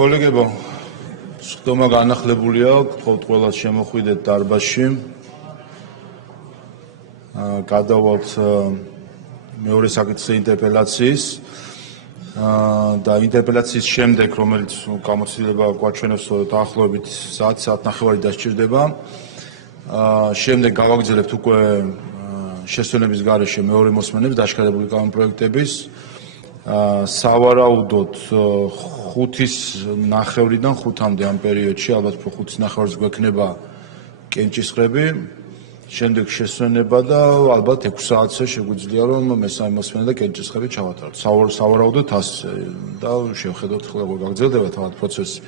Kolegebo, სხდომა განახლებულია, გთხოვთ ყველას შემოხვიდეთ დარბაზში. გადავალთ მეორე საკითხზე ინტერპელაციის და ინტერპელაციის შემდეგ, რომელიც გამოცდილება გვაჩვენებს დაახლოებით საათნახევარი დასჭირდება. შემდეგ გავაგრძელებთ უკვე შესვენების გარეშე მეორე მოსმენებს დაშკარებული კანონპროექტების. სავარაუდოდ 5:30-დან 5-მდე ამ პერიოდში, ალბათ 5:30 გვექნება კენჭისყრები, შემდეგ შესვენება და ალბათ 6 საათზე შეგვიძლია რომ მესამე მოსმენა და კენჭისყრები ჩავატაროთ. სავარაუდოდ ასე და შევხედოთ ხოლმე როგორ გაგრძელდება თავად პროცესი.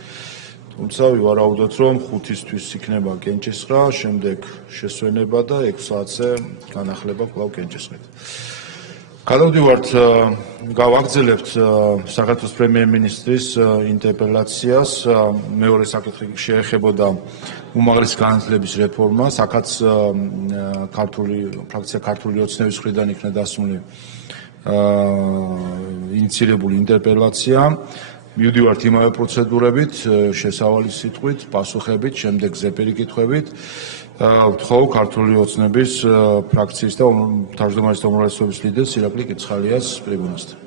თუმცა ვივარაუდოთ რომ 5-ისთვის იქნება კენჭისყრა, შემდეგ შესვენება და 6 საათზე განახლება კვლავ კენჭისყრით. გადავდივართ გავაგრძელებთ საქართველოს პრემიერ-მინისტრის ინტერპელაციას. მეორე საკითხი შეეხებოდა უმაღლესი განათლების რეფორმას. აქაც ფრაქცია ქართული ოცნების მხრიდან იქნა დასმული ინიცირებული ინტერპელაცია. მივდივართ იმავე პროცედურებით, შესავალი სიტყვით, პასუხებით, შემდეგ ზეპირი კითხვებით. ვთხოვ ქართული ოცნების ფრაქციის და თავმჯდომარის უმრავლესობის ლიდერს ირაკლი კიცხალიას ტრიბუნასთან.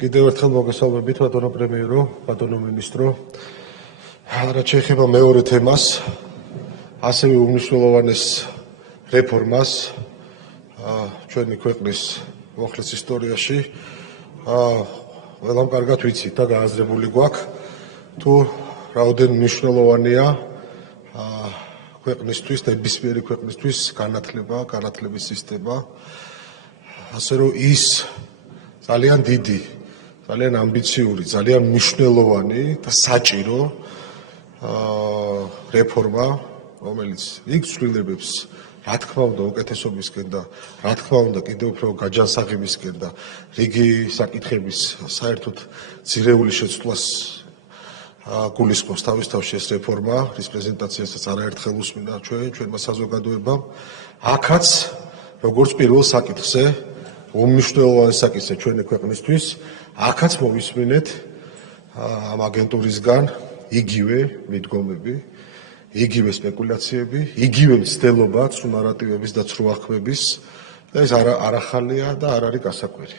კიდევ ერთხელ მოგესალმებით, ბატონო პრემიერო, ბატონო მინისტრო. რაც შეეხება მეორე თემას, ასევე უმნიშვნელოვანეს რეფორმას ჩვენი ქვეყნის მოხლის ისტორიაში, ყველამ კარგად ვიცით და გააზრებული გვაქვს, თუ რაოდენ მნიშვნელოვანია ქვეყნისთვის, ნებისმიერი ქვეყნისთვის განათლება, განათლების სისტემა, ასე რომ ის ძალიან დიდი, ძალიან ამბიციური, ძალიან მნიშვნელოვანი და საჭირო რეფორმა, რომელიც იქ ცვლილებებს რა თქმა უნდა უკეთესობისკენ და რა თქმა უნდა კიდევ უფრო გაჯანსაღებისკენ და რიგი საკითხების საერთოდ ძირეული შეცვლას გულისხმობს თავის თავში ეს რეფორმა, რის პრეზენტაციასაც არაერთხელ უსმინა ჩვენმა საზოგადოებამ. აქაც როგორც პირველ საკითხზე, უმნიშვნელოვანეს საკითხზე ჩვენი ქვეყნისთვის, აქაც მოვისმინეთ ამ აგენტურისგან იგივე მიდგომები, იგივე სპეკულაციები, იგივე მცდელობა ცრუ ნარატივების და ცრუ აღქმების და ეს არ ახალია და არ არის გასაკვირი.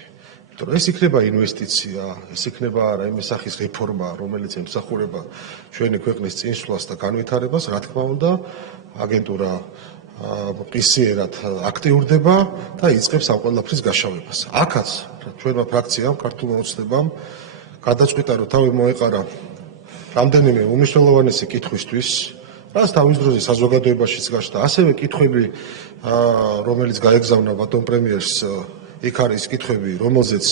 იმიტომ რომ ეს იქნება ინვესტიცია, ეს იქნება რაიმე სახის რეფორმა, რომელიც ემსახურება ჩვენი ქვეყნის წინსვლას და განვითარებას, რა თქმა უნდა, აგენტურა მყისიერად აქტიურდება და იწყებს ამ ყველაფრის გაშავებას. აქაც ჩვენმა ფრაქციამ, ქართულმა ოცნებამ გადაწყვიტა, რომ თავი მოეყარა რამდენიმე უმნიშვნელოვანესი კითხვისთვის, რაც თავის დროზე საზოგადოებაშიც გაჩნდა, ასევე კითხვები, რომელიც გაეგზავნა ბატონ პრემიერს, იქ არის კითხვები, რომელზეც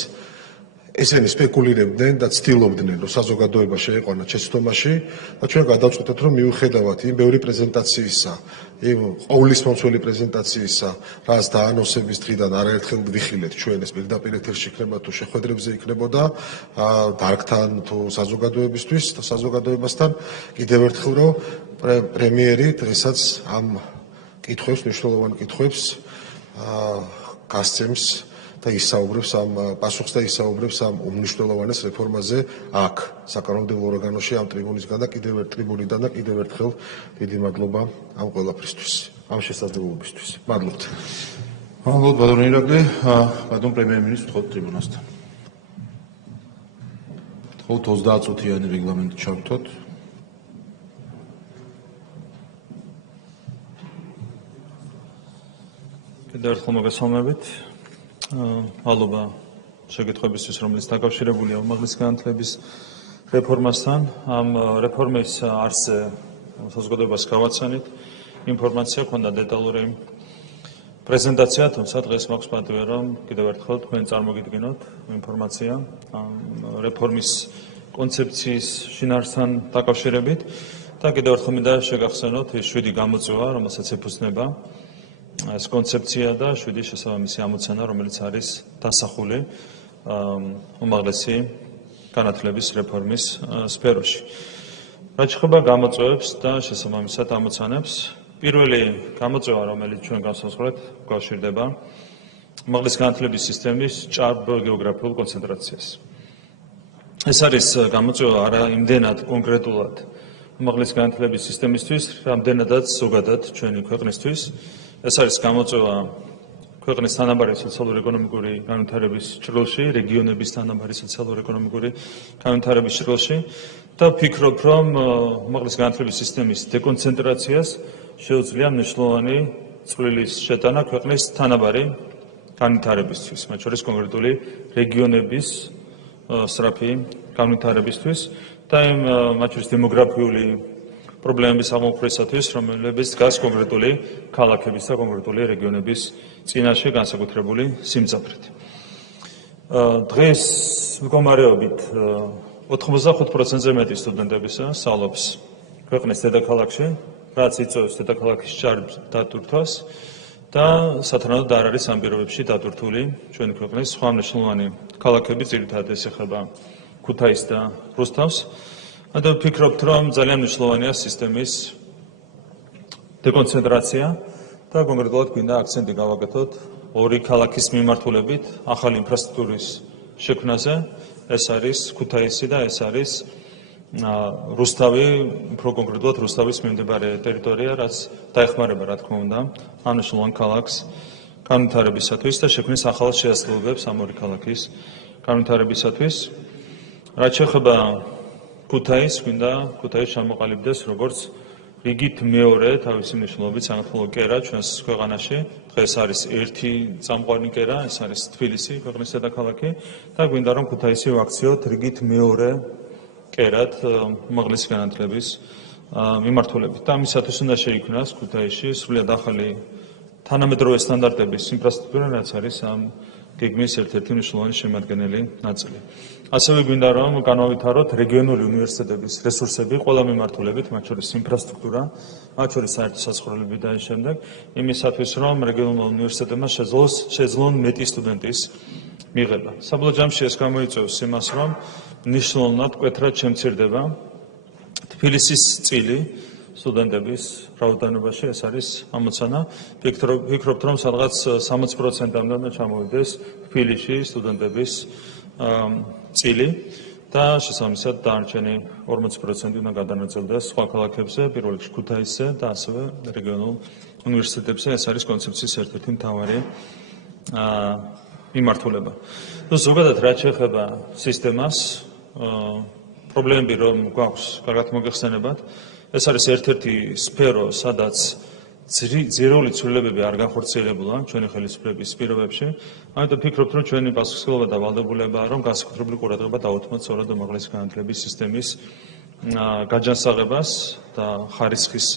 ესენი სპეკულირებდნენ და ცდილობდნენ, რომ საზოგადოება შეეყვანათ შეცდომაში და ჩვენ გადავწყვიტეთ, რომ მიუხედავად იმ ბევრი პრეზენტაციისა, იმ ყოვლისმომცველი პრეზენტაციისა, რაც დაანონსების დღიდან არაერთხელ ვიხილეთ ჩვენ ეს პირდაპირ ეთერში იქნება თუ შეხვედრებზე იქნებოდა დარგთან თუ საზოგადოებისთვის და საზოგადოებასთან კიდევ ერთხელ რომ პრემიერი დღესაც ამ კითხვებს, მნიშვნელოვან კითხვებს გასცემს და ისაუბრებს ამ პასუხს და ისაუბრებს ამ უმნიშვნელოვანეს რეფორმაზე აქ საკანონმდებლო ორგანოში ამ ტრიბუნისგან და კიდევ ერთ ტრიბუნიდან და კიდევ ერთხელ დიდი მადლობა ამ ყველაფრისთვის, ამ შესაძლებლობისთვის. მადლობთ. მადლობთ ბატონო ირაკლი, ბატონ პრემიერ-მინისტრ ვთხოვთ ტრიბუნასთან. ვთხოვთ 30 წუთიანი რეგლამენტი ჩავრთოთ. კიდევ ერთხელ მოგესალმებით. მადლობა შეკითხვებისთვის, რომელიც დაკავშირებულია უმაღლესი განათლების რეფორმასთან. ამ რეფორმის არსზე საზოგადოებას გავაცანით. ინფორმაცია ქონდა დეტალური პრეზენტაცია, თუმცა დღეს მაქვს პატივი, რომ კიდევ ერთხელ თქვენ წარმოგიდგინოთ ინფორმაცია ამ რეფორმის კონცეფციის შინაარსთან დაკავშირებით და კიდევ ერთხელ მინდა შეგახსენოთ ის 7 გამოწვევა, რომელსაც ეფუძნება ეს კონცეფცია და 7 შესაბამისი ამოცანა, რომელიც არის დასახული უმაღლესი განათლების რეფორმის სფეროში. რაც ხება გამოწვევებს და შესაბამისად ამოცანებს. პირველი გამოწვევა, რომელიც ჩვენ განსაზღვრეთ, უკავშირდება უმაღლესი განათლების სისტემის ჭარბ გეოგრაფიულ კონცენტრაციას. ეს არის გამოწვევა არა იმდენად კონკრეტულად უმაღლესი განათლების სისტემისთვის, რამდენადაც ზოგადად ჩვენი ქვეყნისთვის. ეს არის გამოწვევა ქვეყნის თანაბარი სოციალურ-ეკონომიკური განვითარების ჭრილში, რეგიონების თანაბარი სოციალურ-ეკონომიკური განვითარების ჭრილში და ვფიქრობ, რომ უმაღლესი განათლების სისტემის დეკონცენტრაციას შეუძლია მნიშვნელოვანი წვლილის შეტანა ქვეყნის თანაბარი განვითარებისთვის, მათ შორის კონკრეტული რეგიონების სწრაფი განვითარებისთვის და იმ მათ შორის დემოგრაფიული პრობლემების აღმოფხვრისათვის, რომლებიც დგას კონკრეტული ქალაქების და კონკრეტული რეგიონების წინაშე განსაკუთრებული სიმძაფრით. დღეს მდგომარეობით 85%-ზე მეტი სტუდენტებისა სწავლობს ქვეყნის დედაქალაქში, რაც იწვევს დედაქალაქის ჭარბ დატვირთვას და სათანადოდ არ არის ამ პირობებში დატვირთული ჩვენი ქვეყნის სხვა მნიშვნელოვანი ქალაქები, ძირითადად ეს ეხება ქუთაისს და რუსთავს. და ვფიქრობთ, რომ ძალიან მნიშვნელოვანია სისტემის დეკონცენტრაცია და კონკრეტულად გვინდა აქცენტი გავაკეთოთ ორი ქალაქის მიმართულებით ახალი ინფრასტრუქტურის შექმნაზე. ეს არის ქუთაისი და ეს არის რუსთავი, უფრო კონკრეტულად რუსთავის მიმდებარე ტერიტორია, რაც დაეხმარება, რა თქმა უნდა, ამ მნიშვნელოვან ქალაქს განვითარებისათვის და შექმნის ახალ შეასრულებებს ამ ორი ქალაქის განვითარებისათვის. რაც შეეხება ქუთაისს, გვინდა ქუთაისს ჩამოყალიბდეს როგორც რიგით მეორე თავისი მნიშვნელობით სამართლო კერა ჩვენს ქვეყანაში. დღეს არის ერთი წამყვანი კერა, ეს არის თბილისი, ქვეყნის დედაქალაქი და გვინდა რომ ქუთაისი ვაქციოთ რიგით მეორე კერად უმაღლესი განათლების მიმართულებით. და ამისათვის უნდა შეიქმნას ქუთაისში სრულიად ახალი თანამედროვე სტანდარტების ინფრასტრუქტურა, რაც არის ამ გეგმის ერთ-ერთი მნიშვნელოვანი შემადგენელი ნაწილი. ასევე გვინდა რომ განავითაროთ რეგიონული უნივერსიტეტების რესურსები ყველა მიმართულებით, მათ შორის ინფრასტრუქტურა, მათ შორის საერთო საცხოვრებლები და ამ შემდეგ, იმისათვის რომ რეგიონულ უნივერსიტეტებმა შეძლონ მეტი სტუდენტის მიღება. საბოლოო ჯამში ეს გამოიწვევს იმას, რომ მნიშვნელოვნად მკვეთრად შემცირდება თბილისის წილი სტუდენტების რაოდენობაში, ეს არის ამოცანა. ვფიქრობთ, რომ სადღაც 60%-მდე უნდა ჩამოვიდეს თბილისში სტუდენტების წილი და შესაბამისად დანარჩენი 40% უნდა გადანაწილდეს სხვა ქალაქებზე, პირველ რიგში ქუთაისზე და ასევე რეგიონულ უნივერსიტეტებზე. ეს არის კონცეფციის ერთ-ერთი მთავარი მიმართულება. ზოგადად რაც შეეხება სისტემას, პრობლემები რომ გვაქვს, კარგად მოგეხსენებათ, ეს არის ერთ-ერთი სფერო, სადაც ძირეული ცვლილებები არ განხორციელებულა ჩვენი ხელისუფლების პირობებში. ამიტომ ვფიქრობთ, რომ ჩვენი პასუხისმგებლობა და ვალდებულებაა, რომ განსაკუთრებული ყურადღება დავუთმოთ სწორედ უმაღლესი განათლების სისტემის გაჯანსაღებას და ხარისხის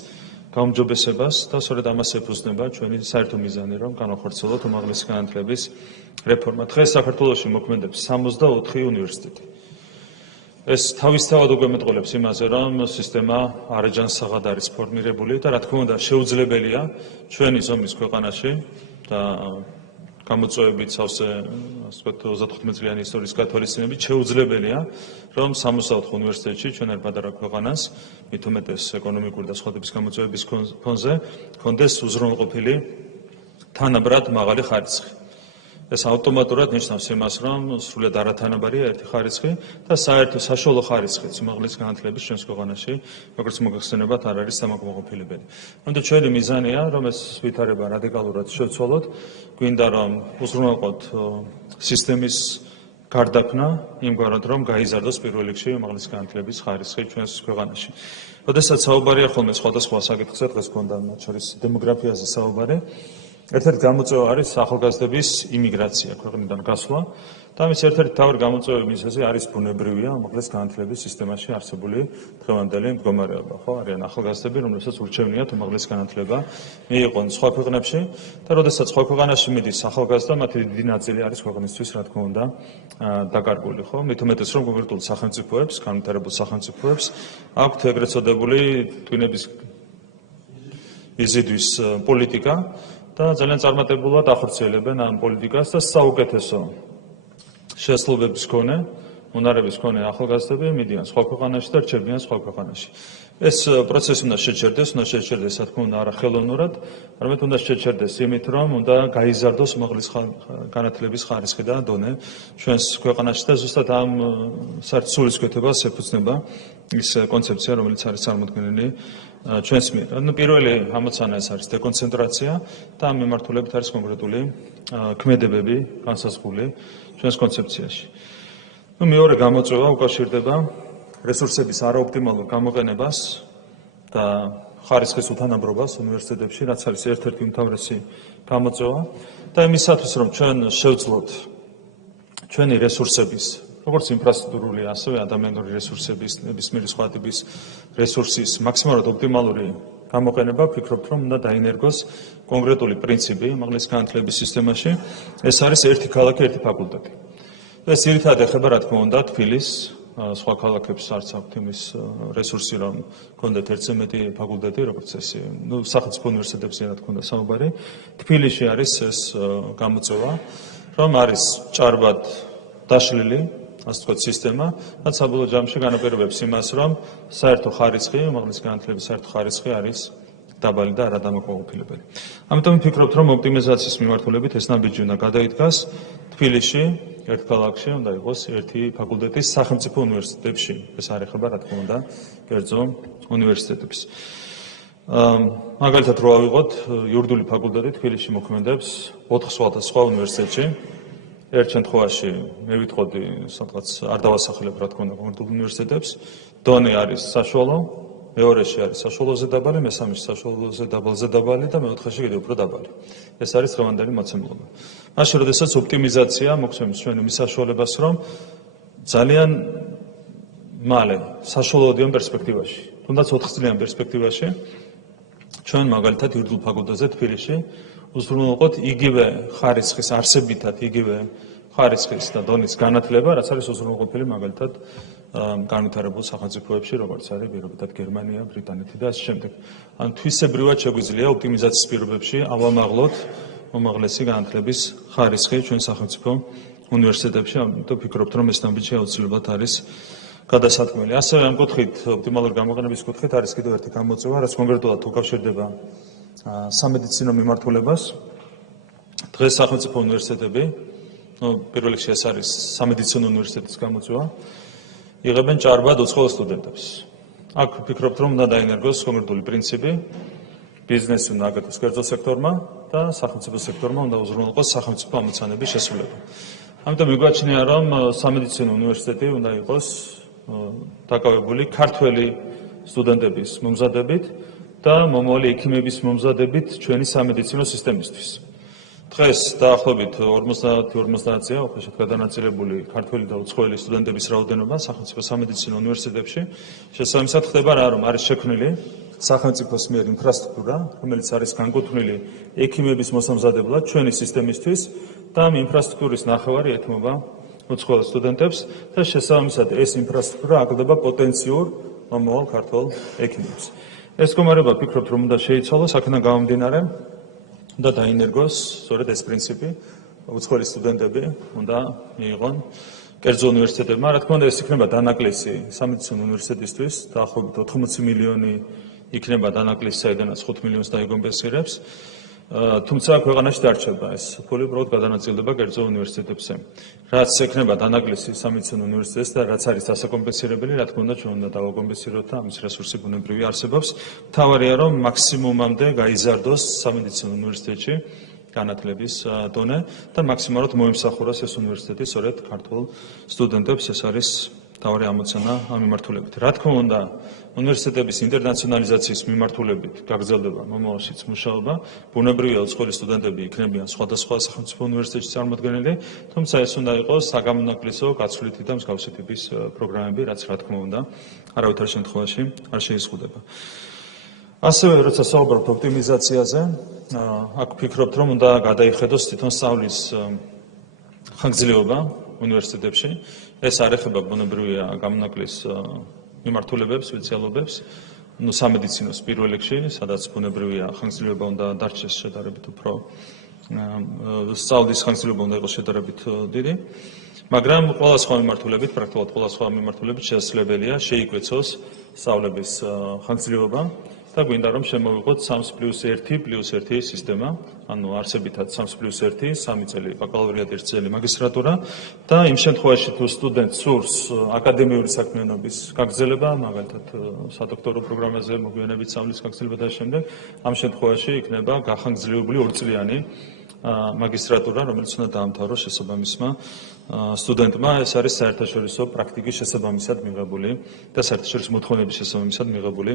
გაუმჯობესებას და სწორედ ამას ეფუძნება ჩვენი საერთო მიზანი, რომ განახორციელოთ უმაღლესი განათლების რეფორმა. დღეს საქართველოში მოქმედებს 64 უნივერსიტეტი. ეს თავისთავად უკვე მეტყველებს იმაზე, რომ სისტემა არაჯანსაღად არის ფორმირებული და რა თქმა უნდა შეუძლებელია ჩვენი ზომის ქვეყანაში და გამოწვევებით სავსე, ასე ვთქვათ, 35-წლიანი ისტორიის გათვალისწინებით შეუძლებელია, რომ 64 უნივერსიტეტში ჩვენ ერთ პატარა ქვეყანას, მით უმეტეს ეკონომიკური და სხვა ტიპის გამოწვევების ფონზე, ჰქონდეს უზრუნველყოფილი თანაბრად მაღალი ხარისხი. ეს ავტომატურად ნიშნავს იმას, რომ სრულიად არათანაბარია ერთი ხარისხი და საერთო საშუალო ხარისხიც უმაღლესი განათლების ჩვენს ქვეყანაში, როგორც მოგეხსენებათ, არ არის დამაკმაყოფილებელი. ამიტომ ჩვენი მიზანია, რომ ეს ვითარება რადიკალურად შევცვალოთ, გვინდა რომ უზრუნველყოთ სისტემის გარდაქმნა იმგვარად, რომ გაიზარდოს პირველ რიგში უმაღლესი განათლების ხარისხი ჩვენს ქვეყანაში. როდესაც საუბარია ხოლმე სხვადასხვა საკითხზე, დღეს გქონდა მათ შორის დემოგრაფიაზე საუბარი. ერთ-ერთი გამოწვევა არის ახალგაზრდების იმიგრაცია, ქვეყნიდან გასვლა და ამის ერთ-ერთი მთავარი გამოწვევების მიზეზი არის ბუნებრივია უმაღლეს განათლების სისტემაში არსებული დღევანდელი მდგომარეობა. ხო, არიან ახალგაზრდები, რომლებსაც ურჩევნიათ უმაღლესი განათლება მიიღონ სხვა ქვეყნებში და როდესაც სხვა ქვეყანაში მიდის ახალგაზრდა, მათი დიდი ნაწილი არის ქვეყნისთვის, რა თქმა უნდა, დაკარგული. ხო, მით უმეტეს რომ კონკრეტულ სახელმწიფოებს, განვითარებულ სახელმწიფოებს აქვთ ეგრეთ წოდებული twinების იზიდვის პოლიტიკა და ძალიან წარმატებულად ახორციელებენ ამ პოლიტიკას და საუკეთესო შესაძლებლობის მქონე უნარების მქონე ახალგაზრდები მიდიან სხვა ქვეყანაში და რჩებიან სხვა ქვეყანაში. ეს პროცესი უნდა შეჩერდეს, რა თქმა უნდა, არა ხელოვნურად, არამედ უნდა შეჩერდეს იმით, რომ უნდა გაიზარდოს უმაღლესი განათლების ხარისხი და დონე ჩვენს ქვეყანაში და ზუსტად ამ საერთო სულისკვეთებას ეფუძნება ის კონცეფცია, რომელიც არის წარმოქმნილი ჩვენს მიერ. პირველი ამოცანა ეს არის დეკონცენტრაცია და ამ მიმართულებით არის კონკრეტული ქმედებები განსაზღვრული ჩვენს კონცეფციაში. მეორე გამოწვევა უკავშირდება რესურსების არაოპტიმალურ გამოყენებას და ხარისხის უთანაბრობას უნივერსიტეტებში, რაც არის ერთ-ერთი უმთავრესი გამოწვევა და იმისათვის, რომ ჩვენ შევძლოთ ჩვენი რესურსების, როგორც ინფრასტრუქტურული, ასევე ადამიანური რესურსების, ნებისმიერი სხვა ტიპის რესურსის მაქსიმალურად ოპტიმალური გამოყენება, ვფიქრობთ, რომ უნდა დაინერგოს კონკრეტული პრინციპი უმაღლესი განათლების სისტემაში. ეს არის ერთი ქალაქი, ერთი ფაკულტეტი. ეს ძირითადად ეხება, რა თქმა უნდა, თბილის, სხვა ქალაქებს არც აქვთ იმის რესურსი, რომ გქონდეთ ერთზე მეტი ფაკულტეტი, როგორც ეს, სახელმწიფო უნივერსიტეტებზე, რა თქმა უნდა, საუბარი. თბილისში არის ეს გამოწვევა, რომ არის ჭარბად დაშლილი, ასე ვთქვათ, სისტემა, რაც საბოლოო ჯამში განაპირობებს იმას, რომ საერთო ხარისხი, უმაღლესი განათლების საერთო ხარისხი არის დაბალი და არადამაკმაყოფილებელი. ამიტომ ვფიქრობთ, რომ ოპტიმიზაციის მიმართულებით ეს ნაბიჯი უნდა გადაიდგას თბილისში, ერთ ქალაქში უნდა იყოს ერთი ფაკულტეტი სახელმწიფო უნივერსიტეტებში. ეს არ ეხება, რა თქმა უნდა, კერძო უნივერსიტეტებს. მაგალითად, რო ავიღოთ, იურიდიული ფაკულტეტი თბილისში მოქმედებს 4 სხვა უნივერსიტეტში. ერთ შემთხვევაში მე ვიტყოდი, სადღაც არ დავასახელებ, რა თქმა უნდა, კონკრეტულ უნივერსიტეტებს. დონე არის საშუალო, მეორეში არის საშუალოზე დაბალი, მესამეში საშუალოზე დაბალზე და მეოთხეში კიდევ უფრო დაბალი. ეს არის დღევანდელი მოცემულობა. მაშინ, როდესაც ოპტიმიზაცია მოგვცემს ჩვენ იმის საშუალებას, რომ ძალიან მალე საშუალოდიან პერსპექტივაში, თუნდაც 4 წლიან პერსპექტივაში, ჩვენ მაგალითად იურიდიულ ფაკულტეტზე თბილისში უზრუნველყოთ იგივე ხარისხის არსებითად, იგივე ხარისხის და დონის განათლება, რაც არის უზრუნველყოფილი მაგალითად განვითარებულ სახელმწიფოებში, როგორც არის პირობითად გერმანია, ბრიტანეთი და ასე შემდეგ. ან თვისებრივად შეგვიძლია ოპტიმიზაციის პირობებში ავამაღლოთ უმაღლესი განათლების ხარისხი ჩვენ სახელმწიფო უნივერსიტეტებში, ამიტომ ვფიქრობთ, რომ ეს ნაბიჯი აუცილებლად არის გადასათქმელი. ასევე ამ კუთხით, ოპტიმალური გამოყენების კუთხით არის კიდევ ერთი გამოწვევა, რაც კონკრეტულად უკავშირდება სამედიცინო მიმართულებას. დღეს სახელმწიფო უნივერსიტეტები, პირველ რიგში ეს არის სამედიცინო უნივერსიტეტის გამოწვევა, იღებენ ჭარბად უცხოელ სტუდენტებს. აქ ვფიქრობთ, რომ უნდა დაინერგოს კონკრეტული პრინციპი, ბიზნესი უნდა აკეთოს კერძო სექტორმა და სახელმწიფო სექტორმა უნდა უზრუნველყოს სახელმწიფო ამოცანების შესრულება. ამიტომ მიგვაჩნია, რომ სამედიცინო უნივერსიტეტი უნდა იყოს დაკავებული ქართველი სტუდენტების მომზადებით და მომავალი ექიმების მომზადებით ჩვენი სამედიცინო სისტემისთვის. დღეს დაახლოებით 50-50-ია უხეშად გადანაწილებული ქართველი და უცხოელი სტუდენტების რაოდენობა სახელმწიფო სამედიცინო უნივერსიტეტებში. შესაბამისად ხდება რა, რომ არის შექმნილი სახელმწიფოს მიერ ინფრასტრუქტურა, რომელიც არის განკუთვნილი ექიმების მოსამზადებლად ჩვენი სისტემისთვის და ამ ინფრასტრუქტურის ნახევარი ეთმობა უცხოელ სტუდენტებს და შესაბამისად ეს ინფრასტრუქტურა აკლდება პოტენციურ მომავალ ქართველ ექიმებს. ეს მდგომარეობა ვფიქრობთ, რომ უნდა შეიცვალოს, აქედან გამომდინარე უნდა დაინერგოს სწორედ ეს პრინციპი, უცხოელი სტუდენტები უნდა მიიღონ კერძო უნივერსიტეტებმა. რა თქმა უნდა, ეს იქნება დანაკლისი სამედიცინო უნივერსიტეტისთვის, დაახლოებით 80 მილიონი იქნება დანაკლისი, საიდანაც 5 მილიონს დაიგომპენსირებს. თუმცა ქვეყანაში დარჩება ეს ფული, უბრალოდ გადანაწილდება კერძო უნივერსიტეტებზე. რაც ექნება დანაკლისი სამედიცინო უნივერსიტეტს და რაც არის დასაკომპენსირებელი, რა თქმა უნდა, ჩვენ უნდა დავაკომპენსიროთ და ამის რესურსი ბუნებრივი არსებობს. მთავარია, რომ მაქსიმუმამდე გაიზარდოს სამედიცინო უნივერსიტეტში განათლების დონე და მაქსიმალურად მოემსახუროს ეს უნივერსიტეტი სწორედ ქართულ სტუდენტებს. ეს არის მთავარი ამოცანა ამ მიმართულებით. რა თქმა უნდა, უნივერსიტეტების ინტერნაციონალიზაციის მიმართულებით გაგრძელდება მომავალშიც მუშაობა. ბუნებრივია, უცხოელი სტუდენტები იქნებიან სხვადასხვა სახელმწიფო უნივერსიტეტში წარმოდგენილი, თუმცა ეს უნდა იყოს საგამონაკლისო, გაცვლითი და მსგავსი ტიპის პროგრამები, რაც რა თქმა უნდა, არავითარ შემთხვევაში არ შეიზღუდება. ასევე, როცა საუბრობთ ოპტიმიზაციაზე, აქ ვფიქრობთ, რომ უნდა გადაიხედოს თვითონ სწავლის ხანგრძლივობა უნივერსიტეტებში. ეს არ ეხება ბუნებრივია გამონაკლის მიმართულებებს, სპეციალობებს, სამედიცინოს პირველ რიგში, სადაც ბუნებრივია ხანგრძლივობა უნდა დარჩეს შედარებით უფრო სწავლის ხანგრძლივობა უნდა იყოს შედარებით დიდი. მაგრამ ყველა სხვა მიმართულებით, პრაქტიკულად ყველა სხვა მიმართულებით შესაძლებელია შეიკვეცოს სწავლების ხანგრძლივობა და გვინდა რომ შემოვიღოთ 3+1+1 სისტემა, ანუ არსებითად 3+1, 3 წელი ბაკალავრიატი, 1 წელი მაგისტრატურა და იმ შემთხვევაში თუ სტუდენტს სურს აკადემიური საქმიანობის გაგრძელება, მაგალითად სადოქტორო პროგრამაზე მოგვიანებით სწავლის გაგრძელება და შემდეგ, ამ შემთხვევაში იქნება გახანგრძლივებული 2 წლიანი მაგისტრატურა, რომელიც უნდა დაამთავროს შესაბამისმა სტუდენტმა, ეს არის საერთაშორისო პრაქტიკის შესაბამისად მიღებული და საერთაშორისო მოთხოვნების შესაბამისად მიღებული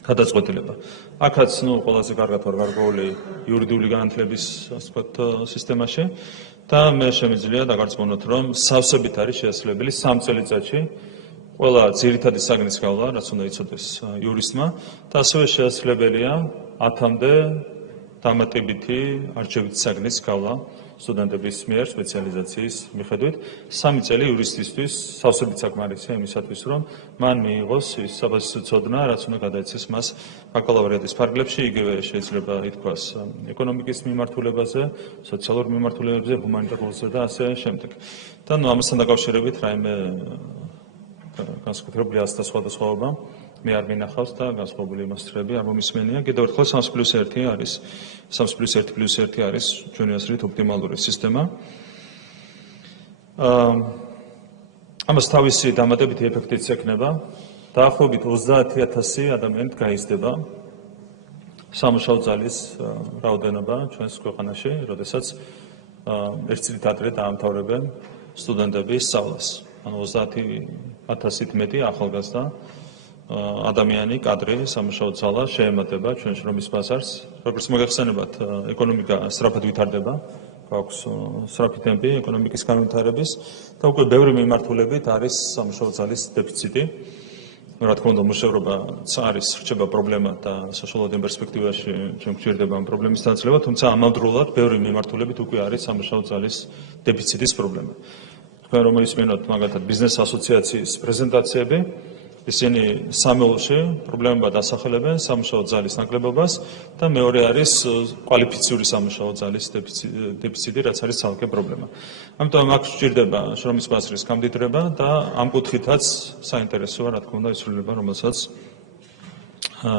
გადაწყვეტილება. აქაც ყველაზე კარგად ვარ გარკვეული იურიდიული განათლების ასე ვთქვათ სისტემაში და მე შემიძლია დაგარწმუნოთ, რომ სავსებით არის შესაძლებელი 3 წელიწადში ყველა ძირითადი საგნის გავლა, რაც უნდა იცოდეს იურისტმა და ასევე შესაძლებელია 10-მდე დამატებითი არჩევითი საგნის გავლა სტუდენტების მიერ სპეციალიზაციის მიხედვით 3 წელი იურისტისთვის სავსებით საკმარისია იმისათვის, რომ მან მიიღოს ის საბაზისო ცოდნა, რაც უნდა გადაეცეს მას ბაკალავრიატის ფარგლებში, იგივე შეიძლება ითქვას ეკონომიკის მიმართულებაზე, სოციალურ მიმართულებებზე, ჰუმანიტარულზე და ასე შემდეგ. და ამასთან დაკავშირებით რაიმე განსაკუთრებული ასთა სხვადასხვაობა მე არ მინახავს და განსხვავებული მასშტაბები არ მომისმენია. კიდევ ერთხელ 3+1 არის 3+1+1 არის ჩვენი აზრით ოპტიმალური სისტემა. ამას თავისი დამატებითი ეფექტიც ექნება. დაახლოებით 30,000 ადამიანით გაიზრდება სამუშაო ძალის რაოდენობა ჩვენს ქვეყანაში, როდესაც 1 წლით ადრე დაამთავრებენ სტუდენტები სწავლას. ანუ 30,000-ით მეტი ახალგაზრდა ადამიანი, კადრი, სამუშაო ძალა შეემატება ჩვენ შრომის ბაზარს. როგორც მოგეხსენებათ, ეკონომიკა სწრაფად ვითარდება, გვაქვს სწრაფი ტემპი ეკონომიკის განვითარების და უკვე ბევრი მიმართულებით არის სამუშაო ძალის დეფიციტი. რა თქმა უნდა, მუშაობა არის რჩება პრობლემა და საშუალო პერსპექტივაში ჩვენ გვჭირდება ამ პრობლემის დაძლევა, თუმცა ამავდროულად ბევრი მიმართულებით უკვე არის სამუშაო ძალის დეფიციტის პრობლემა. თქვენ რომ ისმენოთ მაგალითად ბიზნეს ასოციაციის პრეზენტაციები, ისინი სამეულში პრობლემებად ასახელებენ სამუშაო ძალის ნაკლებობას და მეორე არის კვალიფიციური სამუშაო ძალის დეფიციტი, რაც არის ცალკე პრობლემა. ამიტომ აქ სჭირდება შრომის ბაზრის გამდიდრება და ამ კუთხითაც საინტერესოა, რა თქმა უნდა, ისრულება, რომელსაც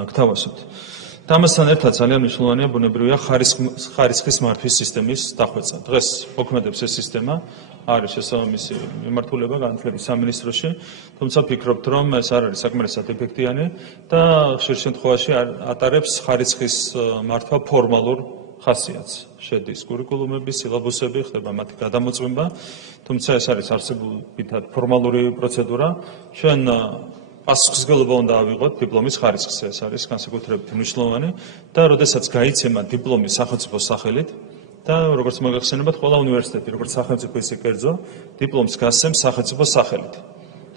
გთავაზობთ. და ამასთან ერთად ძალიან მნიშვნელოვანია ბუნებრივია ხარისხის მართვის სისტემის დახვეწა. დღეს მოქმედებს ეს სისტემა, არის შესაბამისი მიმართულება განათლების სამინისტროში, თუმცა ვფიქრობთ, რომ ეს არ არის საკმარისად ეფექტიანი და ხშირ შემთხვევაში ატარებს ხარისხის მართვა ფორმალურ ხასიათს. შედის კურიკულუმები, სილაბუსები, ხდება მათი გადამოწმება, თუმცა ეს არის არსებითად ფორმალური პროცედურა. ჩვენ პასუხისმგებლობა უნდა ავიღოთ დიპლომის ხარისხზე, ეს არის განსაკუთრებით მნიშვნელოვანი და როდესაც გაიცემა დიპლომი სახელმწიფოს სახელით და როგორც მოგეხსენებათ, ყველა უნივერსიტეტი, როგორც სახელმწიფო ისე კერძო, დიპლომს გასცემს სახელმწიფოს სახელით.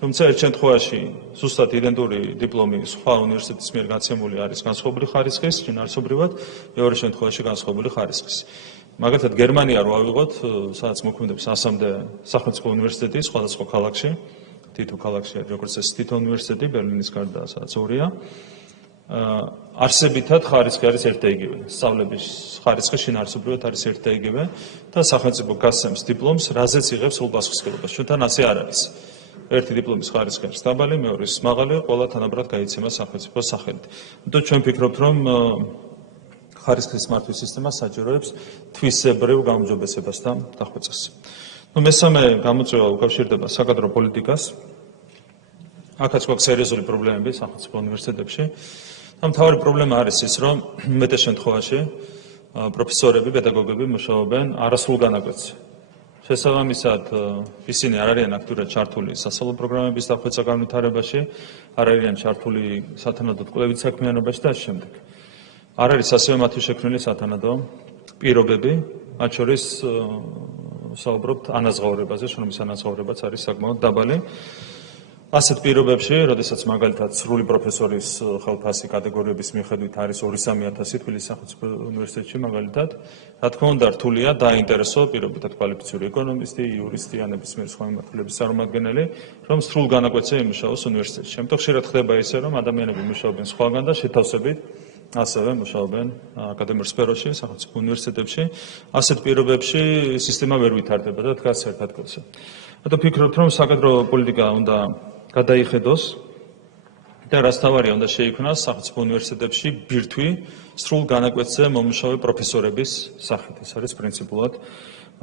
თუმცა ერთ შემთხვევაში ზუსტად იდენტური დიპლომი სხვა უნივერსიტეტის მიერ გაცემული არის განსხვავებული ხარისხის, შინაარსობრივად, მეორე შემთხვევაში განსხვავებული ხარისხის. მაგალითად, გერმანია რო ავიღოთ, სადაც მოქმედებს 100-მდე სახელმწიფო უნივერსიტეტი სხვადასხვა ქალაქში, თითო ქალაქში არის როგორც ეს თითო უნივერსიტეტი, ბერლინის გარდა, სადაც ორია. არსებითად ხარისხი არის ერთ და იგივე. სწავლების ხარისხი შინაარსობრივად არის ერთ და იგივე და სახელმწიფო გასცემს დიპლომს, რაზეც იღებს სრულ პასუხისმგებლობას. ჩვენთან ასე არ არის. ერთი დიპლომის ხარისხი არის დაბალი, მეორის მაღალი, ყველა თანაბრად გაიცემა სახელმწიფოს სახელით. ამიტომ ჩვენ ვფიქრობთ, რომ ხარისხის მართვის სისტემა საჭიროებს თვისებრივ გაუმჯობესებას და დახვეწას. მესამე გამოწვევა უკავშირდება საკადრო პოლიტიკას. აქაც გვაქვს სერიოზული პრობლემები სახელმწიფო უნივერსიტეტებში. მთავარი პრობლემა არის ის, რომ მეტეს შემთხვევაში პროფესორები, პედაგოგები მუშაობენ არასრულ განაკვეთზე. შესაბამისად, ისინი არ არიან აქტიურად ჩართული სასწავლო პროგრამების დახვეწა განვითარებაში, არ არიან ჩართული სათანადო კვლევით საქმიანობაში და შემდეგ. არ არის ასევე მათი შექმნილი სათანადო პირობები, მათ შორის საუბრობთ ანაზღაურებაზე, შრომის ანაზღაურებაც არის საკმაოდ დაბალი. ასეთ პირობებში, როდესაც მაგალითად სრული პროფესორის ხელფასი კატეგორიების მიხედვით არის 2-3 თბილისის სახელმწიფო უნივერსიტეტში მაგალითად, რა თქმა უნდა, რთულია დაინტერესო პირობითად კვალიფიციური ეკონომისტი, იურისტი, ან ნებისმიერი სხვა მიმართულების წარმომადგენელი, რომ სრულ განაკვეთზე იმუშაოს უნივერსიტეტში. ამიტომ ხშირად ხდება ისე, რომ ადამიანები მუშაობენ სხვაგან და შეთავსებით ასევე მუშაობენ აკადემიურ სფეროში, სახელმწიფო უნივერსიტეტებში. ასეთ პირობებში სისტემა ვერ ვითარდება და დგას ერთ ადგილზე. რატომ ფიქრობთ, რომ საკადრო პოლიტიკა უნდა გადაიხედოს და რაც თავარია უნდა შეიქმნას სახელმწიფო უნივერსიტეტებში ბირთვი სრულ განაკვეთზე მომუშავე პროფესორების სახით. ეს არის პრინციპულად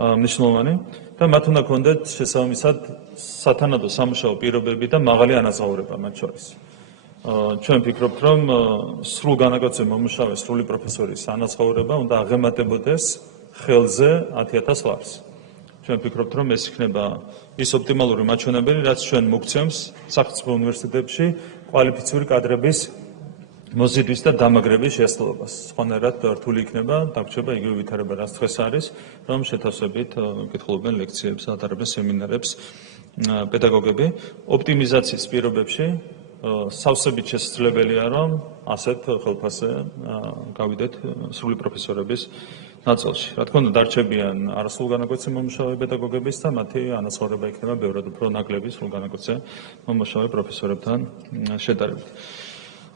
მნიშვნელოვანი და მათ უნდა ქონდეთ შესაბამისად სათანადო სამუშაო პირობები და მაღალი ანაზღაურება მათ შორის. ჩვენ ვფიქრობთ, რომ სრულ განაკვეთზე მომუშავე სრული პროფესორის ანაზღაურება უნდა აღემატებოდეს ხელზე 10,000 ლარს. ჩვენ ვფიქრობთ, რომ ეს იქნება ის ოპტიმალური მაჩვენებელი, რაც ჩვენ მოგცემს სახელმწიფო უნივერსიტეტებში კვალიფიციური კადრების მოზიდვის და დამაგრების შესაძლებლობას. სხვანაირად რთული იქნება, დაგვრჩება იგივე ვითარება, რაც დღეს არის, რომ შეთავსებით კითხულობენ ლექციებს, ატარებენ სემინარებს პედაგოგები. ოპტიმიზაციის პირობებში სავსებით შესაძლებელია, რომ ასეთ ხელფასზე გავიდეთ სრული პროფესორების ნაწილში. რა თქმა უნდა, დარჩებიან არასრულ განაკვეთზე მომუშავე პედაგოგების და მათი ანაზღაურება იქნება ბევრად უფრო ნაკლები სრულ განაკვეთზე მომუშავე პროფესორებთან შედარებით.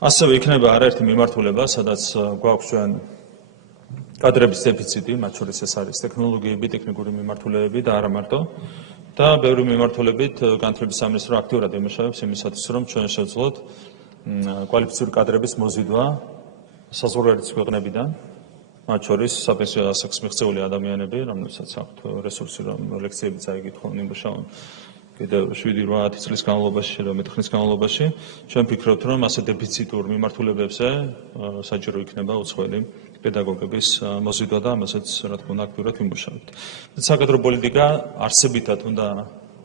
ასევე იქნება არაერთი მიმართულება, სადაც გვაქვს ჩვენ კადრების დეფიციტი, მათ შორის ეს არის ტექნოლოგიები, ტექნიკური მიმართულებები და არა მარტო. და ბევრი მიმართულებით განათლების სამინისტრო აქტიურად იმუშავებს იმისათვის, რომ ჩვენ შევძლოთ კვალიფიციური კადრების მოზიდვა საზღვარგარეთ ქვეყნებიდან, მათ შორის საპენსიო ასაკს მიღწეული ადამიანები, რომელსაც აქვთ რესურსი, რომ ლექციები წაიკითხონ, იმუშაონ კიდევ 7-8 წლის განმავლობაში და მეტ ხნის განმავლობაში. ჩვენ ვფიქრობთ, რომ ასე დეფიციტურ მიმართულებებზე საჭირო იქნება უცხოელი პედაგოგების მოზიდვა და ამასაც რა თქმა უნდა აქტიურად ვიმუშავებთ. საკადრო პოლიტიკა არსებითად უნდა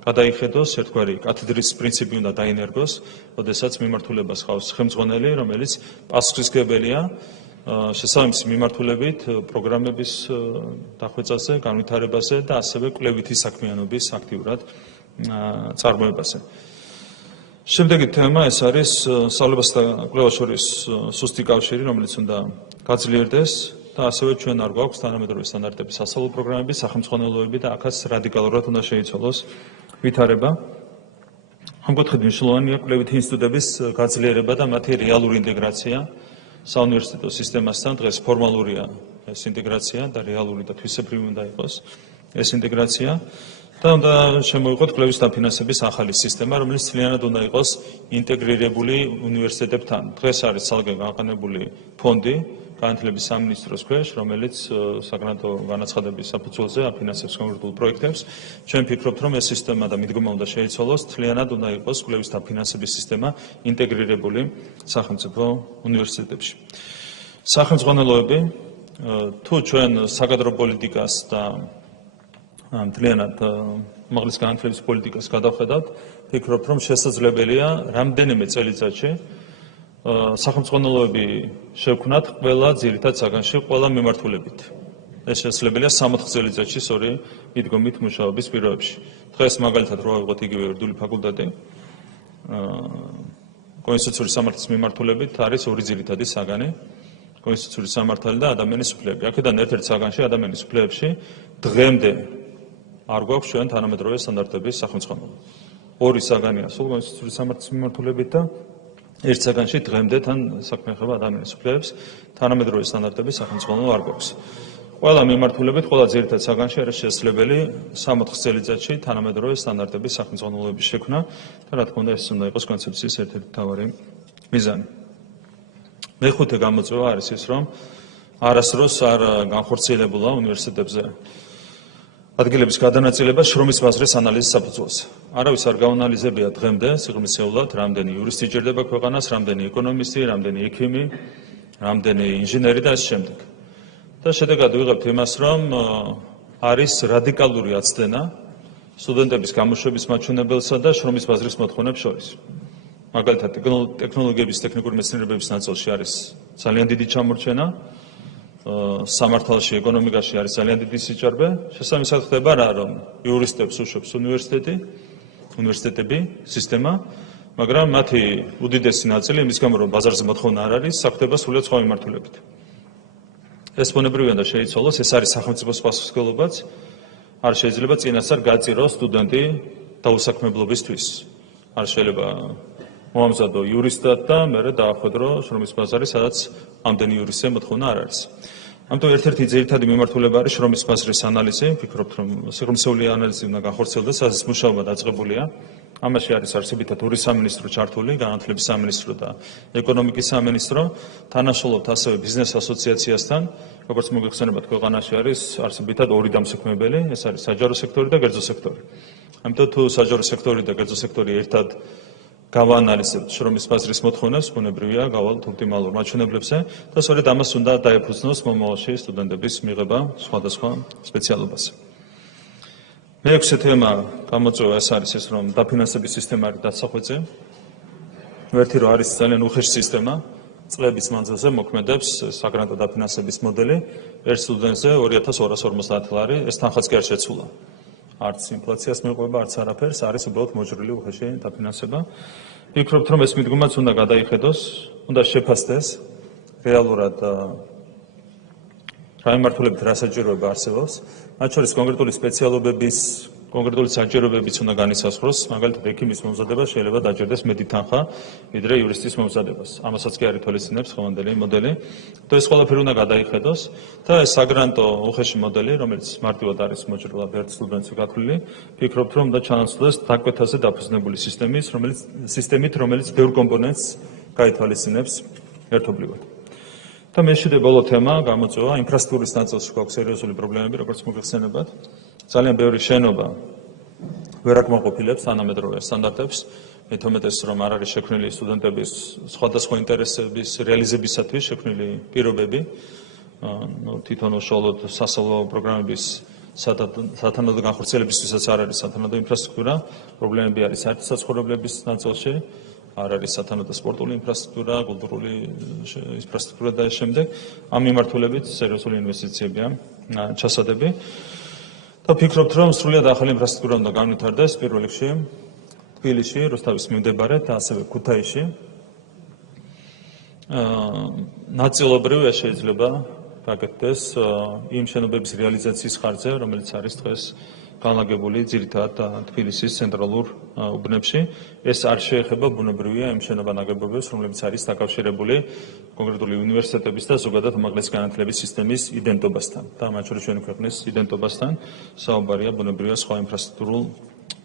გადაიხედოს, ერთგვარი კათედრის პრინციპი უნდა დაინერგოს, როდესაც მიმართულებას ხავს ხელმძღვანელი, რომელიც პასუხისმგებელია შესაბამისი მიმართულებით პროგრამების დახვეწაზე, განვითარებაზე და ასევე კვლევითი საქმიანობის აქტიურად წარმოებაზე. შემდეგი თემა ეს არის სწავლებასა და კვლევას შორის სუსტი კავშირი, რომელიც უნდა გაძლიერდეს და ასევე ჩვენ არ გვაქვს თანამედროვე სტანდარტების სასწავლო პროგრამები, სახელმძღვანელოები და აქაც რადიკალურად უნდა შეიცვალოს ვითარება. ამ კუთხით მნიშვნელოვანია კვლევითი ინსტიტუტების გაძლიერება და მათი რეალური ინტეგრაცია საუნივერსიტეტო სისტემასთან. დღეს ფორმალურია ეს ინტეგრაცია და რეალური და თვისებრივი უნდა იყოს ეს ინტეგრაცია. და უნდა შემოიღოთ კვლევის დაფინანსების ახალი სისტემა, რომელიც ძალიანად უნდა იყოს ინტეგრირებული უნივერსიტეტებთან. დღეს არის ცალკე გაყენებული ფონდი განათლების სამინისტროს ქვეშ, რომელიც საგრანტო განაცხადების საფუძველზე აფინანსებს კონკრეტულ პროექტებს. ჩვენ ვფიქრობთ, რომ ეს სისტემა და მიდგომა უნდა შეიცვალოს, ძალიანად უნდა იყოს კვლევის დაფინანსების სისტემა ინტეგრირებული სახელმწიფო უნივერსიტეტებში. სახელმძღვანელოები, თუ ჩვენ საკადრო პოლიტიკას და მთლიანად უმაღლეს განათლების პოლიტიკას გადავხედავთ, ვფიქრობ, რომ შესაძლებელია რამდენიმე წელიწადში სახელმძღვანელოები შევქმნათ ყველა ძირითად საგანში, ყველა მიმართულებით. ეს შესაძლებელია 4 წელიწადში სწორი მიდგომით მუშაობის პირობებში. დღეს მაგალითად რო ავიღოთ იგივე ერთდული ფაკულტეტი, კონსტიტუციური სამართლის მიმართულებით არის ორი ძირითადი საგანი. კონსტიტუციური სამართალი და ადამიანის უფლებები. აქედან ერთ-ერთ საგანში ადამიანის უფლებებში დღემდე არ გვაქვს ჩვენ თანამედროვე სტანდარტების სახელმძღვანელო. ორი საგანია სულ კონსტიტუციური სამართლის მიმართულებით და ერთ საგანში დღემდე თან საქმე ეხება ადამიანის უფლებებს, თანამედროვე სტანდარტების სახელმძღვანელო არ გვაქვს. ყველა მიმართულებით, ყველა ძირითად საგანში არის შესაძლებელი 3-4 წელიწადში თანამედროვე სტანდარტების სახელმძღვანელოების შექმნა და რა თქმა უნდა ეს უნდა იყოს კონცეფციის ერთ-ერთი მთავარი მიზანი. მეხუთე გამოწვევა არის ის, რომ არასდროს არ განხორციელებულა უნივერსიტეტებზე ადგილების გადანაწილება შრომის ბაზრის ანალიზის საფუძველზე. არავის არ გაანალიზებია დღემდე სიღრმისეულად, რამდენი იურისტი ჭირდება ქვეყანას, რამდენი ეკონომისტი, რამდენი ექიმი, რამდენი ინჟინერი და ამ შემდეგ. და შედეგად ვიღებთ იმას, რომ არის რადიკალური აცდენა სტუდენტების გამოშვების მაჩვენებელსა და შრომის ბაზრის მოთხოვნებს შორის. მაგალითად, ტექნოლოგიების ტექნიკური მეცნიერებების ნაწილში არის ძალიან დიდი ჩამორჩენა, სამართალში, ეკონომიკაში არის ძალიან დიდი სიჭარბე. შესაბამისად ხდება რა, რომ იურისტებს უშვებს უნივერსიტეტები, სისტემა, მაგრამ მათი უდიდესი ნაწილი იმის გამო, რომ ბაზარზე მოთხოვნა არ არის, საქმდება სრულიად სხვა მიმართულებით. ეს ბუნებრივია და შეიცვალოს, ეს არის სახელმწიფოს პასუხისმგებლობაც. არ შეიძლება წინასწარ გაწიროს სტუდენტი დაუსაქმებლობისთვის. არ შეიძლება მოამზადო იურისტად და მერე დაახვედრო შრომის ბაზარი, სადაც ამდენი იურისტზე მოთხოვნა არ არის. ამიტომ ერთ-ერთი ძირითადი მიმართულება არის შრომის ბაზრის ანალიზი. ვფიქრობთ, რომ სიღრმისეული ანალიზი უნდა განხორციელდეს, სადაც მუშაობა დაწყებულია. ამაში არის არსებითად ორი სამინისტრო ჩართული, განათლების სამინისტრო და ეკონომიკის სამინისტრო. თანაშრომლობთ ასევე ბიზნეს ასოციაციასთან, როგორც მოგეხსენებათ, ქვეყანაში არის არსებითად ორი დამსაქმებელი, ეს არის საჯარო სექტორი და კერძო სექტორი. ამიტომ თუ საჯარო სექტორი და კერძო სექტორი ერთად გავაანალიზებთ შრომის ბაზრის მოთხოვნებს, ბუნებრივია, გავალთ ოპტიმალურ მაჩვენებლებზე და სწორედ ამას უნდა დაეფუძნოს მომავალში სტუდენტების მიღება სხვადასხვა სპეციალობაზე. მეექვსე თემა გამოწვევა ეს არის ეს, რომ დაფინანსების სისტემა არის დასახვეწე. ერთი რომ არის ძალიან უხეში სისტემა, წლების მანძილზე მოქმედებს საგრანტო დაფინანსების მოდელი, ერთ სტუდენტზე 2250 ლარი, ეს თანხაც კი არ შეცვლა. არც ინფლაციას მიყვება, არც არაფერს, არის უბრალოდ მოჭრილი უხეში დაფინანსება. ვფიქრობთ, რომ ეს მიდგომაც უნდა გადაიხედოს, უნდა შეფასდეს რეალურად რა მიმართულებით რა საჭიროება არსებობს, მათ შორის კონკრეტული სპეციალობების, კონკრეტული საჭიროებებიც უნდა განისაზღვროს, მაგალითად ექიმის მომზადება შეიძლება დაჭერდეს მეტი თანხა, ვიდრე იურისტის მომზადებას. ამასაც კი არ ითვალისწინებს ხმანდელი მოდელი. და ეს ყველაფერი უნდა გადაიხედოს და ეს საგრანტო უხეში მოდელი, რომელიც მარტივად არის მოჭრილად ერთ სტუდენტზე გათვლილი, ვფიქრობთ, რომ უნდა ჩანაცვლოს დაკვეთაზე დაფუძნებული სისტემით, რომელიც ბევრ კომპონენტს გაითვალისწინებს ერთობლივად. და მეშვიდე ბოლო თემა გამოწვევა ინფრასტრუქტურის ნაწილში გვაქვს სერიოზული პრობლემები, როგორც მოგეხსენებათ. ძალიან ბევრი შენობა ვერ აკმაყოფილებს თანამედროვე სტანდარტებს, მithometes რომ არ არის შექმნილი სტუდენტების სხვადასხვა ინტერესების რეალიზებისათვის შექმნილი პირობები, თვითონ უშუალოდ სასწავლო პროგრამების სათანადო განხორციელებისთვისაც არ არის სათანადო ინფრასტრუქტურა, პრობლემები არის საერთო-საცხოვრებლების ნაწილში, არ არის სათანადო სპორტული ინფრასტრუქტურა, კულტურული ინფრასტრუქტურა და შემდეგ. ამ მიმართულებით სერიოზული ინვესტიციებია ჩასადები. და ვფიქრობთ, რომ სრულად ახალი ინფრასტრუქტურა უნდა განვითარდეს პირველ რიგში თბილისში, რუსთავის მიმდებარედ და ასევე ქუთაისში. ნაწილობრივ ეს შეიძლება გაკეთდეს იმ შენობების რეალიზაციის ხარჯზე, რომელიც არის დღეს განლაგებული ძირითადად თბილისის ცენტრალურ უბნებში. ეს არ შეეხება ბუნებრივია იმ შენობა-ნაგებობებს, რომლებიც არის დაკავშირებული კონკრეტული უნივერსიტეტების და ზოგადად უმაღლესი განათლების სისტემის იდენტობასთან და მათ შორის ჩვენი ქვეყნის იდენტობასთან საუბარია ბუნებრივია სხვა ინფრასტრუქტურულ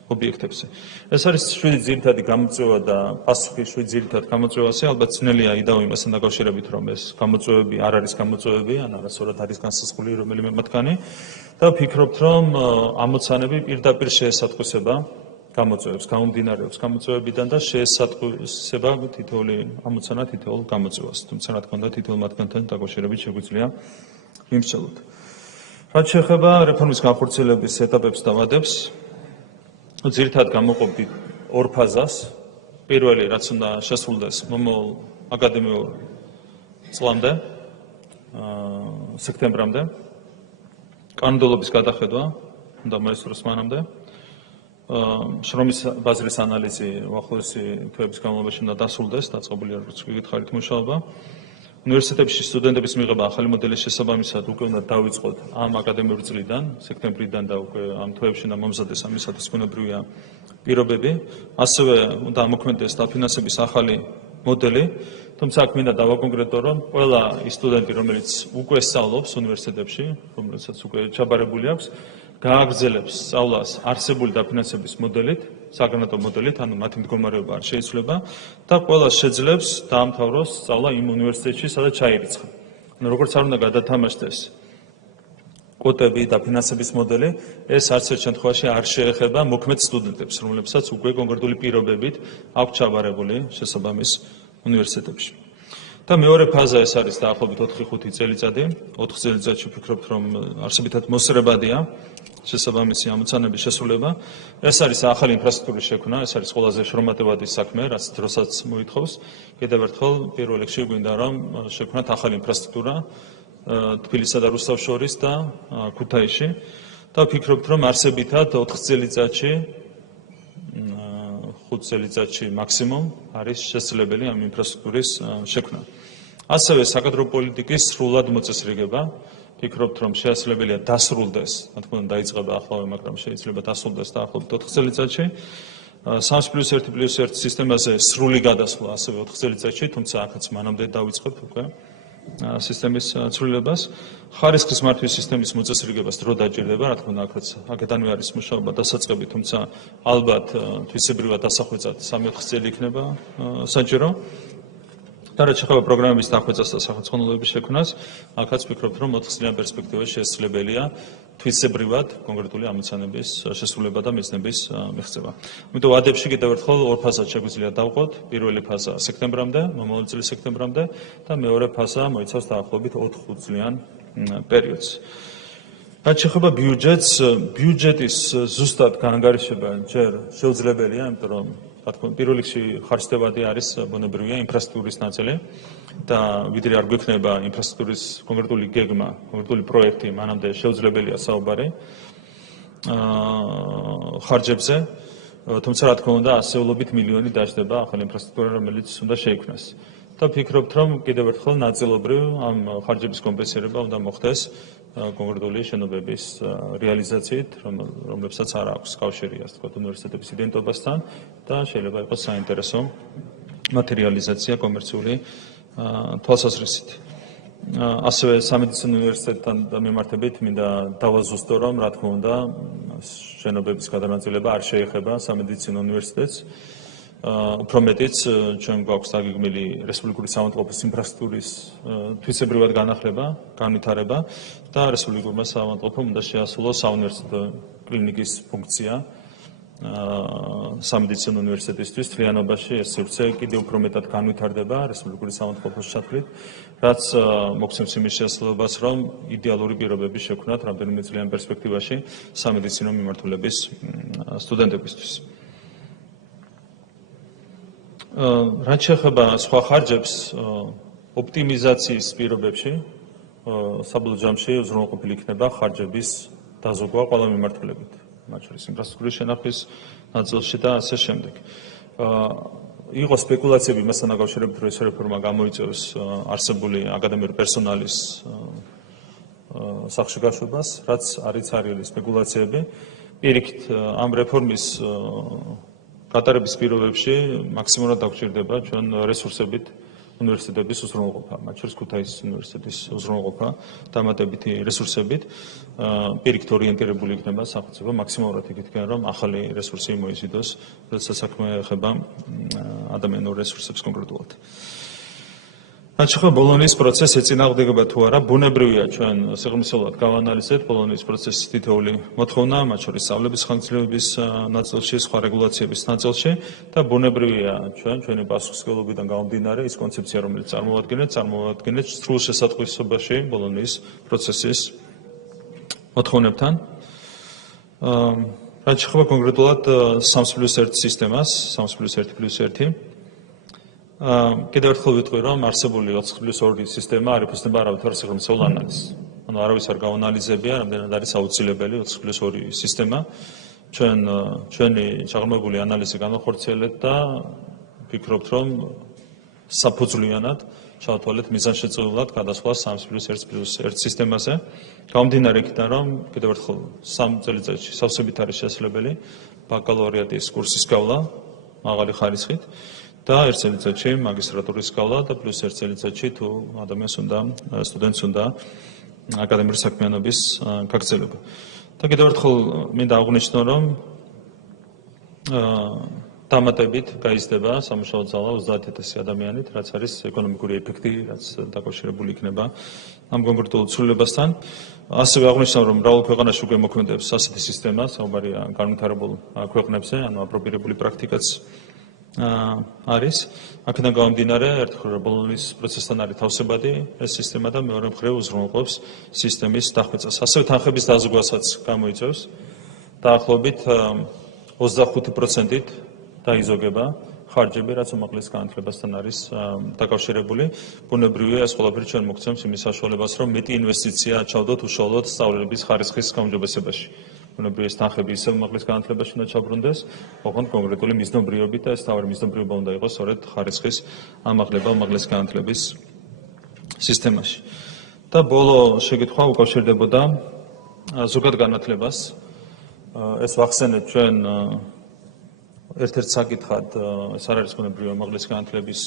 ობიექტებზე. ეს არის 7 ძირითადი გამოწვევა და პასუხი 7 ძირითად გამოწვევაზე, ალბათ ძნელია იდაო იმასთან დაკავშირებით, რომ ეს გამოწვევები არ არის გამოწვევები, ან არასწორად არის განსაზღვრული რომელიმე მათგანი და ვფიქრობთ, რომ ამოცანები პირდაპირ შეესატყვისება გამოწვევებს, გამომდინარეობს გამოწვევებიდან და შეესატყვისება თითოეული ამოცანა თითოეულ გამოწვევას, თუმცა რა თქმა უნდა თითოეულ მათგანთან დაკავშირებით შეგვიძლია ვიმსჯელოთ. რაც შეეხება რეფორმის განხორციელების ეტაპებს და ვადებს, ძირითადად გამოყოფით ორ ფაზას. პირველი, რაც უნდა შესრულდეს მომავალ აკადემიურ წლამდე, სექტემბრამდე, კანონმდებლობის გადახედვა უნდა მოესწროს მანამდე. შრომის ბაზრის ანალიზი უახლოესი თვეების განმავლობაში უნდა დასრულდეს, დაწყებულია როგორც გითხარით მუშაობა. უნივერსიტეტებში სტუდენტების მიღება ახალი მოდელის შესაბამისად უკვე უნდა დავიწყოთ ამ აკადემიური წლიდან, სექტემბრიდან და უკვე ამ თვეებში უნდა მომზადდეს ამისათვის ბუნებრივია პირობები. ასევე უნდა ამოქმედდეს დაფინანსების ახალი მოდელი, თუმცა აქ მინდა დავაკონკრეტო, რომ ყველა ის სტუდენტი, რომელიც უკვე სწავლობს უნივერსიტეტებში, რომელსაც უკვე ჩაბარებული აქვს, გააგრძელებს სწავლას არსებული დაფინანსების მოდელით, საგრანტო მოდელით, ანუ მათი მდგომარეობა არ შეიცვლება და ყველა შეძლებს დაამთავროს სწავლა იმ უნივერსიტეტში, სადაც ჩაირიცხა. ანუ როგორც არ უნდა გადათამაშდეს კვოტები დაფინანსების მოდელი, ეს არც ერთ შემთხვევაში არ შეეხება მოქმედ სტუდენტებს, რომლებსაც უკვე კონკრეტული პირობებით აქვს ჩაბარებული შესაბამის უნივერსიტეტებში. და მეორე ფაზა ეს არის დაახლოებით 4-5 წელიწადი. 4 წელიწადში ვფიქრობთ, რომ არსებითად მოსწრებადია შესაბამისი ამოცანების შესრულება. ეს არის ახალი ინფრასტრუქტურის შექმნა, ეს არის ყველაზე შრომატევადი საქმე, რაც დროსაც მოითხოვს. კიდევ ერთხელ პირველ რიგში გვინდა რომ შექმნათ ახალი ინფრასტრუქტურა თბილისსა და რუსთავს შორის და ქუთაისში და ვფიქრობთ, რომ არსებითად 4 წელიწადში 5 წელიწადში მაქსიმუმ არის შესაძლებელი ამ ინფრასტრუქტურის შექმნა. ასევე საკადრო პოლიტიკის სრულად მოწესრიგება. ვფიქრობთ, რომ შესაძლებელია დასრულდეს, რა თქმა უნდა დაიწყება ახლავე, მაგრამ შეიძლება დასრულდეს დაახლოებით 4 წელიწადში. 3+1+1 სისტემაზე სრული გადასვლა ასევე 4 წელიწადში, თუმცა აქაც მანამდე დავიწყებთ უკვე სისტემის ცვლილებას. ხარისხის მართვის სისტემის მოწესრიგებას დრო დაჭირდება, რა თქმა უნდა, აქედანვე არის მუშაობა დასაწყები, თუმცა ალბათ თვისებრივად დასახვეწად 3-4 წელი იქნება საჭირო. და რაც შეეხება პროგრამების დახვეწას და სახელმწიფოების შექმნას, აქაც ვფიქრობთ, რომ 4 წლიან პერსპექტივაში შესაძლებელია თვისებრივად კონკრეტული ამოცანების შესრულება და მიზნების მიღწევა. ამიტომ ვადებში კიდევ ერთხელ ორ ფაზად შეგვიძლია დავყოთ. პირველი ფაზა სექტემბრამდე, მომავალი წლის სექტემბრამდე და მეორე ფაზა მოიცავს დაახლოებით 4 წლიან პერიოდს. რაც შეეხება ბიუჯეტს, ბიუჯეტის ზუსტად გაანგარიშება ჯერ შეუძლებელია, იმიტომ რომ პირველ რიგში ხარჯდებადი არის ბუნებრივია ინფრასტრუქტურის ნაწილი და ვიდრე არ გვექნება ინფრასტრუქტურის კონკრეტული გეგმა, კონკრეტული პროექტი, მანამდე შეუძლებელია საუბარი ხარჯებზე, თუმცა რა თქმა უნდა ასეულობით მილიონი დაждდება ახალი ინფრასტრუქტურა, რომელიც უნდა შეიქმნას. და ვფიქრობთ, რომ კიდევ ერთხელ ნაწილობრივ ამ ხარჯების კომპენსირება უნდა მოხდეს კონკრეტული შენობების რეალიზაციით, რომლებსაც არ აქვს კავშირი, ასე ვთქვათ, უნივერსიტეტების იდენტობასთან და შეიძლება იყოს საინტერესო მატერიალიზაცია კომერციული თვალსაზრისით. ასევე სამედიცინო უნივერსიტეტთან მიმართებით მინდა დავაზუსტო, რომ რა თქმა უნდა შენობების გადანაწილება არ შეეხება სამედიცინო უნივერსიტეტს. უფრო მეტიც ჩვენ გვაქვს დაგეგმილი რესპუბლიკური საავადმყოფოს ინფრასტრუქტურის თვისებრივად განახლება, განვითარება და რესპუბლიკურმა საავადმყოფომ უნდა შეასრულოს საუნივერსიტეტო კლინიკის ფუნქცია სამედიცინო უნივერსიტეტისთვის თლიანობაში ეს სივრცე კიდევ უფრო მეტად განვითარდება რესპუბლიკური საავადმყოფოს ჩათვლით, რაც მოგცემს იმის შესაძლებლობას, რომ იდეალური პირობები შექმნათ რამდენიმე წლიან პერსპექტივაში სამედიცინო მიმართულების სტუდენტებისთვის. რაც შეეხება სხვა ხარჯებს, ოპტიმიზაციის პირობებში საბოლოო ჯამში უზრუნველყოფილი იქნება ხარჯების დაზოგვა ყველა მიმართულებით, მათ შორის ინფრასტრუქტურის შენახვის ნაწილში და ასე შემდეგ. იყო სპეკულაციები მასთან დაკავშირებით, რომ ეს რეფორმა გამოიწვევს არსებული აკადემიური პერსონალის სახში გაშვებას, რაც არის ცარიელი სპეკულაციები. პირიქით, ამ რეფორმის გატარების პირობებში მაქსიმალურად დაგვჭირდება ჩვენ რესურსებით უნივერსიტეტების უზრუნველყოფა, მათ შორის ქუთაისის უნივერსიტეტის უზრუნველყოფა დამატებითი რესურსებით. პირიქით ორიენტირებული იქნება სახელმწიფო მაქსიმალურად იქითქენ, რომ ახალი რესურსი მოიზიდოს, როდესაც საქმე ეხება ადამიანურ რესურსებს კონკრეტულად. რაც შეეხება ბოლონიის პროცესს ეწინააღმდეგება თუ არა, ბუნებრივია ჩვენ სიღრმისეულად გავანალიზეთ ბოლონიის პროცესის თითოეული მოთხოვნა, მათ შორის სწავლების ხანგრძლივების ნაწილში, სხვა რეგულაციების ნაწილში და ბუნებრივია ჩვენი პასუხისმგებლობიდან გამომდინარე ის კონცეფცია, რომელიც წარმოვადგენთ სრულ შესატყვისობაში ბოლონიის პროცესის მოთხოვნებთან. რაც შეეხება კონკრეტულად 3+1 სისტემას, 3+1+1 კიდევ ერთხელ ვიტყვი, რომ არსებული 4+2 სისტემა არ იფუძნება არავითარ სიღრმისეულ ანალიზს. ანუ არავის არ გაანალიზებია, რამდენად არის აუცილებელი 4+2 სისტემა. ჩვენი ჩაღრმავებული ანალიზი განახორციელეთ და ვფიქრობთ, რომ საფუძვლიანად ჩავთვალეთ მიზანშეწონილად გადასვლა 3+1+1 სისტემაზე. გამომდინარე იქიდან, რომ კიდევ ერთხელ 3 წელიწადში სავსებით არის შესაძლებელი ბაკალავრიატის კურსის გავლა მაღალი ხარისხით. და 1 წელიწადში მაგისტრატურის გავლა და პლუს 1 წელიწადში თუ ადამიანს უნდა სტუდენტს უნდა აკადემიური საქმიანობის გაგრძელება. და კიდევ ერთხელ მინდა აღვნიშნო, რომ დამატებით გაიზრდება სამუშაო ძალა 30,000 ადამიანით, რაც არის ეკონომიკური ეფექტი, რაც დაკავშირებული იქნება ამ კონკრეტულ ცვლილებასთან. ასევე აღვნიშნავ, რომ მრავალ ქვეყანაში უკვე მოქმედებს ასეთი სისტემა, საუბარია განვითარებულ ქვეყნებზე, ანუ აპრობირებული პრაქტიკაც არის. აქედან გამომდინარე, ერთხელ ბოლონიის პროცესთან არის თავსებადი ეს სისტემა და მეორე მხრივ უზრუნველყოფს სისტემის დახვეწას. ასევე თანხების დაზოგვასაც გამოიწვევს. დაახლოებით 25%-ით დაიზოგება ხარჯები, რაც უმაღლეს განათლებასთან არის დაკავშირებული. ბუნებრივია, ეს ყველაფერი ჩვენ მოგცემს იმის საშუალებას, რომ მეტი ინვესტიცია ჩავდოთ უშუალოდ სწავლების ხარისხის გაუმჯობესებაში. ბუნებრივია, ეს თანხები ისევ უმაღლეს განათლებაში უნდა ჩაბრუნდეს, ოღონდ კონკრეტული მიზნობრიობით და ეს თავი მიზნობრიობა უნდა იყოს სწორედ ხარისხის ამაღლება უმაღლეს განათლების სისტემაში. და ბოლო შეკითხვა უკავშირდებოდა ზოგად განათლებას. ეს ვახსენეთ ჩვენ ერთ-ერთ საკითხად ეს არ არის ბუნებრივი უმაღლესი განათლების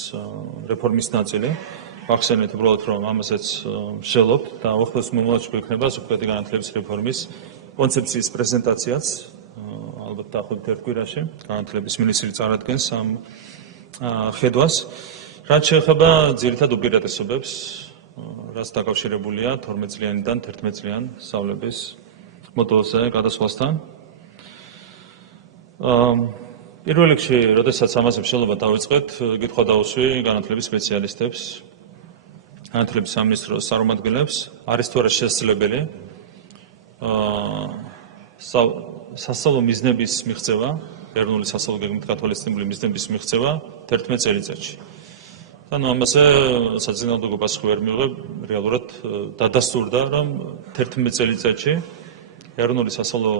რეფორმის ნაწილი. ვახსენეთ უბრალოდ რომ ამასაც ვშელობთ და უახლოეს მომავალში გვექნება სუპერდი განათლების რეფორმის კონცეფციის პრეზენტაციაც ალბათ დაახლოებით ერთ კვირაში განათლების მინისტრი წარადგენს ამ ხედვას. რაც შეეხება ძირითად უპირატესობებს, რაც დაკავშირებულია 12-წლიანიდან 11-წლიან სწავლების მოდელზე გადასვლასთან. პირველ რიგში, როდესაც ამაზე მშელობა დავიწყეთ, კითხვა დავუსვი განათლების სპეციალისტებს, განათლების სამინისტროს წარმომადგენლებს, არის თუ არა შესაძლებელი სასწავლო მიზნების მიღწევა, ეროვნული სასწავლო გეგმით გათვალისწინებული მიზნების მიღწევა 11 წელიწადში. ანუ ამაზე საწინააღმდეგო პასუხი ვერ მივიღებ, რეალურად დადასტურდა, რომ 11 წელიწადში ეროვნული სასწავლო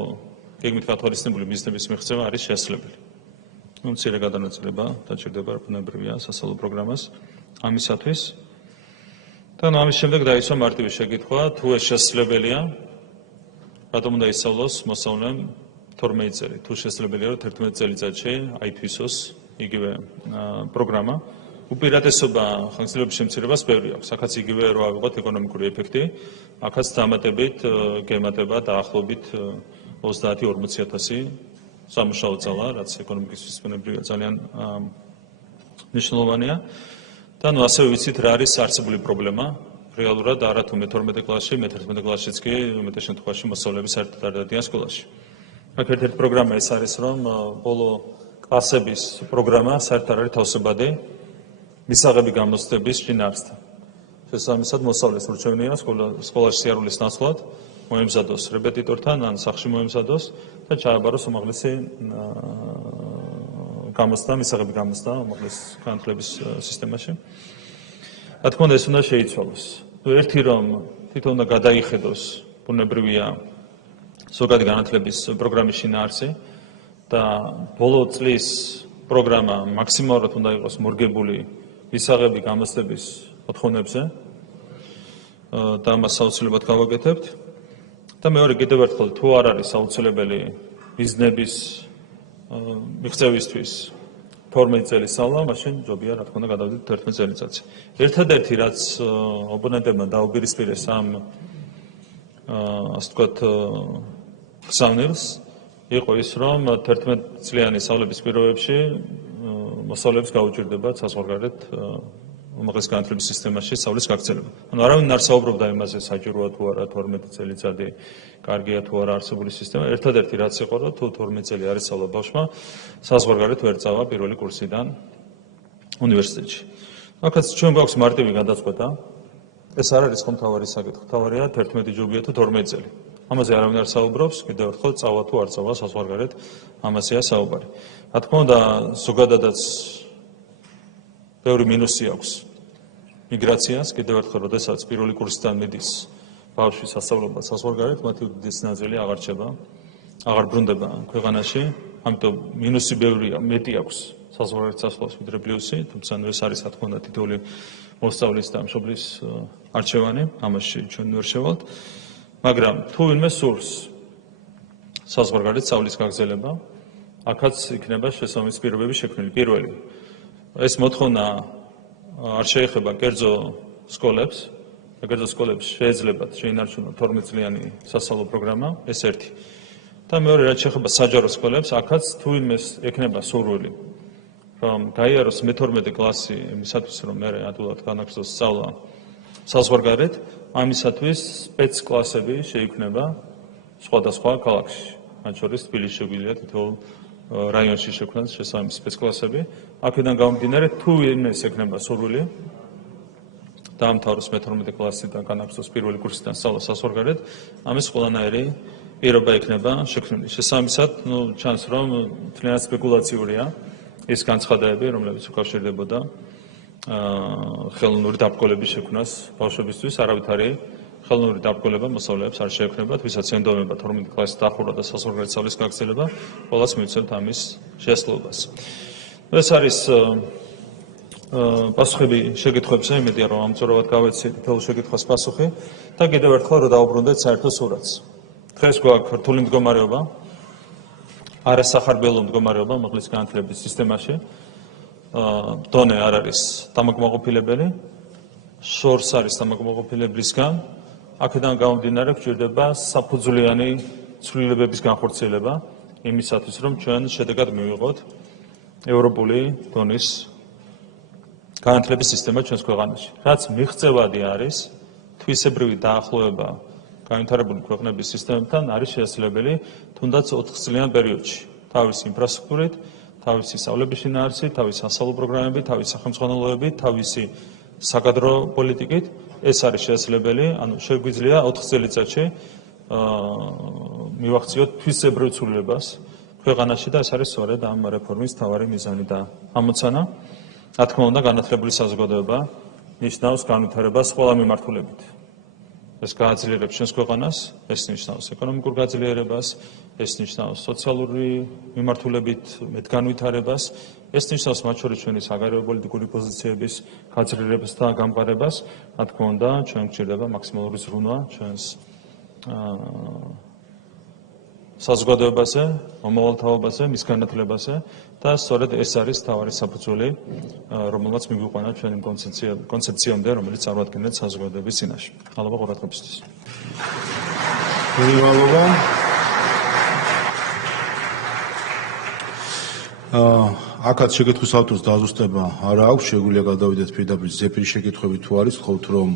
გეგმით გათვალისწინებული მიზნების მიღწევა არის შესაძლებელი. მცირე გადანაწილება დაჭირდება ბუნებრივია სასწავლო პროგრამას ამისათვის. და ამის შემდეგ დაისვა მარტივი შეკითხვა, თუ ეს შესაძლებელია, რატომ უნდა ისწავლოს მოსწავლემ 12 წელი, თუ შესაძლებელია, რომ 11 წელიწადში აითვისოს იგივე პროგრამა. უპირატესობა ხანგრძლივობის შემცირებას ბევრი აქვს. აქაც იგივე რო ავიღოთ ეკონომიკური ეფექტი, აქაც დამატებით გემატება დაახლოებით 30-40,000 სამუშაო ძალა, რაც ეკონომიკის ბუნებრივია ძალიან მნიშვნელოვანია. და ნუ ასევე ვიცით რა არის არსებული პრობლემა. რეალურად არა თუ მე-12 კლასში, მე-11 კლასშიც კი უმეტეს შემთხვევაში მოსწავლეები საერთოდ არ დადიან სკოლაში. აქ ერთ-ერთი პროგრამა ეს არის, რომ ბოლო კლასების პროგრამა საერთოდ არ არის თავსებადი მისაღები გამოცდების შინაარსთან. შესაბამისად, მოსწავლეს ურჩევნია სკოლაში სიარულის ნაცვლად მოემზადოს რეპეტიტორთან, ან სახლში მოემზადოს და ჩააბაროს უმაღლესი გამოცდა, მისაღები გამოცდა უმაღლეს განათლების სისტემაში. რა თქმა უნდა, ეს უნდა შეიცვალოს. ერთი რომ თვითონ უნდა გადაიხედოს ბუნებრივია ზოგადი განათლების პროგრამის შინაარსი და ბოლო წლის პროგრამა მაქსიმალურად უნდა იყოს მორგებული მისაღები გამოცდების მოთხოვნებზე და ამას აუცილებლად გავაკეთებთ. და მეორე კიდევ ერთხელ თუ არ არის აუცილებელი მიზნების მიღწევისთვის 12 წელი სწავლა, მაშინ ჯობია რა თქმა უნდა გადავიდეთ 11 წელიწადში. ერთადერთი რაც ოპონენტებმა დაუპირისპირეს ამ ასე ვთქვათ გზავნილს იყო ის, რომ 11 წლიანი სწავლების პირობებში მოსწავლეებს გაუჭირდებათ საზღვარგარეთ უმაღლესი განათლების სისტემაში სწავლის გაგრძელება. ანუ არავინ არ საუბრობდა იმაზე, საჭიროა თუ არა 12 წელიწადი, კარგია თუ არა არსებული სისტემა. ერთადერთი რაც იყო, რომ თუ 12 წელი არის სწავლა ბავშვმა, საზღვარგარეთ ვერ წავა პირველი კურსიდან უნივერსიტეტში. აქაც ჩვენ გვაქვს მარტივი გადაწყვეტა. ეს არ არის ხომ თავარი საკითხი. თავარია 11 ჯობია თუ 12 წელი. ამაზე არავინ არ საუბრობს, კიდევ ერთხელ წავა თუ არ წავა საზღვარგარეთ, ამაზეა საუბარი. რა თქმა უნდა, ზოგადადაც ბევრი მინუსი აქვს მიგრაციას, კიდევ ერთხელ, როდესაც პირველი კურსიდან მიდის ბავშვი სასწავლებლად საზღვარგარეთ, მათი უდიდესი ნაწილი აღარ რჩება, აღარ ბრუნდება ქვეყანაში, ამიტომ მინუსი ბევრია, მეტი აქვს საზღვარგარეთ წასვლას ვიდრე პლუსი, თუმცა ეს არის რა თქმა უნდა თითოეული მოსწავლის და მშობლის არჩევანი, ამაში ჩვენ ვერ შევალთ, მაგრამ თუ ვინმე სურს საზღვარგარეთ სწავლის გაგრძელება, აქაც იქნება შესაბამისი პირობები შექმნილი. პირველი, ეს მოთხოვნა არ შეეხება კერძო სკოლებს, და კერძო სკოლებს შეეძლებათ შეინარჩუნონ 12 წლიანი სასწავლო პროგრამა, ეს ერთი. და მეორე, რაც შეეხება საჯარო სკოლებს, აქაც თუ ვინმეს ექნება სურვილი, რომ გაიაროს მე-12 კლასი იმისათვის, რომ მე ადვილად განაგრძოს სწავლა საზღვარგარეთ, ამისათვის სპეცკლასები შეიქმნება სხვადასხვა ქალაქში. მათ შორის თბილისში შეგვიძლია თითოეულ რაიონში შექმნას შესაბამისი სპეცკლასები. აქედან გამომდინარე, თუ ვინმეს ექნება სურვილი დაამთავროს მე-12 კლასიდან განაგრძოს პირველი კურსიდან სწავლა საზღვარგარეთ, ამის ყველანაირი პირობა იქნება შექმნილი. შესაბამისად, ჩანს რომ მთლიანად სპეკულაციურია ეს განცხადებები, რომლებიც უკავშირდებოდა ხელოვნური დაბრკოლების შექმნას ბავშვებისთვის, არავითარი ხელოვნური დაბრკოლება მოსწავლეებს არ შეექმნებათ, ვისაც ენდომება 12 კლასის დახურვა და საზღვარგარეთ სწავლის გაგრძელება, ყველას მივცემთ ამის შესაძლებლობას. ეს არის პასუხები შეკითხვებზე, იმედია რომ ამწურავად გავეცეთ თითოეულ შეკითხვას პასუხი და კიდევ ერთხელ რომ დავუბრუნდეთ საერთო სურათს. დღეს გვაქვს რთული მდგომარეობა, არასახარბიელო მდგომარეობა მაღლის განათლების სისტემაში. დონე არ არის დამაკმაყოფილებელი, შორს არის დამაკმაყოფილებისგან. აქედან გამომდინარე გვჭირდება საფუძვლიანი ცვლილებების განხორციელება იმისათვის, რომ ჩვენ შედეგად მივიღოთ ევროპული დონის განათლების სისტემა ჩვენს ქვეყანაში. რაც მიღწევადი არის, თვისებრივი დაახლოება განვითარებული ქვეყნების სისტემებთან არის შესაძლებელი თუნდაც 4 წლიან პერიოდში. თავისი ინფრასტრუქტურით, თავისი სწავლების შინაარსით, თავისი სასწავლო პროგრამებით, თავისი სახელმძღვანელოებით, თავისი საკადრო პოლიტიკით ეს არის შესაძლებელი, ანუ შეგვიძლია 4 წელიწადში მივახციოთ თვისებრივ ცვლილებას ქვეყანაში და ეს არის სწორედ ამ რეფორმის მთავარი მიზანი და ამოცანა. რა თქმა უნდა, განათლებული საზოგადოება ნიშნავს განვითარებას ყველა მიმართულებით. ეს გააძლიერებს ჩვენს ქვეყანას, ეს ნიშნავს ეკონომიკურ გაძლიერებას, ეს ნიშნავს სოციალური მიმართულებით მეტგანვითარებას, ეს ნიშნავს მათ შორის ჩვენი საგარეო პოლიტიკური პოზიციების გაძლიერებას და გამყარებას. რა თქმა უნდა, ჩვენ გვჭირდება მაქსიმალური ზრუნვა ჩვენს საზოგადოებაზე, მომავალთაობაზე, მის განათლებაზე და სწორედ ეს არის თავარი საფუძველი, რომელმაც მიგვიყვანა ჩვენ იმ კონცეფციამდე, რომელიც წარმოადგენთ საზოგადოების წინაშე. მადლობა ყურადღებისთვის. მადლობა. აქაც შეკითხვის ავტორს დაზუსტება არ აქვს, შეგვიძლია გადავიდეთ პირდაპირ ზეპირი შეკითხვები თუ არის, გთხოვთ რომ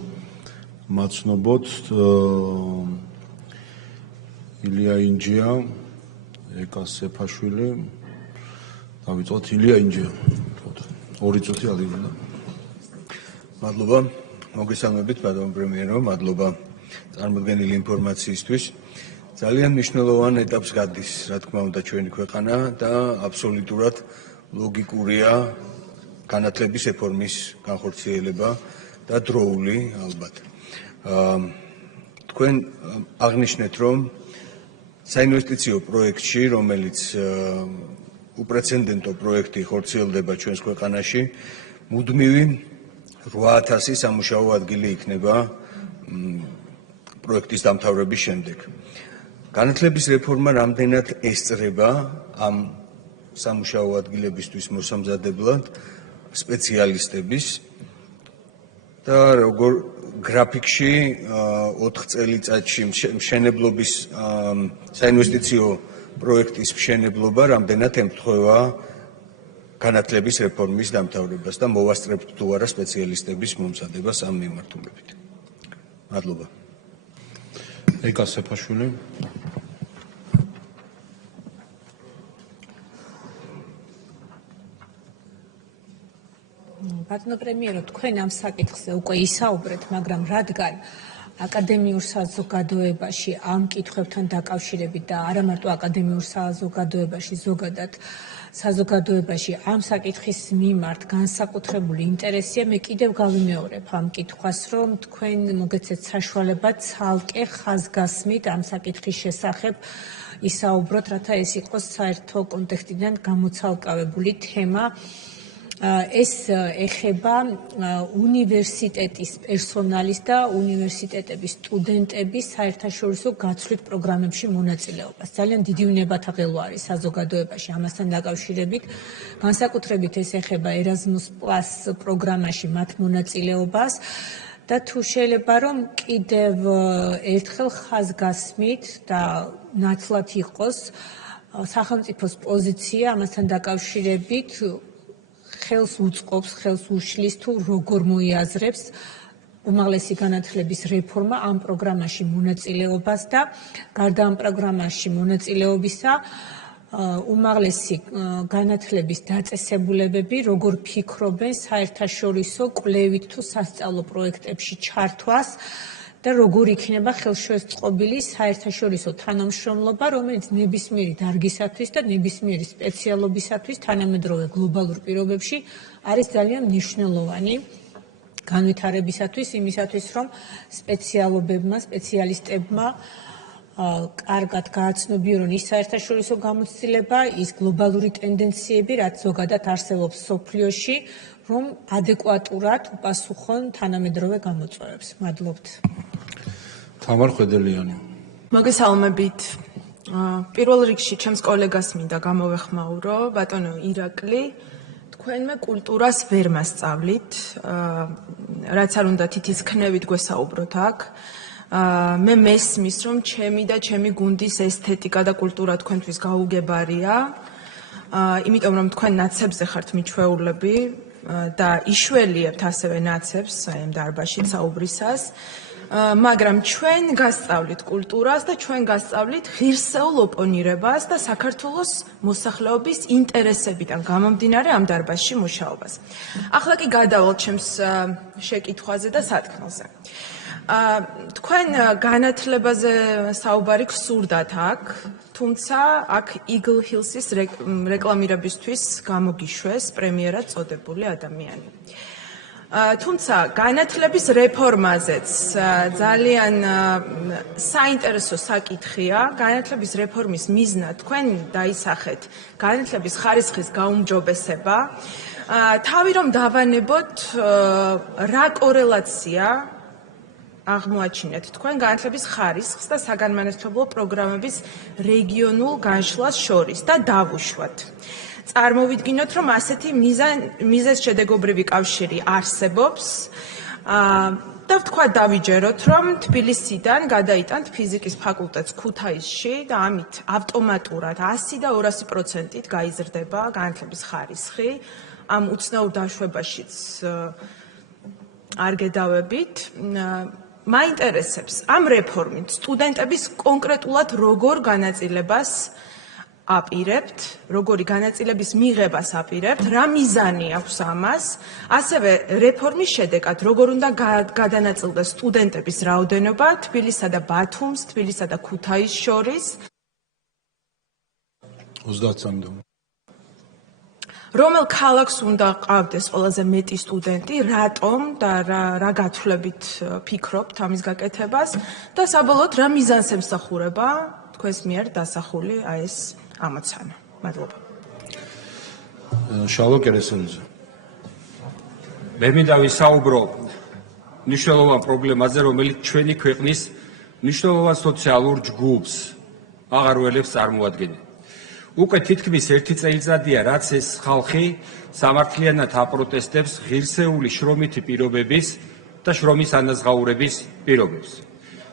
მაცნობოთ ილია ინჯია, ეკა სეფაშვილი, დავიწყოთ ილია ინჯია. 2 წუთი ადრინდა. მადლობა. მოგესალმებით, ბატონო პრემიერო, მადლობა წარმოდგენილი ინფორმაციისთვის. ძალიან მნიშვნელოვან ეტაპს გადის, რა თქმა უნდა, ჩვენი ქვეყანა და აბსოლუტურად ლოგიკურია განათლების რეფორმის განხორციელება და დროული ალბათ. თქვენ აღნიშნეთ, რომ საინვესტიციო პროექტში, რომელიც უპრეცედენტო პროექტი ხორციელდება ჩვენს ქვეყანაში, მუდმივი 8000 სამუშაო ადგილი იქნება პროექტის დამთავრების შემდეგ. განათლების რეფორმა რამდენად ესწრება ამ სამუშაო ადგილებისთვის მოსამზადებლად სპეციალისტების და როგორ გრაფიკში 4 წელიწადში მშენებლობის საინვესტიციო პროექტის მშენებლობა რამდენად ემთხვევა განათლების რეფორმის დამთავრებას და მოვასწრებთ თუ არა სპეციალისტების მომზადებას ამ მიმართულებით. მადლობა. ეკა სეფაშვილი. ბატონო პრემიერო, თქვენ ამ საკითხზე უკვე ისაუბრეთ, მაგრამ რადგან აკადემიურ საზოგადოებაში ამ კითხვებთან დაკავშირებით და არა მარტო აკადემიურ საზოგადოებაში, ზოგადად საზოგადოებაში ამ საკითხის მიმართ განსაკუთრებული ინტერესია, მე კიდევ გავიმეორებ ამ კითხვას, რომ თქვენ მოგეცეთ საშუალება ცალკე ხაზგასმით ამ საკითხის შესახებ ისაუბროთ, რათა ეს იყოს საერთო კონტექსტიდან გამოცალკავებული თემა. ეს ეხება უნივერსიტეტის პერსონალის და უნივერსიტეტების სტუდენტების საერთაშორისო გაცვლით პროგრამებში მონაწილეობას. ძალიან დიდი უნებათა ღელვა არის საზოგადოებაში ამასთან დაკავშირებით. განსაკუთრებით ეს ეხება Erasmus+ პროგრამაში მათ მონაწილეობას და თუ შეიძლება რომ კიდევ ერთხელ ხაზგასმით და ნაცვლად იყოს სახელმწიფოს პოზიცია ამასთან დაკავშირებით ხელს უწყობს, ხელს უშლის თუ როგორ მოიაზრებს უმაღლესი განათლების რეფორმა ამ პროგრამაში მონაწილეობას და გარდა ამ პროგრამაში მონაწილეობისა უმაღლესი განათლების დაწესებულებები როგორ ფიქრობენ საერთაშორისო კვლევით თუ სასწავლო პროექტებში ჩართვას და როგორ იქნება ხელშეწყობილი საერთაშორისო თანამშრომლობა, რომელიც ნებისმიერი დარგისათვის და ნებისმიერი სპეციალობისათვის თანამედროვე გლობალურ პირობებში არის ძალიან მნიშვნელოვანი განვითარებისათვის, იმისათვის, რომ სპეციალობებმა, სპეციალისტებმა კარგად გააცნობიერონ ის საერთაშორისო გამოცდილება, ის გლობალური ტენდენციები, რაც ზოგადად არსებობს სოფლიოში, რომ ადეკვატურად უპასუხონ თანამედროვე გამოწვევებს. მადლობთ. თამარ ხვედელიანი. მოგესალმებით. პირველ რიგში ჩემს კოლეგას მინდა გამოვეხმაურო, ბატონო ირაკლი, თქვენმე კულტურას ვერ მასწავლით, რაც არ უნდა თითის ქნევით გვესაუბროთ აქ. მე მესმის, რომ ჩემი და ჩემი გუნდის ესთეტიკა და კულტურა თქვენთვის გაუგებარია, იმიტომ რომ თქვენ ნაცებზე ხართ მიჩვეულები და იშველიებთ ასევე ნაცებს აი ამ დარბაზში საუბრისას. მაგრამ ჩვენ გასწავლით კულტურას და ჩვენ გასწავლით ღირსეულ ოპონირებას და საქართველოს მოსახლეობის ინტერესებიდან გამომდინარე ამ დარბაზში მუშაობას. ახლა კი გადავალთ ჩემს შეკითხვაზე და სათქმელზე. თქვენ განათლებაზე საუბარი გსურდათ აქ, თუმცა აქ Eagle Hills-ის რეკლამირებისთვის გამოგიშვეს პრემიერად წოდებული ადამიანი. თუმცა განათლების რეფორმაზეც ძალიან საინტერესო საკითხია. განათლების რეფორმის მიზნად თქვენ დაისახეთ განათლების ხარისხის გაუმჯობესება. თავი რომ დავანებოთ, რა კორელაცია აღმოაჩინეთ თქვენ განათლების ხარისხს და საგანმანათლებლო პროგრამების რეგიონულ განშლას შორის და დავუშვათ. წარმოვიდგინოთ, რომ ასეთი მიზეზშედეგობრივი კავშირი არსებობს და ვთქვათ დავიჯეროთ, რომ თბილისიდან გადაიტანთ ფიზიკის ფაკულტეტს ქუთაისში და ამით ავტომატურად 100 და 200%-ით გაიზრდება განათლების ხარისხი. ამ უცნაურ დაშვებაშიც არ გედავებით. მაინტერესებს ამ რეფორმით სტუდენტების კონკრეტულად როგორ განაწილებას აპირებთ, როგორი განაწილების მიღებას აპირებთ, რა მიზანი აქვს ამას, ასევე რეფორმის შედეგად როგორ უნდა გადანაწილდეს სტუდენტების რაოდენობა თბილისსა და ბათუმს, თბილისსა და ქუთაისს შორის. 30-მდე. რომელ ქალაქს უნდა ყავდეს ყველაზე მეტი სტუდენტი, რატომ და რა გათვლებით ფიქრობთ ამის გაკეთებას და საბოლოოდ რა მიზანს ემსახურება თქვენს მიერ დასახული ეს ამოცანა. მადლობა. შალო კერესელიძე. მე მინდა ვისაუბრო მნიშვნელოვან პრობლემაზე, რომელიც ჩვენი ქვეყნის მნიშვნელოვან სოციალურ ჯგუფს აღარ ველებს წარმოადგენენ. უკვე თითქმის 1 წელიწადია, რაც ეს ხალხი სამართლიანად აპროტესტებს ღირსეული შრომითი პირობების და შრომის ანაზღაურების პირობებს.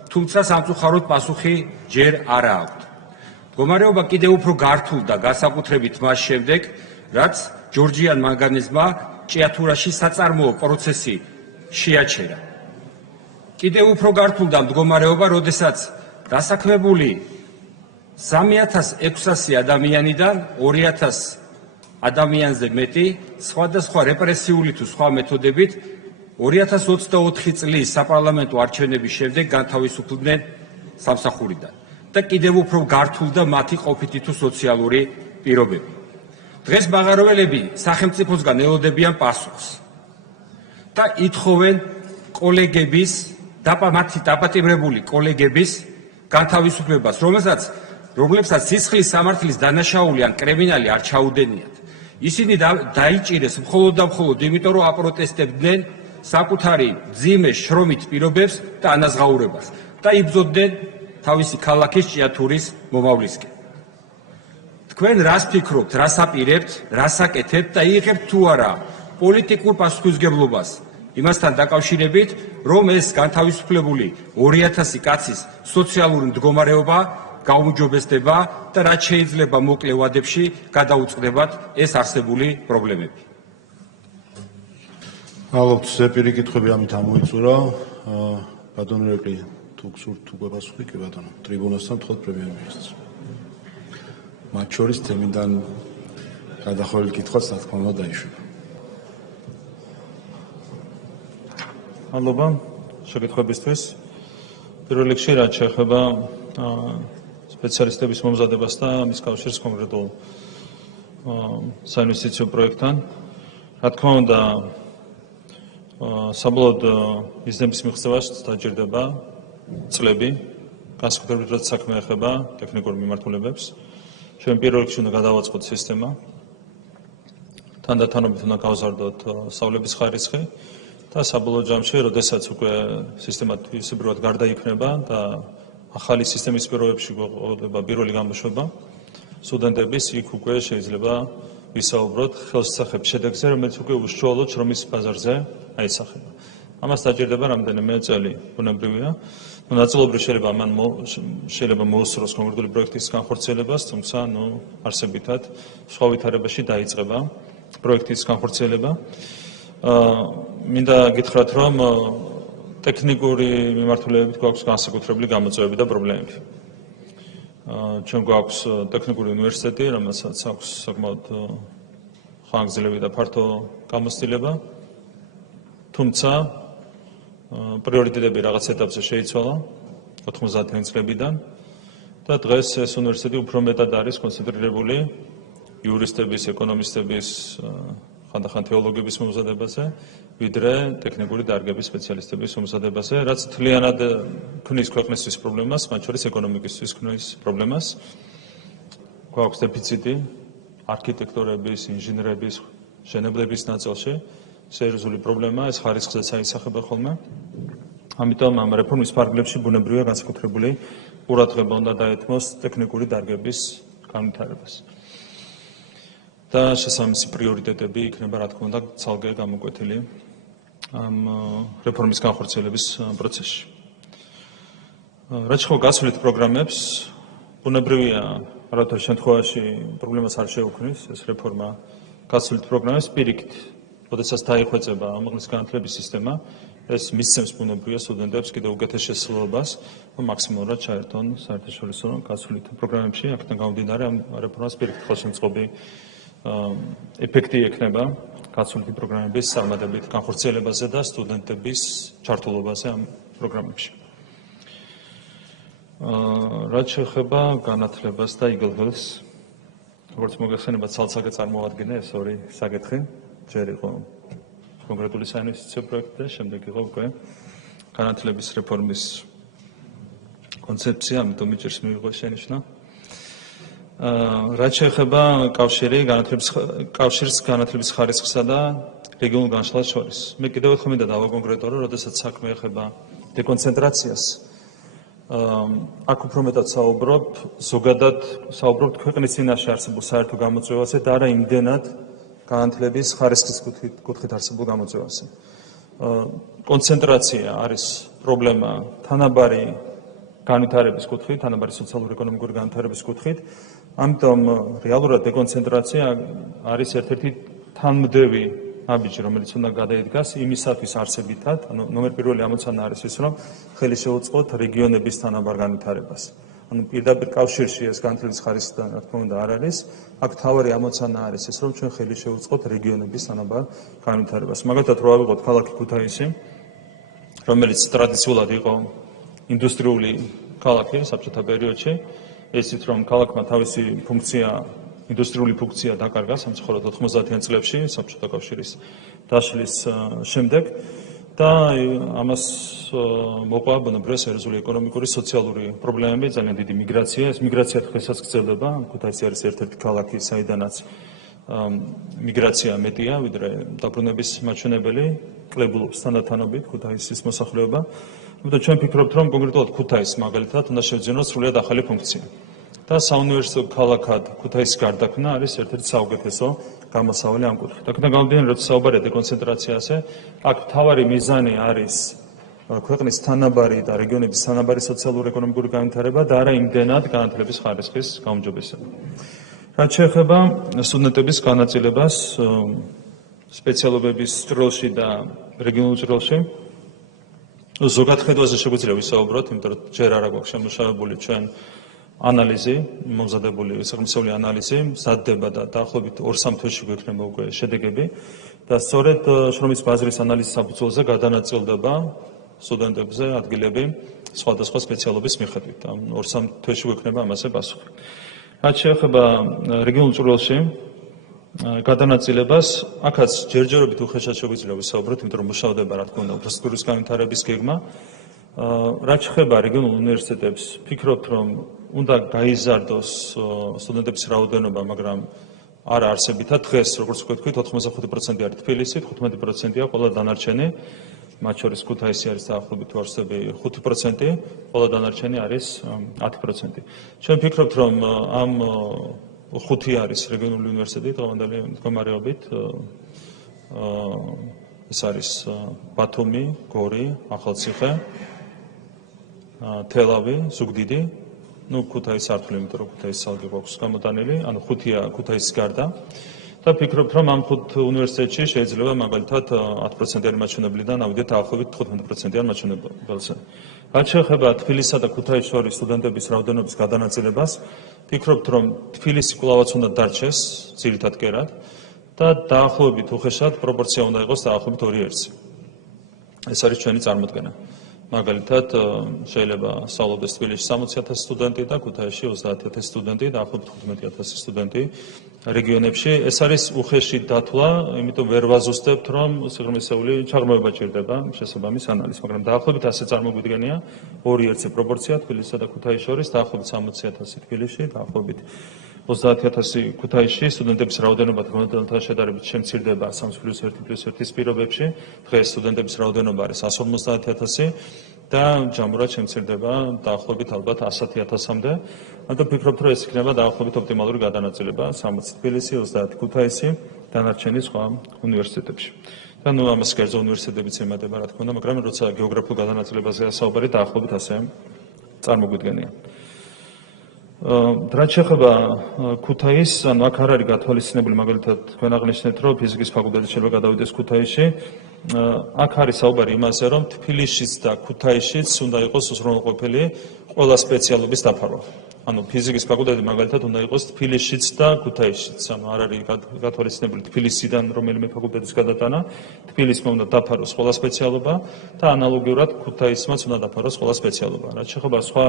თუმცა სამწუხაროდ პასუხი ჯერ არა აქვთ. მდგომარეობა კიდევ უფრო გართულდა განსაკუთრებით მას შემდეგ, რაც ჯორჯიან მანგანეზმა ჭიათურაში საწარმოო პროცესი შეაჩერა. კიდევ უფრო გართულდა მდგომარეობა, როდესაც დასაქმებული 3600 ადამიანიდან 2000 ადამიანზე მეტი სხვადასხვა რეპრესიული თუ სხვა მეთოდებით 2024 წლის საპარლამენტო არჩევნების შემდეგ განთავისუფლდნენ სამსახურიდან და კიდევ უფრო გართულდა მათი ყოფითი თუ სოციალური პირობები. დღეს მაღაროველები სახელმწიფოსგან ელოდებიან პასუხს და ითხოვენ კოლეგების, მათი დაპატიმრებული კოლეგების განთავისუფლებას, რომლებსაც სისხლის სამართლის დანაშაული ან კრიმინალი არ ჩაუდენიათ. ისინი დაიჭირეს მხოლოდ და მხოლოდ იმიტომ, რომ აპროტესტებდნენ საკუთარი მძიმე შრომით პირობებს და ანაზღაურებას და იბრძოდნენ თავისი ქალაქის ჭიათურის მომავლისკენ. თქვენ რას ფიქრობთ, რას აპირებთ, რას აკეთებთ და იღებთ თუ არა პოლიტიკურ პასუხისმგებლობას იმასთან დაკავშირებით, რომ ეს განთავისუფლებული 2000 კაცის სოციალური მდგომარეობა გაუმჯობესდება და რაც შეიძლება მოკლე ვადებში გადაუწყდებათ ეს არსებული პრობლემები. ალბათ ზეპირი კითხვები ამით ამოიწურა. ბატონო ირაკლი, თუ გსურთ უკვე პასუხი, კი ბატონო, ტრიბუნასთან თხოვთ პრემიერ-მინისტრს. მათ შორის თემიდან გადახვეული კითხვაც რა თქმა უნდა დაიშვება. მადლობა შეკითხვებისთვის. პირველ რიგში რაც შეეხება სპეციალისტების მომზადებას და მის კავშირს კონკრეტულ საინვესტიციო პროექტთან. რა თქმა უნდა, საბოლოოდ მიზნების მიღწევაში დაჭირდება წლები, განსაკუთრებით რაც საქმე ეხება ტექნიკურ მიმართულებებს. ჩვენ პირველ რიგში უნდა გადავაწყოთ სისტემა. თანდათანობით უნდა გავზარდოთ სწავლების ხარისხი და საბოლოო ჯამში, როდესაც უკვე სისტემა თვისებრივად გარდაიქმნება და ახალი სისტემის პირობებში გვეყოდება პირველი გამოშვება სტუდენტების, იქ უკვე შეიძლება ვისაუბროთ ხელშესახებ შედეგზე, რომელიც უკვე უშუალოდ შრომის ბაზარზე აისახება. ამას დაჭირდება რამდენიმე წელი, ბუნებრივია. ნაწილობრივ შეიძლება მოусწროს კონკრეტული პროექტის განხორციელებას, თუმცა არსებითად სხვა ვითარებაში დაიწყება პროექტის განხორციელება. მინდა გითხრათ, რომ ტექნიკური მიმართულებით გვაქვს განსაკუთრებული გამოწვევები და პრობლემები. ჩვენ გვაქვს ტექნიკური უნივერსიტეტი, რომელსაც აქვს საკმაოდ ხანგრძლივი და ფართო გამოცდილება, თუმცა პრიორიტეტები რაღაც ეტაპზე შეიცვალა 90-იან წლებიდან და დღეს ეს უნივერსიტეტი უფრო მეტად არის კონცენტრირებული იურისტების, ეკონომისტების, ხანდახან თეოლოგების მომზადებაზე, ვიდრე ტექნიკური დარგების სპეციალისტების მომზადებაზე, რაც თლიანად ქმნის ქვეყნისთვის პრობლემას, მათ შორის ეკონომიკისთვის ქმნის პრობლემას. გვაქვს დეფიციტი არქიტექტორების, ინჟინრების, მშენებლების ნაწილში. სერიოზული პრობლემა, ეს ხარისხზეც აისახება ხოლმე. ამიტომ ამ რეფორმის ფარგლებში ბუნებრივია განსაკუთრებული ყურადღება უნდა დაეთმოს ტექნიკური დარგების განვითარებას. და შესაბამისი პრიორიტეტები იქნება, რა თქმა უნდა, ცალკე გამოკვეთილი ამ რეფორმის განხორციელების პროცესში. რაც ხო გასვლით პროგრამებს, ბუნებრივია, რათა შემთხვევაში პრობლემას არ შეუქმნის ეს რეფორმა გასვლით პროგრამებს პირიქით. როდესაც დაიხვეწება ამაღლის განათლების სისტემა, ეს მისცემს ბუნებრივია სტუდენტებს კიდევ უკეთეს შესაძლებლობას, რომ მაქსიმალურად ჩაერთონ საერთაშორისო გასვლით პროგრამებში, აქედან გამომდინარე ამ რეფორმას პირიქით ხელშემწყობი ეფექტი ექნება გასვლითი პროგრამების წარმატებით განხორციელებაზე და სტუდენტების ჩართულობაზე ამ პროგრამებში. რაც შეეხება განათლებას და იგელღელს, როგორც მოგეხსენებათ, ცალ-ცალკე წარმოადგინე ეს ორი საკითხი. ჯერ იყო კონკრეტული საინვესტიციო პროექტი და შემდეგ იყო უკვე განათლების რეფორმის კონცეფცია, ამიტომ მიჭირს მივიღო შენიშვნა. რაც შეეხება კავშირს განათლების ხარისხსა და რეგიონულ განშლას შორის. მე კიდევ ერთხელ მინდა დავაკონკრეტო, რომ როდესაც საქმე ეხება დეკონცენტრაციას, აქ უფრო მეტად ზოგადად საუბრობთ ქვეყნის წინაშე არსებულ საერთო გამოწვევაზე და არა იმდენად განათლების ხარისხის კუთხით არსებულ გამოწვევაზე. კონცენტრაცია არის პრობლემა თანაბარი განვითარების კუთხით, თანაბარი სოციალურ-ეკონომიკური განვითარების კუთხით. ამიტომ რეალურად დეკონცენტრაცია არის ერთ-ერთი თანმდევი ნაბიჯი, რომელიც უნდა გადაიდგას იმისათვის არსებითად, ნომერ პირველი ამოცანა არის ის, რომ ხელი შეუწყოთ რეგიონების თანაბარ განვითარებას. პირდაპირ კავშირში ეს განათლების ხარისხთან, რა თქმა უნდა, არ არის. აქ მთავარი ამოცანა არის ის, რომ ჩვენ ხელი შევუწყოთ რეგიონების თანაბარ განვითარებას. მაგალითად, რო ავიღოთ ქალაქი ქუთაისი, რომელიც ტრადიციულად იყო ინდუსტრიული ქალაქი საბჭოთა პერიოდში, ესიც რომ ქალაქმა თავისი ინდუსტრიული ფუნქცია დაკარგა სამწუხაროდ 90-იან წლებში საბჭოთა კავშირის დაშლის შემდეგ და ამას მოყვა ბუნებრივია სერიოზული ეკონომიკური, სოციალური პრობლემები, ძალიან დიდი მიგრაცია. ეს მიგრაცია დღესაც გრძელდება. ქუთაისი არის ერთ-ერთი ქალაქი, საიდანაც მიგრაცია მეტია, ვიდრე დაბრუნების მაჩვენებელი, კლებულობს თანდათანობით ქუთაისის მოსახლეობა. ამიტომ ჩვენ ვფიქრობთ, რომ კონკრეტულად ქუთაისს მაგალითად უნდა შევძენოს სრულიად ახალი ფუნქცია. და საუნივერსიტეტო ქალაქად ქუთაისის გარდაქმნა არის ერთ-ერთი საუკეთესო გამოსავალი ამ კუთხით. აქედან გამომდინარე, როცა საუბარია დეკონცენტრაციაზე, აქ მთავარი მიზანი არის ქვეყნის თანაბარი და რეგიონების თანაბარი სოციალურ-ეკონომიკური განვითარება და არა იმდენად განათლების ხარისხის გაუმჯობესება. რაც შეეხება სტუდენტების განაწილებას სპეციალობების ჭრილში და რეგიონულ ჭრილში, ზოგად ხედვაზე შეგვიძლია ვისაუბროთ, იმიტომ რომ ჯერ არა გვაქვს შემუშავებული ჩვენ ანალიზი, მომზადებული საკმარისეული ანალიზი, მზადდება და დაახლოებით 2-3 თვეში გვექნება უკვე შედეგები და სწორედ შრომის ბაზრის ანალიზის საფუძველზე გადანაწილდება სტუდენტებზე ადგილები სხვადასხვა სპეციალობის მიხედვით. 2-3 თვეში გვექნება ამაზე პასუხი. რაც შეეხება რეგიონულ ჭრილში გადანაწილებას, აქაც ჯერჯერობით უხეშად შეგვიძლია ვისაუბროთ, იმიტომ რომ მუშავდება, რა თქმა უნდა, ინფრასტრუქტურის განვითარების გეგმა. რაც შეეხება რეგიონულ უნივერსიტეტებს, ფიქრობთ, რომ უნდა გაიზარდოს სტუდენტების რაოდენობა, მაგრამ არა არსებითად. დღეს, როგორც ვთქვით, 85% არის თბილისი, 15%-ია ყველა დანარჩენი მათ შორის ქუთაისი არის დაახლოებით ვარსები 5%, ხოლო დანარჩენი არის 10%. ჩვენ ვფიქრობთ, რომ ამ 5 არის რეგიონული უნივერსიტეტი დღევანდელი მდგომარეობით. ეს არის ბათუმი, გორი, ახალციხე, თელავი, ზუგდიდი, ქუთაისი არ ვთვლი, იმიტომ რომ ქუთაისი ალგე გვაქვს გამოტანილი, ანუ 5-ია ქუთაისის გარდა. და ვფიქრობთ, რომ ამ 5 უნივერსიტეტში შეიძლება მაგალითად 10%-იანი მაჩვენებლიდან ავიდეთ დაახლოებით 15%-იან მაჩვენებელზე. რაც შეეხება თბილისსა და ქუთაისის შორის სტუდენტების რაოდენობის გადანაწილებას, ვფიქრობთ, რომ თბილისი კვლავაც უნდა დარჩეს ძირითად კერად და დაახლოებით უხეშად პროპორცია უნდა იყოს დაახლოებით 2:1. ეს არის ჩვენი წარმოდგენა. მაგალითად, შეიძლება სწავლობდეს თბილისში 60,000 სტუდენტი და ქუთაისში 30,000 სტუდენტი, დაახლოებით 15,000 სტუდენტი რეგიონებში. ეს არის უხეში დათვლა, იმიტომ ვერ ვაზუსტებთ, რომ სიღრმისეული ჩაღრმავება ჭირდება შესაბამის ანალიზს, მაგრამ დაახლოებით ასე წარმოგვიდგენია 2:1 პროპორცია თბილისსა და ქუთაისის შორის, დაახლოებით 60,000 თბილისში, დაახლოებით 30,000 ქუთაისში. სტუდენტების რაოდენობა დღევანდელთან შედარებით შემცირდება 3+1+1-ის პირობებში. დღეს სტუდენტების რაოდენობა არის 150,000 და ჯამურად შემცირდება დაახლოებით ალბათ 100,000-მდე. ანუ ვფიქრობ, რომ ეს იქნება დაახლოებით ოპტიმალური გადანაწილება 60 თბილისი, 30 ქუთაისი, დანარჩენი სხვა უნივერსიტეტებში. და ამას კერძო უნივერსიტეტებიც ემატება, რა თქმა უნდა, მაგრამ როცა გეოგრაფიულ გადანაწილებაზეა საუბარი, დაახლოებით ასე წარმოგვიდგენია. რაც შეეხება ქუთაისს, ანუ აქ არ არის გათვალისწინებული, მაგალითად, თქვენ აღნიშნეთ, რომ ფიზიკის ფაკულტეტი შეიძლება გადავიდეს ქუთაისში. აქ არის საუბარი იმაზე, რომ თბილისშიც და ქუთაისშიც უნდა იყოს უზრუნველყოფილი ყველა სპეციალობის დაფარვა. ანუ ფიზიკის ფაკულტეტი მაგალითად უნდა იყოს თბილისშიც და ქუთაისშიც. ანუ არ არის გათვალისწინებული თბილისიდან რომელიმე ფაკულტეტის გადატანა. თბილისმა უნდა დაფაროს ყველა სპეციალობა და ანალოგიურად ქუთაისმაც უნდა დაფაროს ყველა სპეციალობა. რაც შეეხება სხვა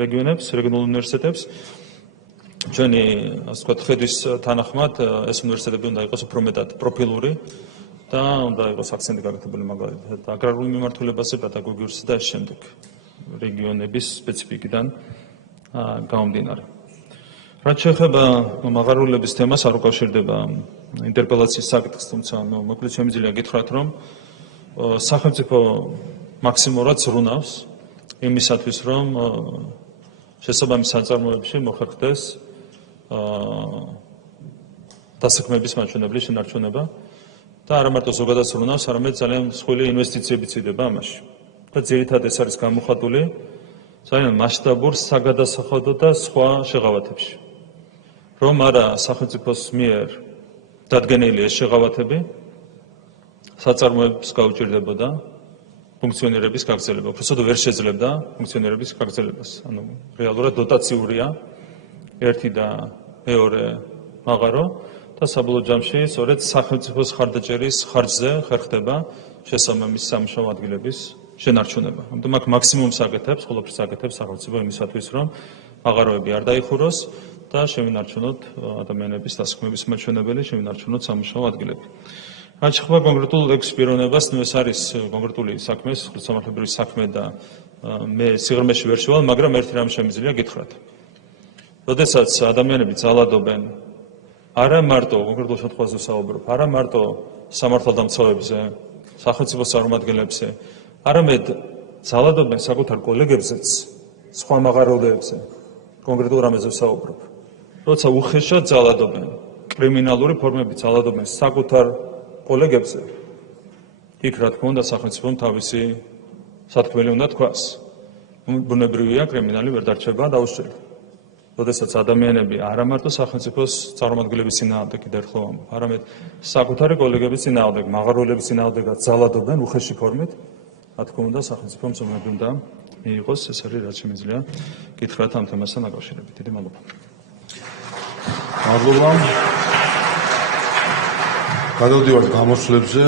რეგიონებს, რეგიონულ უნივერსიტეტებს, ჩვენი, ასე ვთქვათ, ხედვის თანახმად, ეს უნივერსიტეტები უნდა იყოს უფრო მეტად პროფილური და უნდა იყოს აქცენტი გაკეთებული მაგალითად აგრარულ მიმართულებაზე, პედაგოგიურსა და ამ შემდეგ რეგიონების სპეციფიკიდან გამომდინარე. რაც შეეხება მაღარულების თემას, არ უკავშირდება ინტერპელაციის საკითხს, თუმცა მოკლედ შემიძლია გითხრათ, რომ სახელმწიფო მაქსიმალურად ზრუნავს იმისათვის, რომ შესაბამის საწარმოებში მოხერხდეს დასაქმების მაჩვენებლის შენარჩუნება და არა მარტო ზოგადად ზრუნავს, არამედ ძალიან მსხვილი ინვესტიციებიც იდება ამაში. და ძირითადად ეს არის გამოხატული ძალიან მასშტაბურ საგადასახადო და სხვა შეღავათებში. რომ არა სახელმწიფოს მიერ დადგენილი ეს შეღავათები საწარმოებს გაუჭირდებოდა ფუნქციონირების გაგრძელება. უბრალოდ ვერ შეძლებდა ფუნქციონირების გაგრძელებას. ანუ რეალურად დოტაციურია ერთი და მეორე მაღარო და საბოლოო ჯამში სწორედ სახელმწიფოს ხარდაჭერის ხარჯზე ხერხდება შესაბამისი სამუშაო ადგილების შენარჩუნება. ამიტომ აქ მაქსიმუმს აკეთებს, ყოველთვის აკეთებს სახელმწიფო იმისათვის, რომ მაღაროები არ დაიხუროს და შევინარჩუნოთ ადამიანების დასაქმების მაჩვენებელი, შევინარჩუნოთ სამუშაო ადგილები. რაც შეეხება კონკრეტულ ექსპერიმენტებას, ეს არის კონკრეტული საქმე, სამართლებრივი საქმე და მე სიღრმეში ვერ შევალ, მაგრამ ერთი რამ შემიძლია გითხრათ. როდესაც ადამიანები ძალადობენ, არა მარტო კონკრეტულ შემთხვევაში საუბრობ, არა მარტო სამართალდამცავებზე, სახელმწიფო წარმომადგენლებზე, არამედ ძალადობენ საკუთარ კოლეგებზეც, სხვა მაღაროებზე, კონკრეტულ რამეზე საუბრობ. როცა უხეშად ძალადობენ, კრიმინალური ფორმები ძალადობენ საკუთარ კოლეგებზე, იქ რა თქმა უნდა სახელმწიფომ თავისი სათქმელი უნდა თქვას. ბუნებრივია, კრიმინალი ვერ დარჩება დაუსჯელად. როდესაც ადამიანები არა მარტო სახელმწიფოს წარმომადგენლების წინააღმდეგ კიდევ ერთხელ ვამბობ, არამედ საკუთარი კოლეგების წინააღმდეგ, მაღარულების წინააღმდეგაც ძალადობენ უხეში ფორმით, რა თქმა უნდა სახელმწიფომ ზომები უნდა მიიღოს, ეს არის რაც შემიძლია გითხრათ ამ თემასთან დაკავშირებით. დიდი მადლობა. მადლობა. გადავდივართ გამოსვლებზე.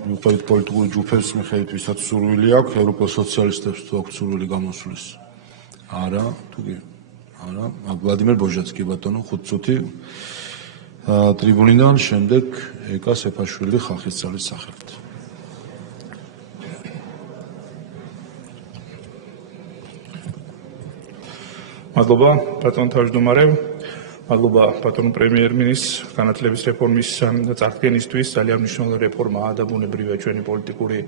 მიუხედავად პოლიტიკური ჯგუფების მიხედვით, ვისაც სურვილი აქვს, ევროპელ სოციალისტებს თუ აქვს სურვილი გამოსვლის? არა, თუ კი? არა. ვლადიმერ ბოჟაცკი ბატონო 5 წუთი ტრიბუნიდან, შემდეგ ეკა სეფაშვილი ხალხის ძალის სახელით. მადლობა, ბატონ თავმჯდომარე. მადლობა ბატონო პრემიერ-მინისტრ განათლების რეფორმის წარდგენისთვის ძალიან მნიშვნელოვანი რეფორმაა და ბუნებრივია ჩვენი პოლიტიკური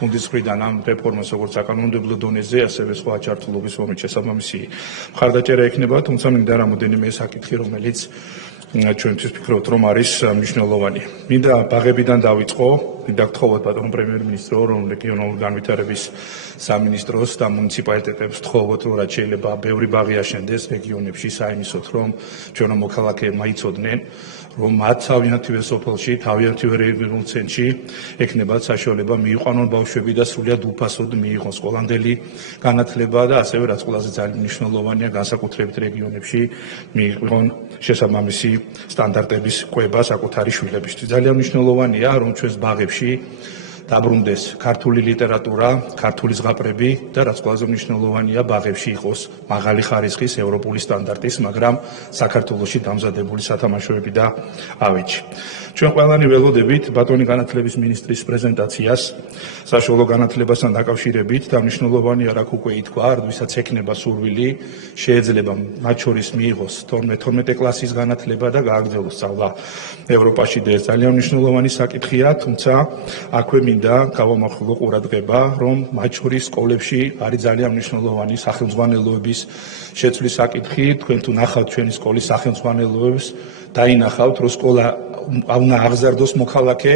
გუნდის მხრიდან ამ რეფორმას როგორც საკანონმდებლო დონეზე ასევე სხვა ჩართულობის ფორმით შესაბამისი მხარდაჭერა ექნება, თუმცა მინდა რამოდენიმე საკითხი რომელიც ჩვენთვის ვფიქრობთ რომ არის მნიშვნელოვანი. მინდა ბაღებიდან დავიწყო, მინდა გთხოვოთ ბატონო პრემიერ-მინისტრო რომ რეგიონალური განვითარების სამინისტროს და მუნიციპალიტეტებს ვთხოვოთ რომ რაც შეიძლება ბევრი ბაღი აშენდეს რეგიონებში საიმისოდ რომ ჩვენო მოქალაქეებმა იცოდნენ რომ მათ თავიანთივე სოფელში, თავიანთივე რეგიონულ ცენტრში ექნებათ საშუალება მიიყვანონ ბავშვები და სრულიად უფასოდ მიიღონ სკოლამდელი განათლება და ასევე რაც ყველაზე ძალიან მნიშვნელოვანია განსაკუთრებით რეგიონებში მიიღონ შესაბამისი სტანდარტების კვება საკუთარი შვილებისთვის. ძალიან მნიშვნელოვანია რომ ჩვენს ბაღებში დაბრუნდეს ქართული ლიტერატურა, ქართული ზღაპრები და რაც ყველაზე მნიშვნელოვანია ბაღებში იყოს მაღალი ხარისხის ევროპული სტანდარტის, მაგრამ საქართველოში დამზადებული სათამაშოები და ავეჯი. ჩვენ ყველანი ველოდებით ბატონი განათლების მინისტრის პრეზენტაციას საშუალო განათლებასთან დაკავშირებით და მნიშვნელოვანია რა უკვე ითქვა, ვისაც ექნება სურვილი, შეიძლება მათ შორის მიიღოს 12 კლასის განათლება და გააგრძელოს სწავლა ევროპაში და ეს ძალიან მნიშვნელოვანი საკითხია, თუმცა აქვე მინდა გავამახვილო ყურადღება, რომ მათ შორის სკოლებში არის ძალიან მნიშვნელოვანი სახელმძღვანელოების შეცვლის საკითხი. თქვენ თუ ნახავთ ჩვენი სკოლის სახელმძღვანელოებს, დაინახავთ, რომ სკოლა უნდა აღზარდოს მოქალაქე,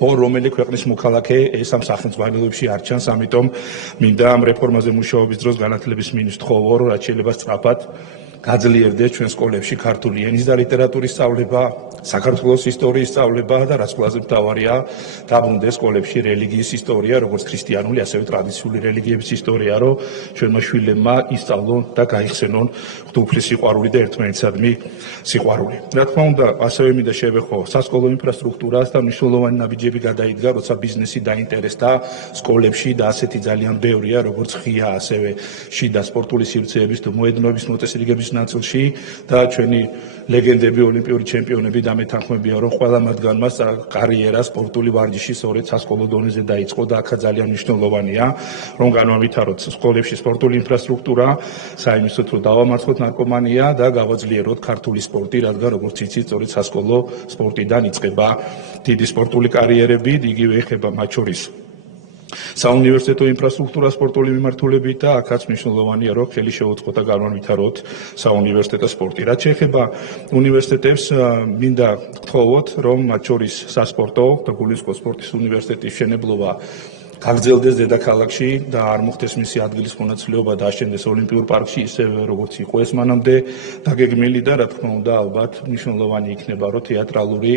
რომელი ქვეყნის მოქალაქე ეს ამ სახელმძღვანელოებში არ ჩანს, ამიტომ მინდა ამ რეფორმაზე მუშაობის დროს განათლების მინისტრს ვთხოვო, რომ რაც შეიძლება სწრაფად გაძლიერდეს ჩვენ სკოლებში ქართული ენის და ლიტერატურის სწავლება, საქართველოს ისტორიის სწავლება და რაც ყველაზე მთავარია, დაბრუნდეს სკოლებში რელიგიის ისტორია, როგორც ქრისტიანული, ასევე ტრადიციული რელიგიების ისტორია, რომ ჩვენმა შვილებმა ისწავლონ და გაიხსენონ ღვთაუფრის სიყვარული და ერთმანეთსადმი სიყვარული. რა თქმა უნდა, ასევე მინდა შევეხო სასკოლო ინფრასტრუქტურას და მნიშვნელოვანი ნაბიჯები გადაიდგა, როცა ბიზნესი დაინტერესდა სკოლებში და ასეთი ძალიან ბევრია, როგორც ღია, ასევე შიდა სპორტული სივრცეების თუ მოედნების მოწესრიგების ნაწილში და ჩვენი ლეგენდები, ოლიმპიური ჩემპიონები და მეთანხმებია, რომ ყველა მათგანმა კარიერა სპორტული ვარჯიში სწორედ სასკოლო დონეზე დაიწყო და აქ ძალიან მნიშვნელოვანია, რომ განავითაროთ სკოლებში სპორტული ინფრასტრუქტურა, საიმისოდ რომ დავამარცხოთ ნარკომანია და გავაძლიეროთ ქართული სპორტი, რადგან როგორც იცით, სწორედ სასკოლო სპორტიდან იწყება დიდი სპორტული კარიერები, იგივე ეხება მათ შორის საუნივერსიტეტო ინფრასტრუქტურა სპორტული მიმართულებით და აქაც მნიშვნელოვანია, რომ ხელი შეუწყოთ და განავითაროთ საუნივერსიტეტო სპორტი. რაც შეეხება უნივერსიტეტებს, მინდა გთხოვოთ, რომ მათ შორის სასპორტო და გულისხმობ სპორტის უნივერსიტეტის მშენებლობა გაგრძელდეს დედაქალაქში და არ მოხდეს მისი ადგილის მონაცვლეობა და აშენდეს ოლიმპიურ პარკში, ისევე როგორც იყო ეს მანამდე დაგეგმილი და რა თქმა უნდა, ალბათ მნიშვნელოვანი იქნება, რომ თეატრალური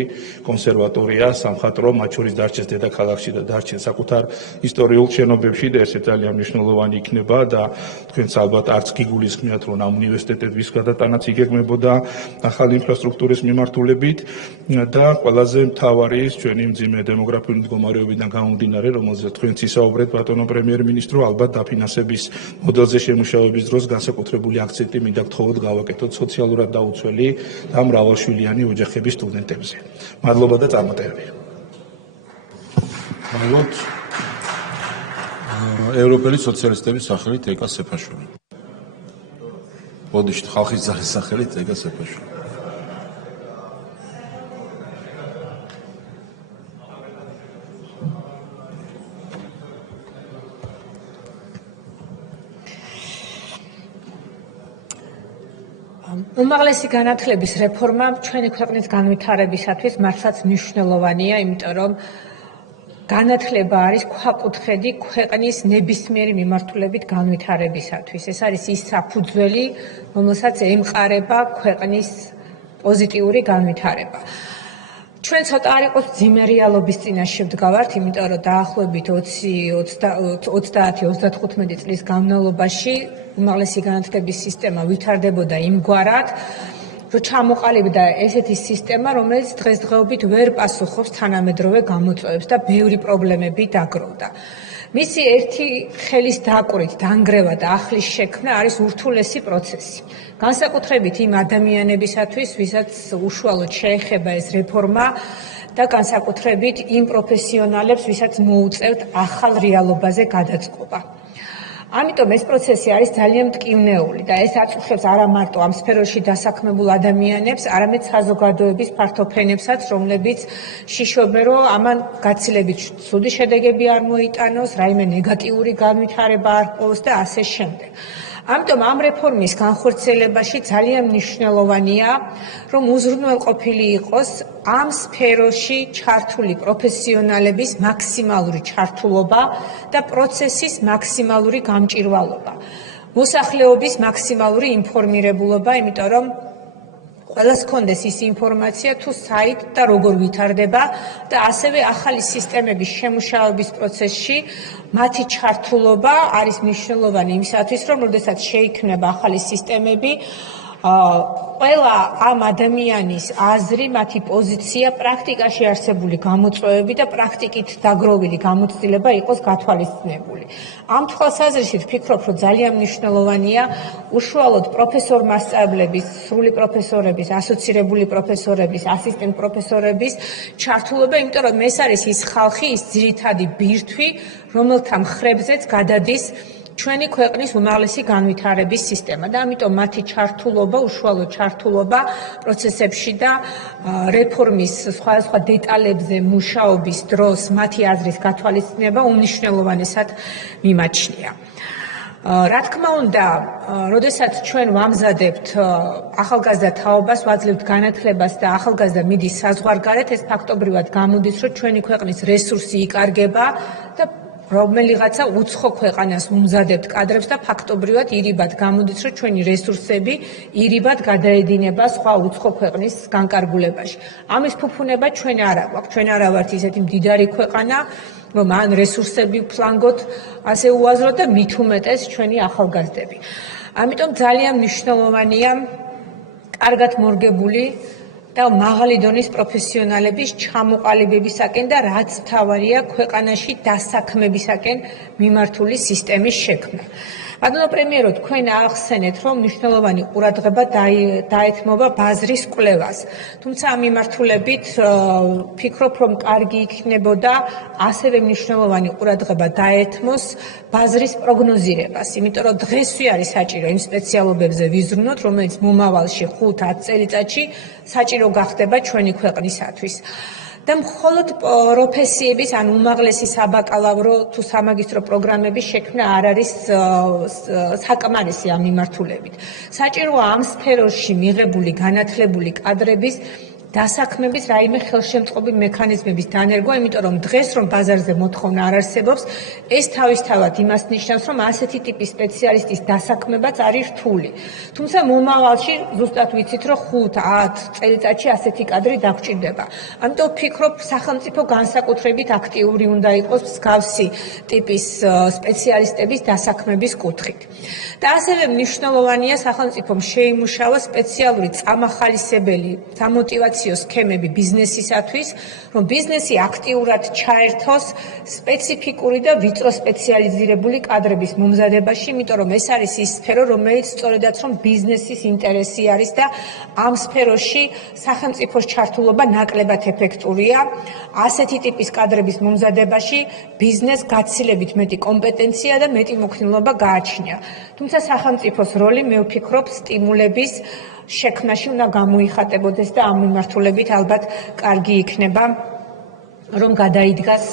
კონსერვატორია, სამხატვრო მათ შორის დარჩეს დედაქალაქში და დარჩეს საკუთარ ისტორიულ შენობებში და ესე ძალიან მნიშვნელოვანი იქნება და თქვენც ალბათ არც გიგულისხმიათ, რომ ამ უნივერსიტეტების გადატანაც იგეგმებოდა ახალი ინფრასტრუქტურის მიმართულებით და ყველაზე მთავარი ჩვენი მძიმე დემოგრაფიული მდგომარეობიდან გამომდინარე, რომელზეც თქვენ ისაუბრეთ ბატონო პრემიერ-მინისტრო, ალბათ დაფინანსების მოდელზე შემუშავების დროს განსაკუთრებული აქცენტი მინდა გთხოვოთ გავაკეთოთ სოციალურად დაუცველი და მრავალშვილიანი ოჯახების სტუდენტებზე. მადლობა და წარმატებები. მადლობთ. ევროპელი სოციალისტების სახელით ეკა სეფაშვილი. ბოდიშით ხალხის ძალის სახელით ეკა სეფაშვილი. უმაღლესი განათლების რეფორმა ჩვენი ქვეყნის განვითარებისათვის მართლაც მნიშვნელოვანია, იმიტომ რომ განათლება არის ქვაკუთხედი ქვეყნის ნებისმიერი მიმართულებით განვითარებისათვის. ეს არის ის საფუძველი, რომელსაც ემყარება ქვეყნის პოზიტიური განვითარება. ჩვენ ცოტა არ იყოს ძიმე რეალობის წინაშე ვდგავართ, იმიტომ რომ დაახლოებით 20-35 წლის განმავლობაში უმაღლესი განათლების სისტემა ვითარდებოდა იმგვარად, რომ ჩამოყალიბდა ესეთი სისტემა, რომელიც დღესდღეობით ვერ პასუხობს თანამედროვე გამოწვევებს და ბევრი პრობლემები დაგროვდა. მისი ერთი ხელის დაკვრით, დანგრევა და ახლის შექმნა არის ურთულესი პროცესი. განსაკუთრებით იმ ადამიანებისათვის, ვისაც უშუალოდ შეეხება ეს რეფორმა და განსაკუთრებით იმ პროფესიონალებს, ვისაც მოუწევთ ახალ რეალობაზე გადაწყობა. ამიტომ ეს პროცესი არის ძალიან მტკივნეული და ეს აწუხებს არა მარტო ამ სფეროში დასაქმებულ ადამიანებს, არამედ საზოგადოების ფართოფენებსაც, რომლებიც შიშობენ, რომ ამან გაცილებით ცუდი შედეგები არ მოიტანოს, რაიმე ნეგატიური განვითარება არ ყოფს და ასე შემდეგ. ამიტომ ამ რეფორმის განხორციელებაში ძალიან მნიშვნელოვანია, რომ უზრუნველყოფილი იყოს ამ სფეროში ჩართული პროფესიონალების მაქსიმალური ჩართულობა და პროცესის მაქსიმალური გამჭირვალობა. მოსახლეობის მაქსიმალური ინფორმირებულობა, იმიტომ რომ ყველას კონდეს ის ინფორმაცია თუ საით და როგორ ვითარდება და ასევე ახალი სისტემების შემუშავების პროცესში მათი ჩართულობა არის მნიშვნელოვანი იმისათვის, რომ როდესაც შეიქმნება ახალი სისტემები, ყველა ამ ადამიანის აზრი, მათი პოზიცია, პრაქტიკაში არსებული გამოწვევები და პრაქტიკით დაგროვილი გამოცდილება იყოს გათვალისწინებული. ამ თვალსაზრისით ვფიქრობ, რომ ძალიან მნიშვნელოვანია უშუალოდ პროფესორ-მასწავლებლების, სრული პროფესორების, ასოცირებული პროფესორების, ასისტენტ პროფესორების ჩართულობა, იმიტომ რომ ეს არის ის ხალხი, ის ძირითადი ბირთვი, რომელთა მხრებზეც გადადის ჩვენი ქვეყნის უმაღლესი განვითარების სისტემა და ამიტომ მათი ჩართულობა, უშუალო ჩართულობა პროცესებში და რეფორმის სხვადასხვა დეტალებზე მუშაობის დროს მათი აზრის გათვალისწინება უმნიშვნელოვანესად მიმაჩნია. რა თქმა უნდა, როდესაც ჩვენ ვამზადებთ ახალგაზრდა თაობას, ვაძლევთ განათლებას და ახალგაზრდა მიდის საზღვარგარეთ, ეს ფაქტობრივად გამოდის, რომ ჩვენი ქვეყნის რესურსი იკარგება და რომელიღაცა უცხო ქვეყანას უმზადებთ კადრებს და ფაქტობრივად ირიბად გამოდის, რომ ჩვენი რესურსები ირიბად გადაედინება სხვა უცხო ქვეყნის განკარგულებაში. ამის ფუფუნება ჩვენ არ აქვს. ჩვენ არა ვართ ისეთი მდიდარი ქვეყანა, რომ ან რესურსები ვფლანგოთ ასე უაზროდ და მით უმეტეს ჩვენი ახალგაზრდები. ამიტომ ძალიან მნიშვნელოვანია კარგად მორგებული და მაღალი დონის პროფესიონალების ჩამოყალიბებისაკენ და რაც მთავარია ქვეყანაში დასაქმებისაკენ მიმართული სისტემის შექმნა. ბატონო პრემიერო, თქვენ ახსენეთ, რომ მნიშვნელოვანი ყურადღება დაეთმობა ბაზრის კვლევას. თუმცა ამ მიმართულებით ვფიქრობ, რომ კარგი იქნებოდა ასევე მნიშვნელოვანი ყურადღება დაეთმოს ბაზრის პროგნოზირებას, იმიტომ რომ დღეს არის საჭირო იმ სპეციალობებზე ვიზრუნოთ, რომელიც მომავალში 5-10 წელიწადში საჭირო გახდება ჩვენი ქვეყნისათვის. და მხოლოდ პროფესიების ან უმაღლესი საბაკალავრო თუ სამაგისტრო პროგრამების შექმნა არ არის საკმარისი ამ მიმართულებით. საჭიროა ამ სფეროში მიღებული განათლებული კადრების დასაქმების რაიმე ხელშემწყობი მექანიზმების დანერგვა, იმიტომ რომ დღეს რომ ბაზარზე მოთხოვნა არ არსებობს, ეს თავისთავად იმას ნიშნავს, რომ ასეთი ტიპის სპეციალისტის დასაქმებაც არის რთული. თუმცა მომავალში ზუსტად ვიცით, რომ 5-10 წელიწადში ასეთი კადრი დაგჭირდება. ამიტომ ვფიქრობ, სახელმწიფო განსაკუთრებით აქტიური უნდა იყოს მსგავსი ტიპის სპეციალისტების დასაქმების კუთხით. და ასევე მნიშვნელოვანია სახელმწიფომ შეიმუშაოს სპეციალური წამახალისებელი სამოტივაციო სქემები ბიზნესისათვის, რომ ბიზნესი აქტიურად ჩაერთოს სპეციფიკური და ვიწრო სპეციალიზირებული კადრების მომზადებაში, იმიტომ რომ ეს არის ის სფერო, რომელიც სწორედაც რომ ბიზნესის ინტერესი არის და ამ სფეროში სახელმწიფოს ჩართულობა ნაკლებად ეფექტურია. ასეთი ტიპის კადრების მომზადებაში ბიზნესს გაცილებით მეტი კომპეტენცია და მეტი მოქნილობა გააჩნია. თუმცა სახელმწიფოს როლი, მე ვფიქრობ, სტიმულების შექმნაში უნდა გამოიხატებოდეს და ამ მიმართულებით ალბათ კარგი იქნება, რომ გადაიდგას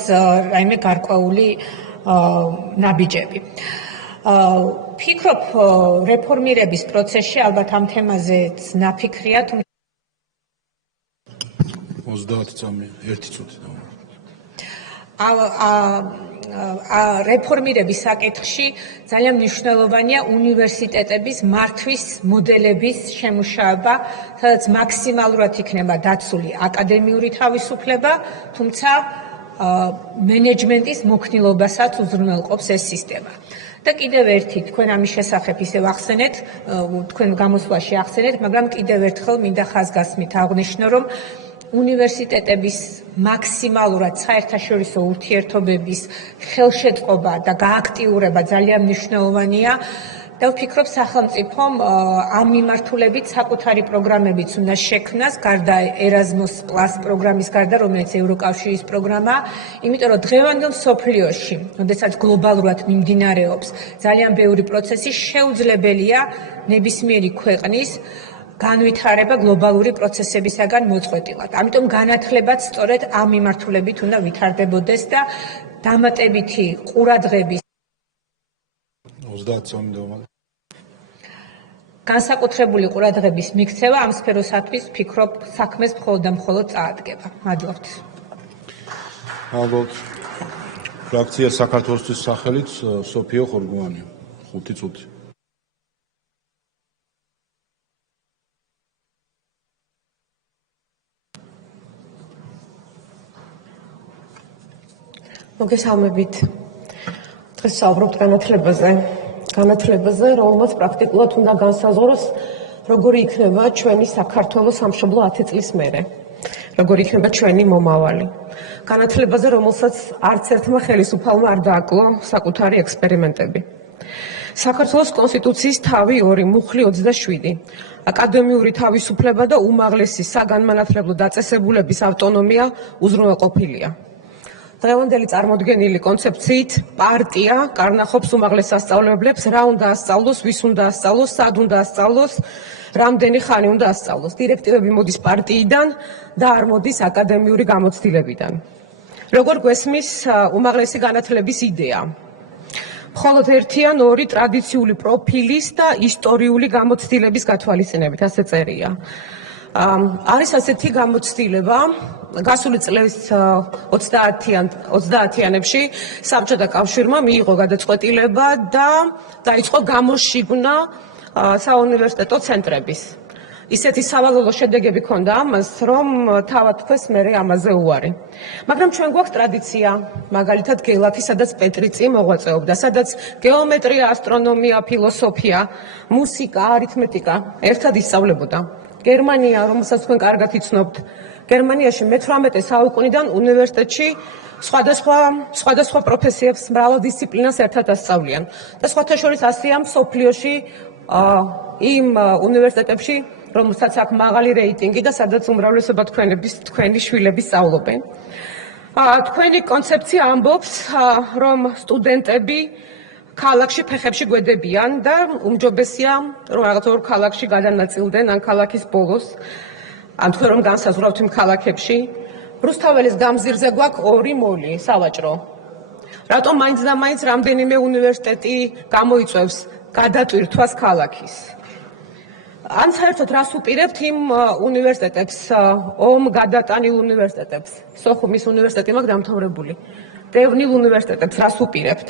რაიმე გარკვეული ნაბიჯები. ვფიქრობ, რეფორმირების პროცესში ალბათ ამ თემაზეც ნაფიქრია, 30 წამი, 1 წუთი. რეფორმირების საკითხში ძალიან მნიშვნელოვანია უნივერსიტეტების მართვის მოდელების შემუშავება, სადაც მაქსიმალურად იქნება დაცული აკადემიური თავისუფლება, თუმცა მენეჯმენტის მოქნილობასაც უზრუნველყოფს ეს სისტემა. და კიდევ ერთი, თქვენ ამის შესახებ ისევ ახსენეთ, თქვენ გამოსვლაში ახსენეთ, მაგრამ კიდევ ერთხელ მინდა ხაზგასმით აღვნიშნო, რომ უნივერსიტეტების მაქსიმალურად საერთაშორისო ურთიერთობების ხელშეწყობა და გააქტიურება ძალიან მნიშვნელოვანია, და ვფიქრობ სახელმწიფომ ამ მიმართულებით საკუთარი პროგრამებიც უნდა შექმნას, გარდა Erasmus Plus პროგრამის გარდა, რომელიც ევროკავშირის პროგრამაა, იმიტომ რომ დღევანდელ მსოფლიოში, როდესაც გლობალურად მიმდინარეობს ძალიან ბევრი პროცესი, შეუძლებელია ნებისმიერი ქვეყნის განვითარება გლობალური პროცესებისაგან მოწყვეტილად. ამიტომ განათლებაც სწორედ ამ მიმართულებით უნდა ვითარდებოდეს და დამატებითი ყურადღების 30 წამი დავმა. განსაკუთრებული ყურადღების მიქცევა ამ სფეროსათვის ვფიქრობ საქმეს მხოლოდ და მხოლოდ წაადგება. მადლობთ. ალბათ ფრაქცია საქართველოსთვის სახელით სოფიო ხორგოვანი 5 წუთი. მოგესალმებით. დღეს საუბრობთ განათლებაზე, რომელმაც პრაქტიკულად უნდა განსაზღვროს, როგორი იქნება ჩვენი საქართველოს სამშობლო 10 წლის მერე, როგორი იქნება ჩვენი მომავალი. განათლებაზე, რომელსაც არც ერთმა ხელისუფალმა არ დააკლო საკუთარი ექსპერიმენტები. საქართველოს კონსტიტუციის თავი 2, მუხლი 27, აკადემიური თავისუფლება და უმაღლესი საგანმანათლებლო დაწესებულების ავტონომია უზრუნველყოფილია. დღევანდელი წარმოდგენილი კონცეფციით პარტია კარნახობს უმაღლეს სასწავლებლებს, რა უნდა ასწავლოს, ვის უნდა ასწავლოს, სად უნდა ასწავლოს, რამდენი ხანი უნდა ასწავლოს. დირექტივები მოდის პარტიიდან და არ მოდის აკადემიური გამოცდილებიდან. როგორ გვესმის უმაღლესი განათლების იდეა? მხოლოდ 1 ან 2 ტრადიციული პროფილის და ისტორიული გამოცდილების გათვალისწინებით, ასე წერია. არის ასეთი გამოცდილება, გასული წლის 30-იანებში საბჭოთა კავშირმა მიიღო გადაწყვეტილება და დაიწყო გამოშიგნა საუნივერსიტეტო ცენტრების. ისეთი სავალალო შედეგები ჰქონდა ამას, რომ თავად თქვეს მერე ამაზე უარი. მაგრამ ჩვენ გვაქვს ტრადიცია, მაგალითად გელათი, სადაც პეტრიცი მოღვაწეობდა, სადაც გეომეტრია, ასტრონომია, ფილოსოფია, მუსიკა, არითმეტიკა ერთად ისწავლებოდა. გერმანია, რომელსაც თქვენ კარგად იცნობთ, გერმანიაში მე-18 საუკუნიდან უნივერსიტეტში სხვადასხვა პროფესიებს, მრავალ დისციპლინას ერთად ასწავლიან. და სხვათა შორის ასეა მსოფლიოში იმ უნივერსიტეტებში, რომელსაც აქვს მაღალი რეიტინგი და სადაც უმრავლესობა თქვენი შვილები სწავლობენ. თქვენი კონცეფცია ამბობს, რომ სტუდენტები ქალაქში ფეხებში გვედებიან და უმჯობესია, რომ რაღაც ორ ქალაქში გადანაწილდნენ ან ქალაქის ბოლოს, ან თქვენ რომ განსაზღვრავთ იმ ქალაქებში. რუსთაველის გამზირზე გვაქვს 2 მოლი სავაჭრო. რატომ მაინც და მაინც რამდენიმე უნივერსიტეტი გამოიწვევს გადატვირთვას ქალაქის? ან საერთოდ რას უპირებთ იმ უნივერსიტეტებს, გადატანილ უნივერსიტეტებს? სოხუმის უნივერსიტეტი მაქვს დამთავრებული. დევნილ უნივერსიტეტებს რას უპირებთ?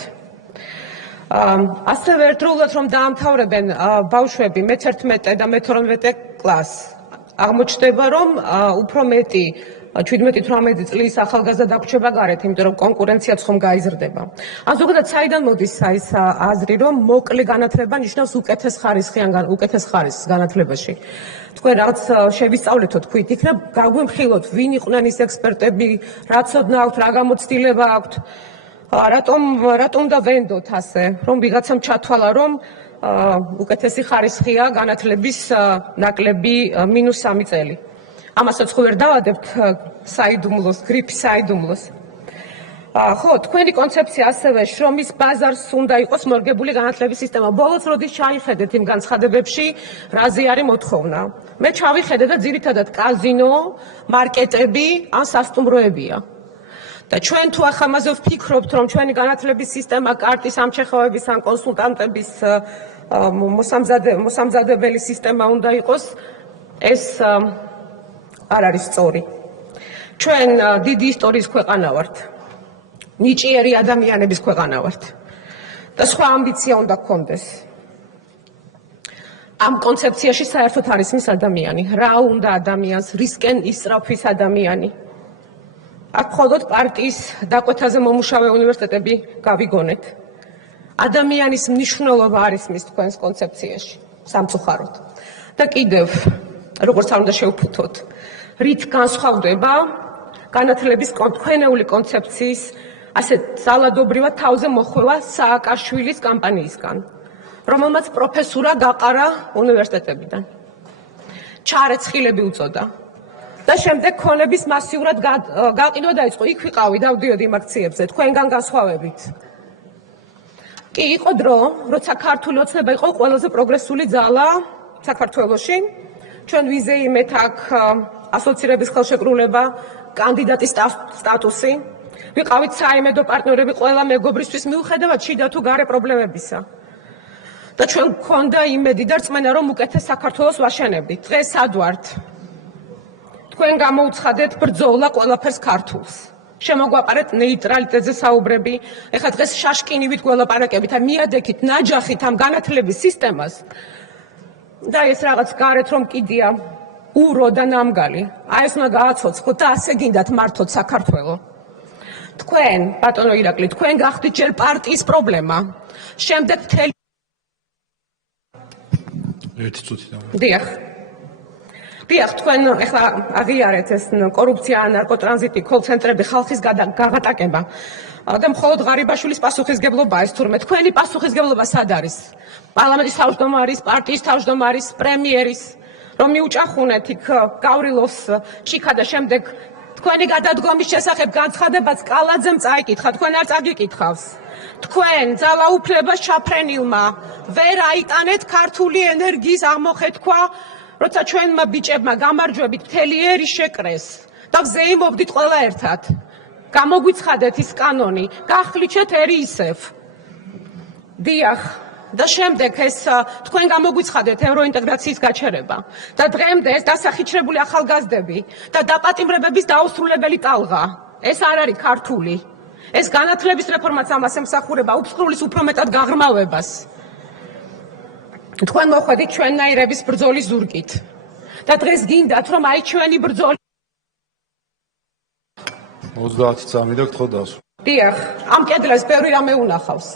ასევე ერთდროულად რომ დაამთავრებენ ბავშვები მე-11 და მე-12 კლასს, აღმოჩნდება, რომ უფრო მეტი 17-18 წლის ახალგაზრდა დაგვრჩება გარეთ, იმიტომ რომ კონკურენციაც ხომ გაიზრდება. ან ზოგადად საიდან მოდის ის აზრი, რომ მოკლე განათლება ნიშნავს უკეთეს ხარისხს განათლებაში? თქვენ რაღაც შევისწავლეთო თქვით, იქნებ გაგვიმხილოთ, ვინ იყვნენ ის ექსპერტები, რა ცოდნა აქვთ, რა გამოცდილება აქვთ? რატომ უნდა ვენდოთ ასე, რომ ვიღაცამ ჩათვალა, რომ უკეთესი ხარისხია განათლების ნაკლები -3 წელი. ამასაც ხო ვერ დავადებთ საიდუმლოს, გრიფის საიდუმლოს. ხო, თქვენი კონცეფცია ასევე შრომის ბაზარს უნდა იყოს მორგებული განათლების სისტემა. ბოლოს როდის ჩაიხედეთ იმ განცხადებებში, რაზე არის მოთხოვნა? მე ჩავიხედე და ძირითადად კაზინო, მარკეტები ან სასტუმროებია. და ჩვენ თუ ახამაზე ვფიქრობთ, რომ ჩვენი განათლების სისტემა კარტის ამჩეხავების ან კონსულტანტების მოსამზადებელი სისტემა უნდა იყოს, ეს არ არის სწორი. ჩვენ დიდი ისტორიის ქვეყანა ვართ. ნიჭიერი ადამიანების ქვეყანა ვართ. და სხვა ამბიცია უნდა გქონდეს. ამ კონცეფციაში საერთოდ არის მის ადამიანი. რა უნდა ადამიანს, რისკენ ისწრაფვის ადამიანი? აქ მხოლოდ პარტიის დაკვეთაზე მომუშავე უნივერსიტეტები გავიგონეთ. ადამიანის მნიშვნელობა არის მის თქვენს კონცეფციაში, სამწუხაროდ. და კიდევ, როგორც არ უნდა შევფუთოთ, რით განსხვავდება განათლების თქვენეული კონცეფციის ასე ძალადობრივად თავზე მოხვევა სააკაშვილის კამპანიისგან. რომელმაც პროფესურა გაყარა უნივერსიტეტებიდან. ჩარეცხილები უწოდა. და შემდეგ ქონების მასიურად გაყიდვა დაიწყო. იქ ვიყავი, დავდიოდი იმ აქციებზე, თქვენგან განსხვავებით. კი იყო დრო, როცა ქართული ოცნება იყო ყველაზე პროგრესული ძალა საქართველოში. ჩვენ ვიზეიმეთ აქ ასოცირების ხელშეკრულება, კანდიდატის სტატუსი. ვიყავით საიმედო პარტნიორები ყველა მეგობრისთვის მიუხედავად შიდა თუ გარე პრობლემებისა. და ჩვენ გვქონდა იმედი და რწმენა, რომ უკეთეს საქართველოს ვაშენებდით. დღეს სად ვართ? თქვენ გამოუცხადეთ ბრძოლა ყველაფერს ქართულს. შემოგვაყარეთ ნეიტრალიტეტზე საუბრები. ეხლა დღეს შაშკინივით გველაპარაკებით, მიადექით ნაჯახით ამ განათლების სისტემას. და ეს რაღაც გარეთ რომ კიდია ურო და ნამგალი. აი ეს უნდა გააცოცხლოთ და ასე გინდათ მართოთ საქართველო. თქვენ, ბატონო ირაკლი, თქვენ გახდით ჯერ პარტიის პრობლემა. შემდეგ მთელი ერთი წუთი და დიახ, თქვენ ეხლა აღიარეთ ეს კორუფცია, ნარკოტრანზიტი, კოლ-ცენტრები, ხალხის გაღატაკება. და მხოლოდ ღარიბაშვილის პასუხისგებლობა ეს თურმე თქვენი პასუხისგებლობა სად არის? პარლამენტის თავმჯდომარის, პარტიის თავმჯდომარის, პრემიერის, რომ მიუჭახუნეთ იქ გავრილოს ჭიქა და შემდეგ თქვენი გადადგომის შესახებ განცხადებაც კალაძემ წაიკითხა, თქვენ არ წაგიკითხავს. თქვენ ძალაუფლებას ჩაფრენილმა ვერ აიტანეთ ქართული ენერგიის აღმოხეთქვა, როცა ჩვენმა ბიჭებმა გამარჯვებით მთელი ერი შეკრეს და ვზეიმობდით ყველა ერთად. გამოგვიცხადეთ ის კანონი, გახლიჩეთ ერი ისევ. დიახ, და შემდეგ ეს თქვენ გამოგვიცხადეთ ევროინტეგრაციის გაჩერება და დღემდე ეს დასახიჩრებული ახალგაზრდები და დაპატიმრებების დაუსრულებელი ტალღა. ეს არ არის ქართული. ეს განათლების რეფორმაც ამას ემსახურება, უფსხრულის უფრო მეტად გაღრმავებას. თქვენ მოხვედით ჩვენნაირების ბრძოლის ზურგით. და დღეს გინდათ, რომ აი ჩვენი ბრძოლა 30 წამი და გთხოვ დასვა. დიახ, ამ კედლებს ბევრი რამე უნახავს.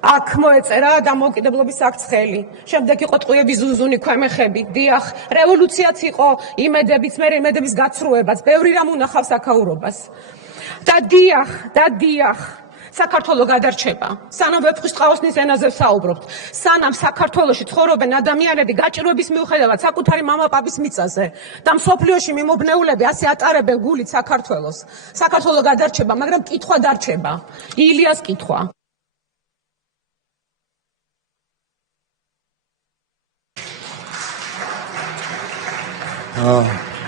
აქ მოეწერა დამოუკიდებლობის აქts ხელი. შემდეგ იყო ტყუების ზუნზუნი ქვემეხები. დიახ, რევოლუციაც იყო იმედებით, მე იმედების გაცრუებაც, ბევრი რამ უნახავს აქაურობას. და დიახ, საქართველო გადარჩება. სანამ ვეფხისტყაოსნის ენაზე ვსაუბრობთ, სანამ საქართველოში ცხოვრობენ ადამიანები გაჭირვების მიუხედავად საკუთარი მამაპაპის მიწაზე და მსოფლიოში მიმობნეულები ასე ატარებენ გულით საქართველოს. საქართველო გადარჩება, მაგრამ კითხვა დარჩება. ილიას კითხვა.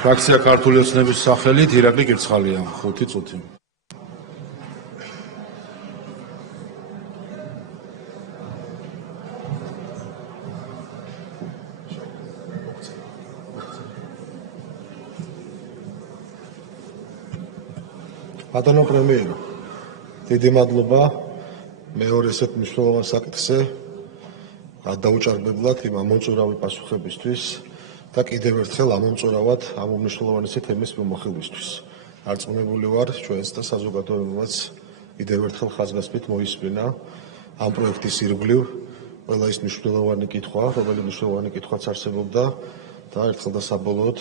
ფრაქცია ქართული ოცნების სახელით ირაკლი კირცხალია, 5 წუთი. ბატონო პრემიერო, დიდი მადლობა მეორე ესეთ მნიშვნელოვან საკითხზე გადაუჭარბებლად იმ ამომწურავი პასუხებისთვის და კიდევ ერთხელ ამომწურავად ამ უმნიშვნელოვანესი თემის მიმოხილვისთვის. არწმუნებული ვარ ჩვენს და საზოგადოებაც კიდევ ერთხელ ხაზგასმით მოისმინა ამ პროექტის ირგვლივ ყველა ის მნიშვნელოვანი კითხვა, რომელიც მნიშვნელოვანი კითხვაც არსებობდა და ერთხელ და საბოლოოდ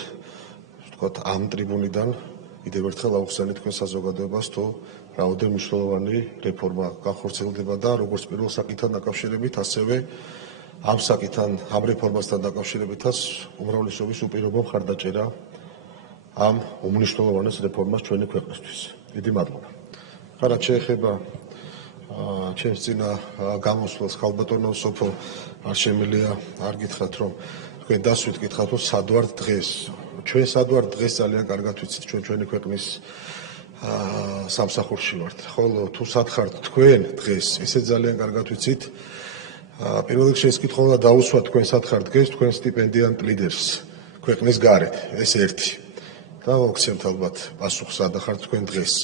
ვთქვათ ამ ტრიბუნიდან კიდევ ერთხელ აუხსენეთ თქვენ საზოგადოებას თუ რაოდენ მნიშვნელოვანი რეფორმა განხორციელდება და როგორც პირველ საკითხთან დაკავშირებით, ასევე ამ საკითხთან, ამ რეფორმასთან დაკავშირებითაც უმრავლესობის უპირობო მხარდაჭერა ამ უმნიშვნელოვანეს რეფორმას ჩვენი ქვეყნისთვის. დიდი მადლობა. ხარად შეეხება ჩემს წინა გამოსვლას ხალბატონო სოფო არ შემიძლია არ გითხრათ რომ თქვენ დასვით გითხრათ რომ სად ვართ დღეს. ჩვენ სად ვართ დღეს ძალიან კარგად ვიცით ჩვენი ქვეყნის სამსახურში ვართ. ხოლო თუ სად ხართ თქვენ დღეს, ესეც ძალიან კარგად ვიცით. პირველ რიგში ეს კითხვა უნდა დაუსვათ თქვენ სად ხართ დღეს, თქვენ სტიპენდიანტ ლიდერს ქვეყნის გარეთ, ეს ერთი. და მოგცემთ ალბათ პასუხს სად ხართ თქვენ დღეს.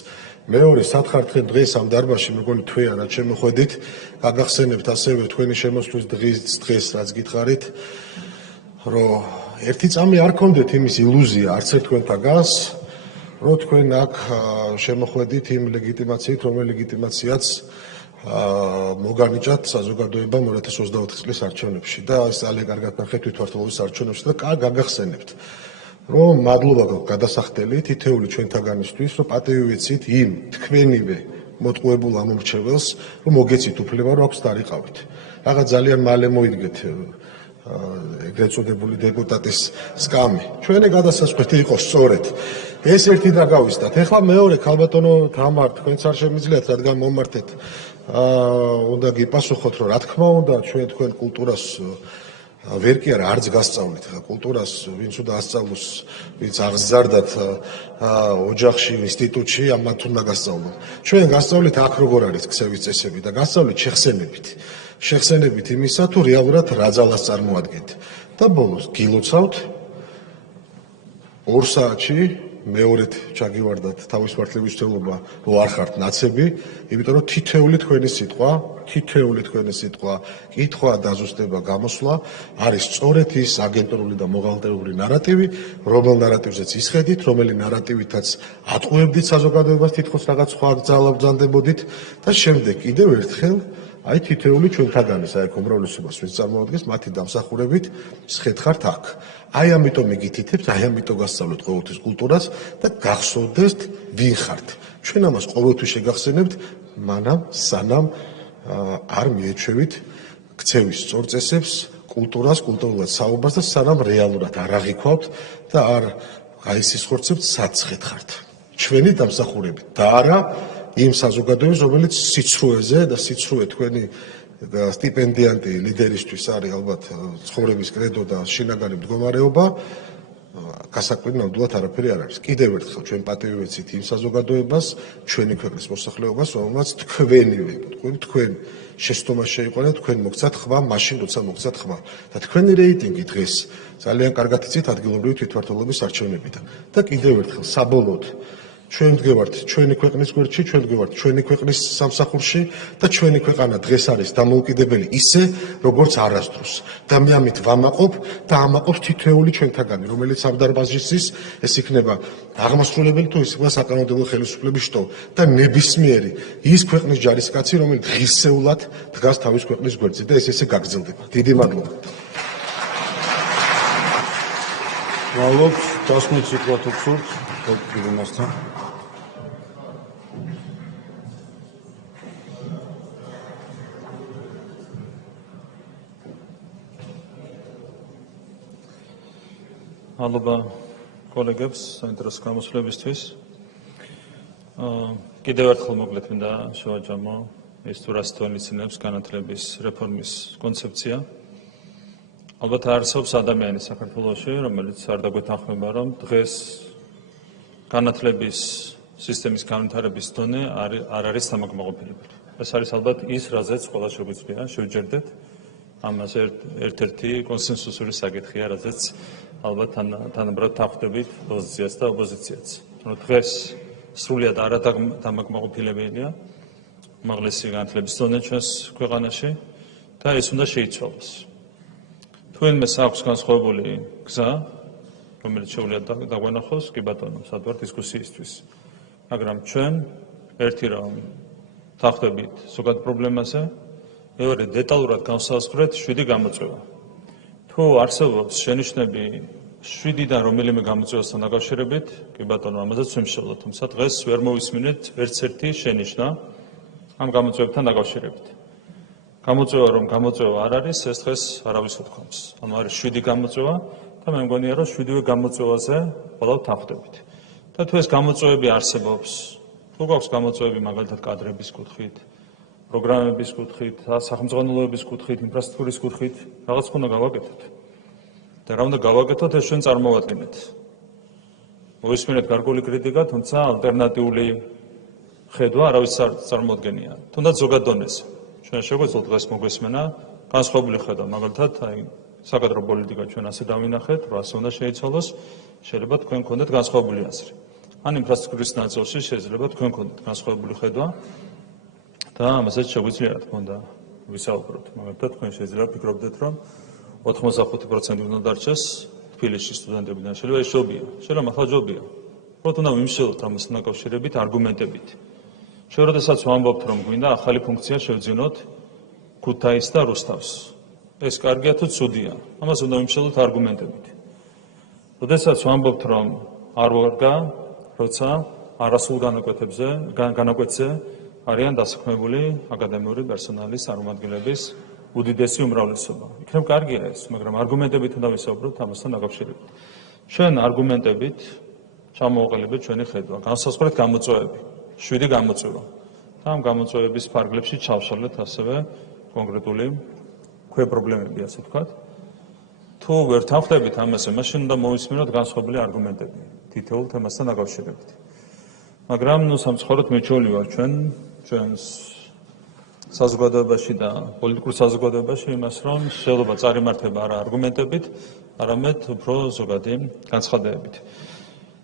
მეორე, სად ხართ თქვენ დღეს ამ დარბაზში, მეგონი თვეანად შემოხვედით, გაგახსენებთ ასევე თქვენი შემოსვლის დღეს, რაც გითხარით, რომ ერთი წამი არ გქონდეთ იმის ილუზია არც ერთ თქვენთაგანს, რომ თქვენ აქ შემოხვედით იმ ლეგიტიმაციით, რომელი ლეგიტიმაციაც მოგანიჭათ საზოგადოებამ 2024 წლის არჩევნებში და ეს ძალიან კარგად ნახეთ თვითმმართველობის არჩევნებში და გაგახსენებთ, რომ მადლობა გადასახდელი თითეული ჩვენთაგანისთვის, რომ პატივი ვიცით იმ თქვენივე მოტყუებულ ამომრჩეველს, რომ მოგეცით უფლება, რომ აქვს დარიყავით. რაღაც ძალიან მალე მოიდგეთ ეგრეთ წოდებული დეპუტატის სკამი. ჩვენი გადასაწყვეტი იყო სწორედ ეს ერთი დაგავისდათ. ეხლა მეორე ქალბატონო თამარ, თქვენც არ შემიძლიათ, რადგან მომართეთ. უნდა გიპასუხოთ, რომ რა თქმა უნდა, ჩვენ თქვენ კულტურას ვერ კი არა არც გასწავლით. კულტურას ვინც უნდა ასწავლოს, ვინც აღზარდათ ოჯახში, ინსტიტუტში, ამათ უნდა გასწავლოთ. ჩვენ გასწავლით აქ როგორ არის ქცევის წესები და გასწავლით შეხსენებით იმისა, თუ რეალურად რა ძალას წარმოადგენთ. და ბოლოს გილოცავთ 2 საათში მეორედ ჩაგივარდათ თავის მართლების მცდელობა, რომ არ ხართ ნაცები, იმიტომ რომ თითეული თქვენი სიტყვა, კითხვა, დაზუსტება, გამოსვლა არის სწორედ ის აგენტურული და მოღალატეური ნარატივი, რომელ ნარატივზეც ისხედით, რომელი ნარატივითაც ატყუებდით საზოგადოებას, თითქოს რაღაც სხვა ძალა ბრძანდებოდით და შემდეგ კიდევ ერთხელ აი თითეული ჩვენთაგანი საერთო უმრავლესობას ვინც წარმოადგენს მათი დამსახურებით სხედხართ აქ. აი ამიტომ იგითითებთ, აი ამიტომ გასწავლეთ ყოველთვის კულტურას და გახსოვდეთ ვინ ხართ. ჩვენ ამას ყოველთვის შეგახსენებთ, მანამ სანამ არ მიეჩვევით ქცევის სწორ წესებს, კულტურას, კულტურულად საუბარს და სანამ რეალურად არ აღიქვავთ და არ გაისისხორცებთ საცხეთ ხართ. ჩვენი დამსახურებით და არა იმ საზოგადოების, რომელიც სიცრუეზე და სიცრუე თქვენი სტიპენდიანტი ლიდერისთვის არის ალბათ ცხოვრების კრედო და შინაგანი მდგომარეობა, გასაკვირი ნამდვილად არაფერი არ არის. კიდევ ერთხელ ჩვენ პატივი ვეცით იმ საზოგადოებას, ჩვენი ქვეყნის მოსახლეობას, რომელმაც თქვენ შეცდომა შეიყვანეთ, თქვენ მოგცათ ხმა, მაშინ როცა მოგცათ ხმა. და თქვენი რეიტინგი დღეს ძალიან კარგად იცით ადგილობრივი თვითმმართველობის არჩევნებიდან. და კიდევ ერთხელ საბოლოოდ ჩვენ ვდგევართ ჩვენი ქვეყნის გვერდში, ჩვენ ვდგევართ ჩვენი ქვეყნის სამსახურში და ჩვენი ქვეყანა დღეს არის დამოუკიდებელი ისე, როგორც არასდროს. და მე ამით ვამაყობ და ამაყობს თითოეული ჩვენთაგანი, რომელიც ამ დარბაზში ის ეს იქნება აღმასრულებელი თუ ის იქნება საკანონმდებლო ხელისუფლების შტო და ნებისმიერი ის ქვეყნის ჯარისკაცი, რომელიც ღირსეულად დგას თავის ქვეყნის გვერდზე და ეს ესე გაგრძელდება. დიდი მადლობა. მადლობთ, დასმით სიტყვათ უხსოვთ, გიგონასთან. მადლობა კოლეგებს საინტერესო გამოსვლებისთვის. კიდევ ერთხელ მოკლედ მინდა შევაჯამო ეს თუ რას თვალისწინებს განათლების რეფორმის კონცეფცია. ალბათ არსებობს ადამიანი საქართველოში, რომელიც არ დაგვეთანხმება, რომ დღეს განათლების სისტემის განვითარების დონე არ არის სამაკმაყოფილებელი. ეს არის ალბათ ის, რაზეც ყველა შეგვიძლია შევჯერდეთ. ამას ერთ-ერთი კონსენსუსური საკითხია, რაზეც ალბათ თანაბრად თანხმდებით პოზიციაც და ოპოზიციაც. დღეს სრულიად არადამაკმაყოფილებელია უმაღლესი განათლების დონე ჩვენს ქვეყანაში და ეს უნდა შეიცვალოს. თქვენმეს აქვს განსხვავებული გზა, რომელიც შეუძლია დაგვენახოს, კი ბატონო, სად ვართ დისკუსიისთვის. მაგრამ ჩვენ ერთი რომ თანხმდებით ზოგად პრობლემაზე, მეორე დეტალურად განსაზღვრეთ 7 გამოწვევა. თუ არსებობს შენიშვნები 7-დან რომელიმე გამოწვევასთან დაკავშირებით, კი ბატონო, ამაზეც ვიმშევლოთ, თუმცა დღეს ვერ მოვისმინეთ ერთ-ერთი შენიშვნა ამ გამოწვევებთან დაკავშირებით. გამოწვევა რომ გამოწვევა არ არის, ეს დღეს არავის უთქვამს. ანუ არის 7 გამოწვევა და მე მგონია რომ 7-ვე გამოწვევაზე ყველავ თანხმდებით. და თუ ეს გამოწვევები არსებობს, თუ გვაქვს გამოწვევები მაგალითად კადრების კუთხით, პროგრამების კუთხით, სახელმძღვანელოების კუთხით, ინფრასტრუქტურის კუთხით, რაღაც უნდა გავაკეთოთ. და რა უნდა გავაკეთოთ, ეს ჩვენ წარმოვადგინეთ. მოვისმინეთ გარკვეული კრიტიკა, თუმცა ალტერნატიული ხედვა არავის წარმოადგენია. თუნდაც ზოგად დონეზე. ჩვენ შეგვეძლოთ დღეს მოგვესმენა განსხვავებული ხედვა, მაგალითად, აი საკადრო პოლიტიკა ჩვენ ასე დავინახეთ, რომ ასე უნდა შეიცვალოს, შეიძლება თქვენ გქონდეთ განსხვავებული აზრი. ან ინფრასტრუქტურის ნაწილში შეიძლება თქვენ გქონდეთ განსხვავებული ხედვა და ამასაც შეგვიძლია რა თქმა უნდა ვისაუბროთ. მაგალითად, თქვენ შეიძლება ფიქრობდეთ, რომ 85% უნდა დარჩეს თბილისში სტუდენტებიდან. შეიძლება ეს ჯობია, შეიძლება ახლა ჯობია. უბრალოდ უნდა ვიმშელოთ ამასთან დაკავშირებით არგუმენტებით. ჩვენ როდესაც ვამბობთ, რომ გვინდა ახალი ფუნქცია შევძინოთ ქუთაისს და რუსთავს. ეს კარგია თუ ცუდია? ამას უნდა ვიმშელოთ არგუმენტებით. როდესაც ვამბობთ, რომ არ ვარგა, როცა არასრულ განაკვეთებზე არიან დასაქმებული აკადემიური პერსონალის წარმომადგენლების უდიდესი უმრავლესობა. იქნებ კარგია ეს, მაგრამ არგუმენტებით უნდა ვისაუბროთ ამასთან დაკავშირებით. ჩვენ არგუმენტებით ჩამოვაყალიბეთ ჩვენი ხედვა, განსაზღვრეთ გამოწვევები, 7 გამოწვევა. და ამ გამოწვევების ფარგლებში ჩავშალეთ ასევე კონკრეტული პრობლემები, ასე ვთქვათ. თუ ვერ თანხმდებით ამაზე, მაშინ უნდა მოვისმინოთ განსხვავებული არგუმენტები თითოეულ თემასთან დაკავშირებით. მაგრამ სამწუხაროდ მეჩვეული ვარ ჩვენს საზოგადოებაში და პოლიტიკურ საზოგადოებაში იმას, რომ შეიძლება წარიმართება არა არგუმენტებით, არამედ უფრო ზოგადი განცხადებებით.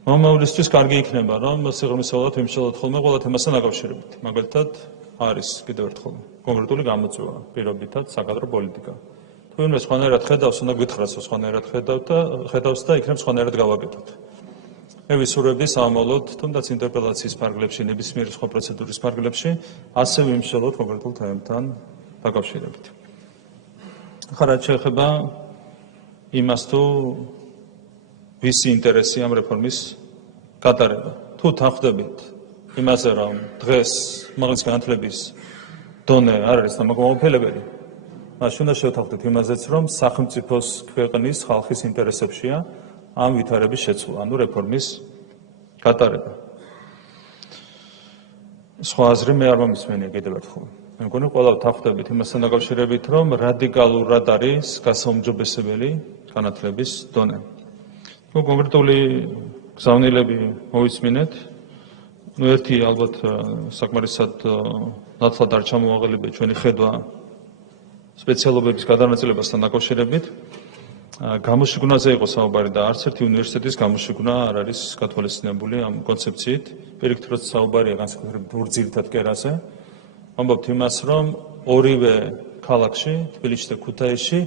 მომავლისთვის კარგი იქნება, რომ სიღრმისეულად ვიმსჯელოთ ხოლმე ყველა თემასთან დაკავშირებით. მაგალითად, არის კიდევ ერთხელ კონკრეტული გამოწვევა, პირობითად საკადრო პოლიტიკა. თუ ვინმე სხვანაირად ხედავს, უნდა გითხრას, რომ სხვანაირად ხედავს და იქნებ სხვანაირად გავაკეთოთ. მე ვისურვებდი სამომავლოდ, თუნდაც ინტერპელაციის ფარგლებში, ნებისმიერი სხვა პროცედურის ფარგლებში, ასე ვიმსჯელოთ კონკრეტულ თემებთან დაკავშირებით. ახლა რაც შეეხება იმას, თუ ვისი ინტერესი ამ რეფორმის გატარება. თუ თანხმდებით იმაზე, რომ დღეს უმაღლესი განათლების დონე არ არის დამაკმაყოფილებელი, მაშინ უნდა შევთანხმდეთ იმაზეც, რომ სახელმწიფოს, ქვეყნის, ხალხის ინტერესებშია ამ ვითარების შეცვლა, ანუ რეფორმის გატარება. სხვა აზრი მე არ მომისმენია კიდევ ერთხელ. მე მგონი ყველა თანხმდებით იმასთან დაკავშირებით, რომ რადიკალურად არის გასაუმჯობესებელი განათლების დონე. ნუ კონკრეტული გზავნილები მოვისმინეთ. ნუ ერთი ალბათ საკმარისად ნათლად არ ჩამოვაყალიბეთ ჩვენი ხედვა სპეციალობების გადანაწილებასთან დაკავშირებით. გამოშიგვნაზე იყო საუბარი და არც ერთი უნივერსიტეტის გამოშიგვნა არ არის გათვალისწინებული ამ კონცეფციით. პირიქით, როცა საუბარია განსაკუთრებით ძირითად კერაზე, ვამბობთ იმას, რომ ორივე ქალაქში, თბილისში და ქუთაისში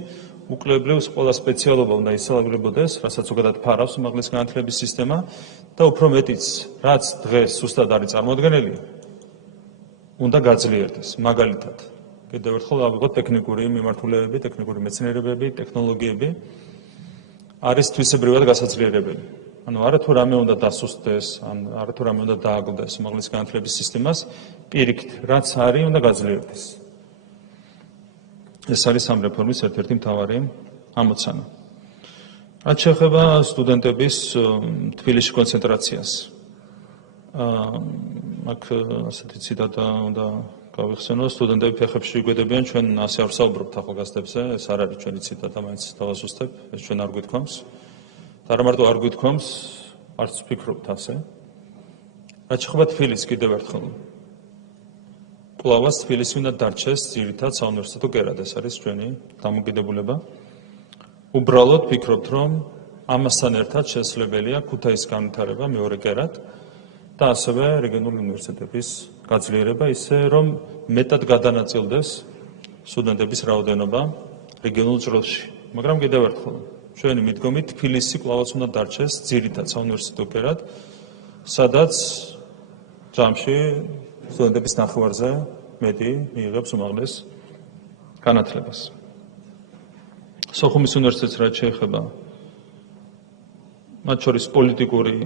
უკლებლივ ყველა სპეციალობა უნდა ისწავლებოდეს, რასაც ზოგადად ფარავს უმაღლესი განათლების სისტემა და უფრო მეტიც, რაც დღეს სუსტად არის წარმოადგენელი, უნდა გაძლიერდეს. მაგალითად, კიდევ ერთხელ ავიღოთ ტექნიკური მიმართულებები, ტექნიკური მეცნიერებები, ტექნოლოგიები არის თვისებრივად გასაძლიერებელი. ანუ არა თუ რამე უნდა დასუსტდეს, არა თუ რამე უნდა დააგლდეს უმაღლესი განათლების სისტემას, პირიქით, რაც არის, უნდა გაძლიერდეს. ეს არის ამ რეფორმის ერთ-ერთი მთავარი ამოცანა. რაც შეეხება სტუდენტების თბილისში კონცენტრაციას. აქ ასეთი ციტატა უნდა გავიხსენო, სტუდენტები ფეხებში იკვედებიან, ჩვენ ასე არ ვსაუბრობთ ახალგაზრდებზე, ეს არ არის ჩვენი ციტატა, მაინც დავასუსტებ, ეს ჩვენ არ გვითქვამს. და არა მარტო არ გვითქვამს, არც ვფიქრობთ ასე. რაც შეეხება თბილისს კიდევ ერთხელ. კვლავაც თბილისი უნდა დარჩეს ძირითად საუნივერსიტეტო კერად, ეს არის ჩვენი დამოკიდებულება. უბრალოდ ვფიქრობთ, რომ ამასთან ერთად შესაძლებელია ქუთაისის განვითარება მეორე კერად და ასევე რეგიონული უნივერსიტეტების გაძლიერება, ისე რომ მეტად გადანაწილდეს სტუდენტების რაოდენობა რეგიონულ ჭრილში. მაგრამ კიდევ ერთხელ, ჩვენი მიდგომით თბილისი კვლავაც უნდა დარჩეს ძირითად საუნივერსიტეტო კერად, სადაც ჯამში სტუდენტების ნახევარზე მეტი მიიღებს უმაღლეს განათლებას. სოხუმის უნივერსიტეტს რაც შეეხება, მათ შორის პოლიტიკური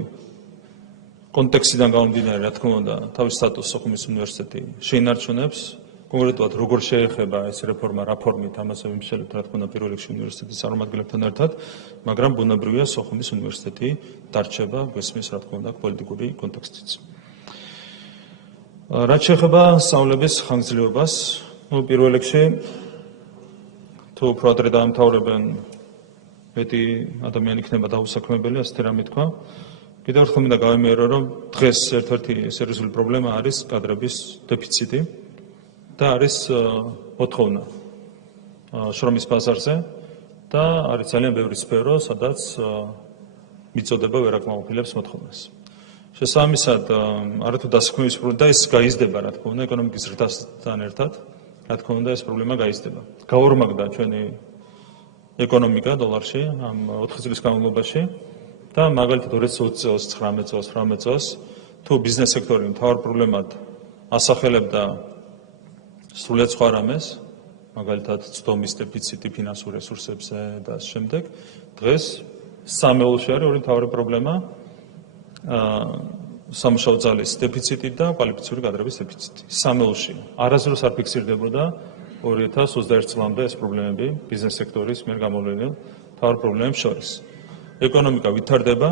კონტექსტიდან გამომდინარე, რა თქმა უნდა, თავის სტატუსს სოხუმის უნივერსიტეტი შეინარჩუნებს. კონკრეტულად როგორ შეეხება ეს რეფორმა რა ფორმით, ამაზე ვიმსჯელებთ, რა თქმა უნდა, პირველ რიგში უნივერსიტეტის წარმომადგენლებთან ერთად, მაგრამ ბუნებრივია სოხუმის უნივერსიტეტი დარჩება, გვესმის, რა თქმა უნდა, პოლიტიკური კონტექსტიც. რაც შეეხება სწავლების ხანგრძლივობას, პირველ რიგში თუ უფრო ადრე დაამთავრებენ, მეტი ადამიანი იქნება დაუსაქმებელი, ასეთი რამე თქვა. კიდევ ერთხელ მინდა გავიმეორო, რომ დღეს ერთ-ერთი სერიოზული პრობლემა არის კადრების დეფიციტი და არის მოთხოვნა შრომის ბაზარზე და არის ძალიან ბევრი სფერო, სადაც მიწოდება ვერ აკმაყოფილებს მოთხოვნას. შესაბამისად, არათუ დასაქმების პრობლემა და ეს გაიზრდება, რა თქმა უნდა, ეკონომიკის ზრდასთან ერთად, რა თქმა უნდა, ეს პრობლემა გაიზრდება. გაორმაგდა ჩვენი ეკონომიკა დოლარში ამ 4 წლის განმავლობაში და მაგალითად 2020 წელს, 19 წელს, 18 წელს თუ ბიზნეს სექტორი მთავარ პრობლემად ასახელებდა სრულიად სხვა რამეს, მაგალითად ცდომის დეფიციტი ფინანსურ რესურსებზე და ამ შემდეგ, დღეს სამეულში არის ორი მთავარი პრობლემა, სამუშაო ძალის დეფიციტი და კვალიფიციური კადრების დეფიციტი. სამეულში არასდროს არ ფიქსირდებოდა 2021 წლამდე ეს პრობლემები ბიზნეს სექტორის მიერ გამოვლენილ მთავარ პრობლემებს შორის. ეკონომიკა ვითარდება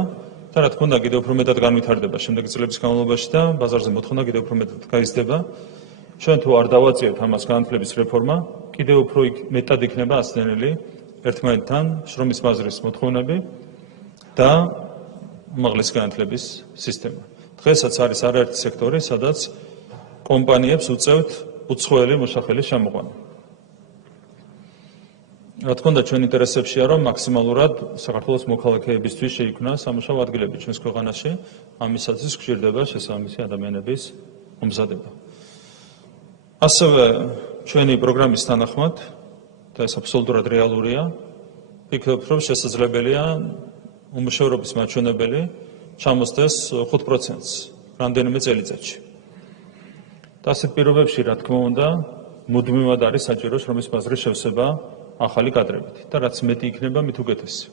და რა თქმა უნდა კიდევ უფრო მეტად განვითარდება შემდეგი წლების განმავლობაში და ბაზარზე მოთხოვნა კიდევ უფრო მეტად გაიზრდება. ჩვენ თუ არ დავაწიოთ ამას განათლების რეფორმა, კიდევ უფრო მეტად იქნება ასწლენელი ერთმანეთთან შრომის ბაზრის მოთხოვნები და უმაღლესი განათლების სისტემა. დღესაც არის არაერთი სექტორი, სადაც კომპანიებს უწევთ უცხოელი მოსახელის ჩამოყვანა. რა თქმა უნდა, ჩვენ ინტერესებშია, რომ მაქსიმალურად საქართველოს მოქალაქეებისთვის შეიქმნა სამუშაო ადგილები ჩვენს ქვეყანაში, ამისათვის გვჭირდება შესაბამისი ადამიანების მომზადება. ასევე ჩვენი პროგრამის თანახმად და ეს აბსოლუტურად რეალურია, ვფიქრობ, რომ შესაძლებელია უმუშევრობის მაჩვენებელი ჩამოსდეს 5%-ს რამდენიმე წელიწადში. და ასეთ პირობებში, რა თქმა უნდა, მუდმივად არის საჭირო შრომის ბაზრის შევსება ახალი კადრებით და რაც მეტი იქნება, მით უკეთესი.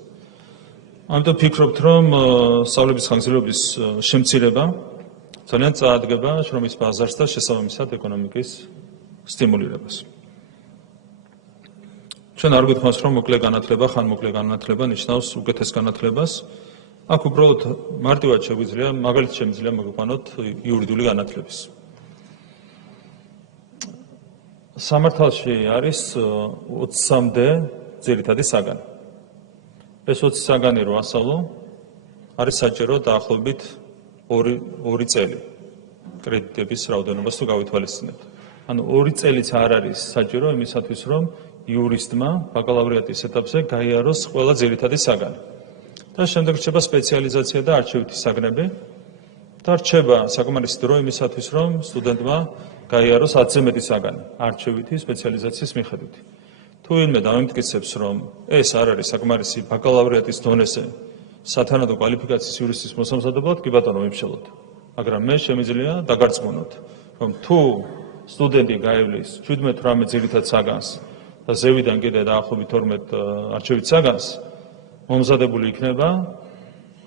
ამიტომ ვფიქრობთ, რომ სწავლების ხანგრძლივობის შემცირება ძალიან წაადგება შრომის ბაზარს და შესაბამისად ეკონომიკის სტიმულირებას. ჩვენ არ გვითხავს, რომ მოკლე განათლება, ხანმოკლე განათლება ნიშნავს უკეთეს განათლებას. აქ უბრალოდ მარტივად შეგვიძლია, მაგალითად შემიძლია მოგვიყვანოთ იურიდიული განათლების. სამართალში არის 23-მდე ძირითადი საგანი. ეს 20 საგანი რო ასწავლო, არის საჭირო დაახლოებით 2 წელი კრედიტების რაოდენობას თუ გავითვალისწინებთ. ანუ 2 წელიც არ არის საჭირო იმისათვის, რომ იურისტმა ბაკალავრიატის ეტაპზე გაიაროს ყველა ძირითადი საგანი. და შემდეგ რჩება სპეციალიზაცია და არჩევითი საგნები და რჩება საკმარისი დრო იმისათვის, რომ სტუდენტმა გაიაროს 10-ზე მეტი საგანი არჩევითი სპეციალიზაციის მიხედვით. თუ ვინმე დამიმტკიცებს, რომ ეს არ არის საკმარისი ბაკალავრიატის დონეზე სათანადო კვალიფიკაციის იურისტის მოსამზადებლად, კი ბატონო, მივშელოთ. მაგრამ მე შემიძლია დაგარწმუნოთ, რომ თუ სტუდენტი გაივლის 17-18 ძირითად საგანს და ზევიდან კიდე დაახლოებით 12 არჩევით საგანს, მომზადებული იქნება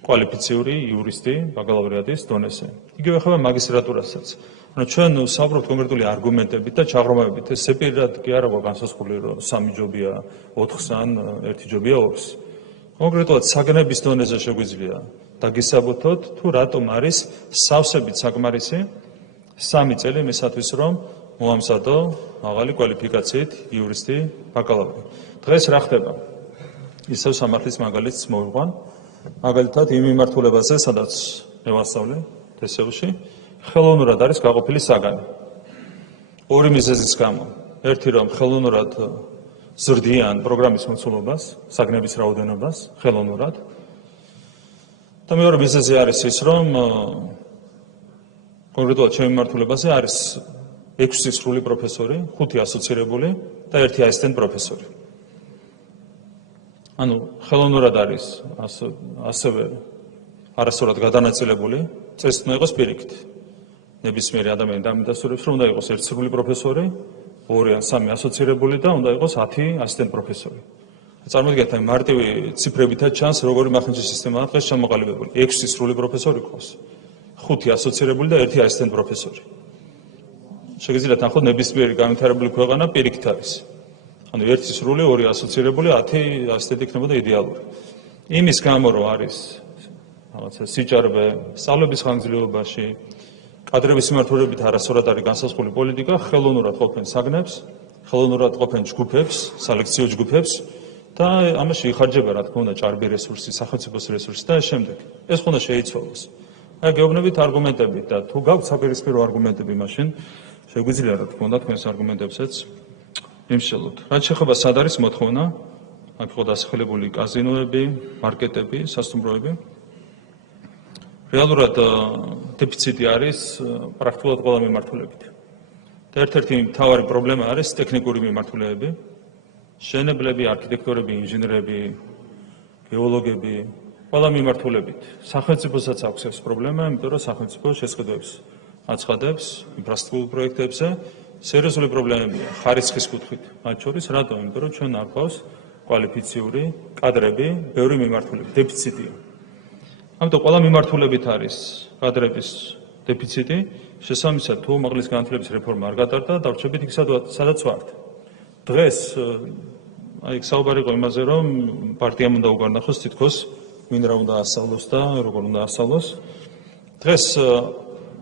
კვალიფიციური იურისტი ბაკალავრიატის დონეზე. იგივე ხდება მაგისტრატურასაც. ანუ ჩვენ ვსაუბრობთ კონკრეტული არგუმენტებით და ჩაღრმავებით. ეს სეპირად კი არა განსაზღვრული, რომ 3 ჯობია 4-ს ან 1 ჯობია 2-ს. კონკრეტულად საგნების დონეზე შეგვიძლია დაგისაბუთოთ, თუ რატომ არის სავსებით საკმარისი 3 წელი იმისათვის, რომ მოამზადო მაღალი კვალიფიკაციით იურისტი ბაკალავრი. დღეს რა ხდება? ისევ სამართლის მაგალითს მოვიყვან. მაგალითად იმ მიმართულებაზე, სადაც მე ვასწავლე TSU-ში, ხელოვნურად არის გაყოფილი საგანი. 2 მიზეზის გამო. ერთი, რომ ხელოვნურად ზრდიან პროგრამის მოცულობას, საგნების რაოდენობას, ხელოვნურად. და მეორე მიზეზი არის ის, რომ კონკრეტულად ჩემ მიმართულებაზე არის 6 სრული პროფესორი, 5 ასოცირებული და 1 ასისტენტ პროფესორი. ანუ ხელოვნურად არის ასევე არასწორად გადანაწილებული, წესით უნდა იყოს პირიქით. ნებისმიერი ადამიანი დამიდასტურებს, რომ უნდა იყოს 1 სრული პროფესორი, 2 ან 3 ასოცირებული და უნდა იყოს 10 ასისტენტ პროფესორი. წარმოგიდგენთ, მარტივი ციფრებითაც ჩანს, როგორი მახინჯის სისტემაა დღეს ჩამოყალიბებული. 6 სრული პროფესორი ყავს, 5 ასოცირებული და 1 ასისტენტ პროფესორი. შეგიძლიათ ნახოთ, ნებისმიერი განვითარებული ქვეყანა პირიქით არის. ანუ 1 სრული, 2 ასოცირებული, 10 ასისტენტი იქნებოდა იდეალური. იმის გამო, რომ არის რაღაცა სიჭარბე სწავლების ხანგრძლივობაში, კადრების მიმართულებით არასწორად არის განსაზღვრული პოლიტიკა, ხელოვნურად ყოფენ საგნებს, ხელოვნურად ყოფენ ჯგუფებს, სალექციო ჯგუფებს და ამაში იხარჯება, რა თქმა უნდა, ჭარბი რესურსი, სახელმწიფოს რესურსი და შემდგ. ეს უნდა შეიცვალოს. აი, გეუბნებით არგუმენტებით და თუ გაქვთ საპირისპირო არგუმენტები, მაშინ შეგვიძლია, რა თქმა უნდა, თქვენს არგუმენტებსაც იმშელოთ. რაც შეეხება სად არის მოთხოვნა, აქ იყო დასახელებული კაზინოები, მარკეტები, სასტუმროები. რეალურად დეფიციტი არის პრაქტიკულად ყველა მიმართულებით. და ერთ-ერთი მთავარი პრობლემა არის ტექნიკური მიმართულებით, შენებლები, არქიტექტორები, ინჟინრები, გეოლოგები, ყველა მიმართულებით. სახელმწიფოსაც აქვს ეს პრობლემა, იმიტომ რომ სახელმწიფო შესყიდვებს აცხადებს ინფრასტრუქტურულ პროექტებზე. სერიოზული პრობლემებია ხარისხის კუთხით. მათ შორის რატომ? იმიტომ რომ ჩვენ არ გვყავს კვალიფიციური კადრები, ბევრი მიმართულებით, დეფიციტია. ამიტომ ყველა მიმართულებით არის კადრების დეფიციტი. შესაბამისად, თუ უმაღლესი განათლების რეფორმა არ გატარდა, დავრჩებით იქ სადაც ვართ. დღეს აი საუბარი იყო იმაზე, რომ პარტიამ უნდა უგარნახოს თითქოს ვინ რა უნდა ასწავლოს და როგორ უნდა ასწავლოს. დღეს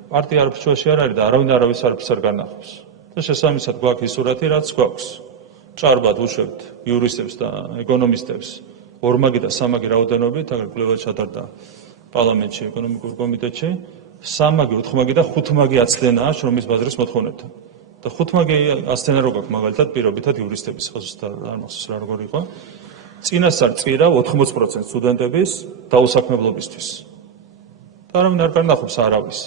პარტია არაფრში არ არის და არავინ არავის არაფერს არ განახობს. და შესაბამისად გვაქვს ის სურათი, რაც გვაქვს. ჭარბად უშვებთ იურისტებს და ეკონომისტებს ორმაგი და სამაგი რაოდენობით, აგერ კვლევა ჩატარდა პარლამენტში, ეკონომიკურ კომიტეტში, სამაგი, ოთხმაგი და ხუთმაგი აცდენაა შრომის ბაზრის მოთხოვნებთან. და ხუთმაგი აცდენა რო გაქვს მაგალითად პირობითად იურისტების ხელსუსტა არ მახსოვს რა როგორ იყო. წინასწარ წირა 80% სტუდენტების დაუსაქმებლობისთვის. და არავინ არ განახობს არავის.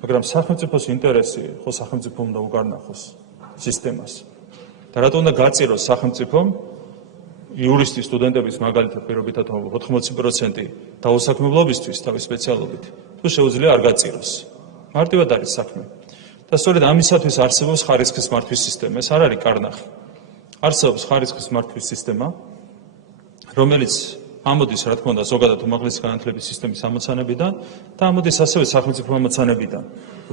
მაგრამ სახელმწიფოს ინტერესი ხო სახელმწიფო უნდა უგარნახოს სისტემას. და რატო უნდა გაწიროს სახელმწიფომ იურისტი სტუდენტების მაგალითად პირობითად 80% დაუსაქმებლობისთვის თავის სპეციალობით თუ შეუძლია არ გაწიროს. მარტივად არის საქმე. და სწორედ ამისათვის არსებობს ხარისხის მართვის სისტემა. ეს არ არის კარნახი. არსებობს ხარისხის მართვის სისტემა, რომელიც ამოდის, რა თქმა უნდა, ზოგადად უმაღლესი განათლების სისტემის ამოცანებიდან და ამოდის ასევე სახელმწიფო ამოცანებიდან.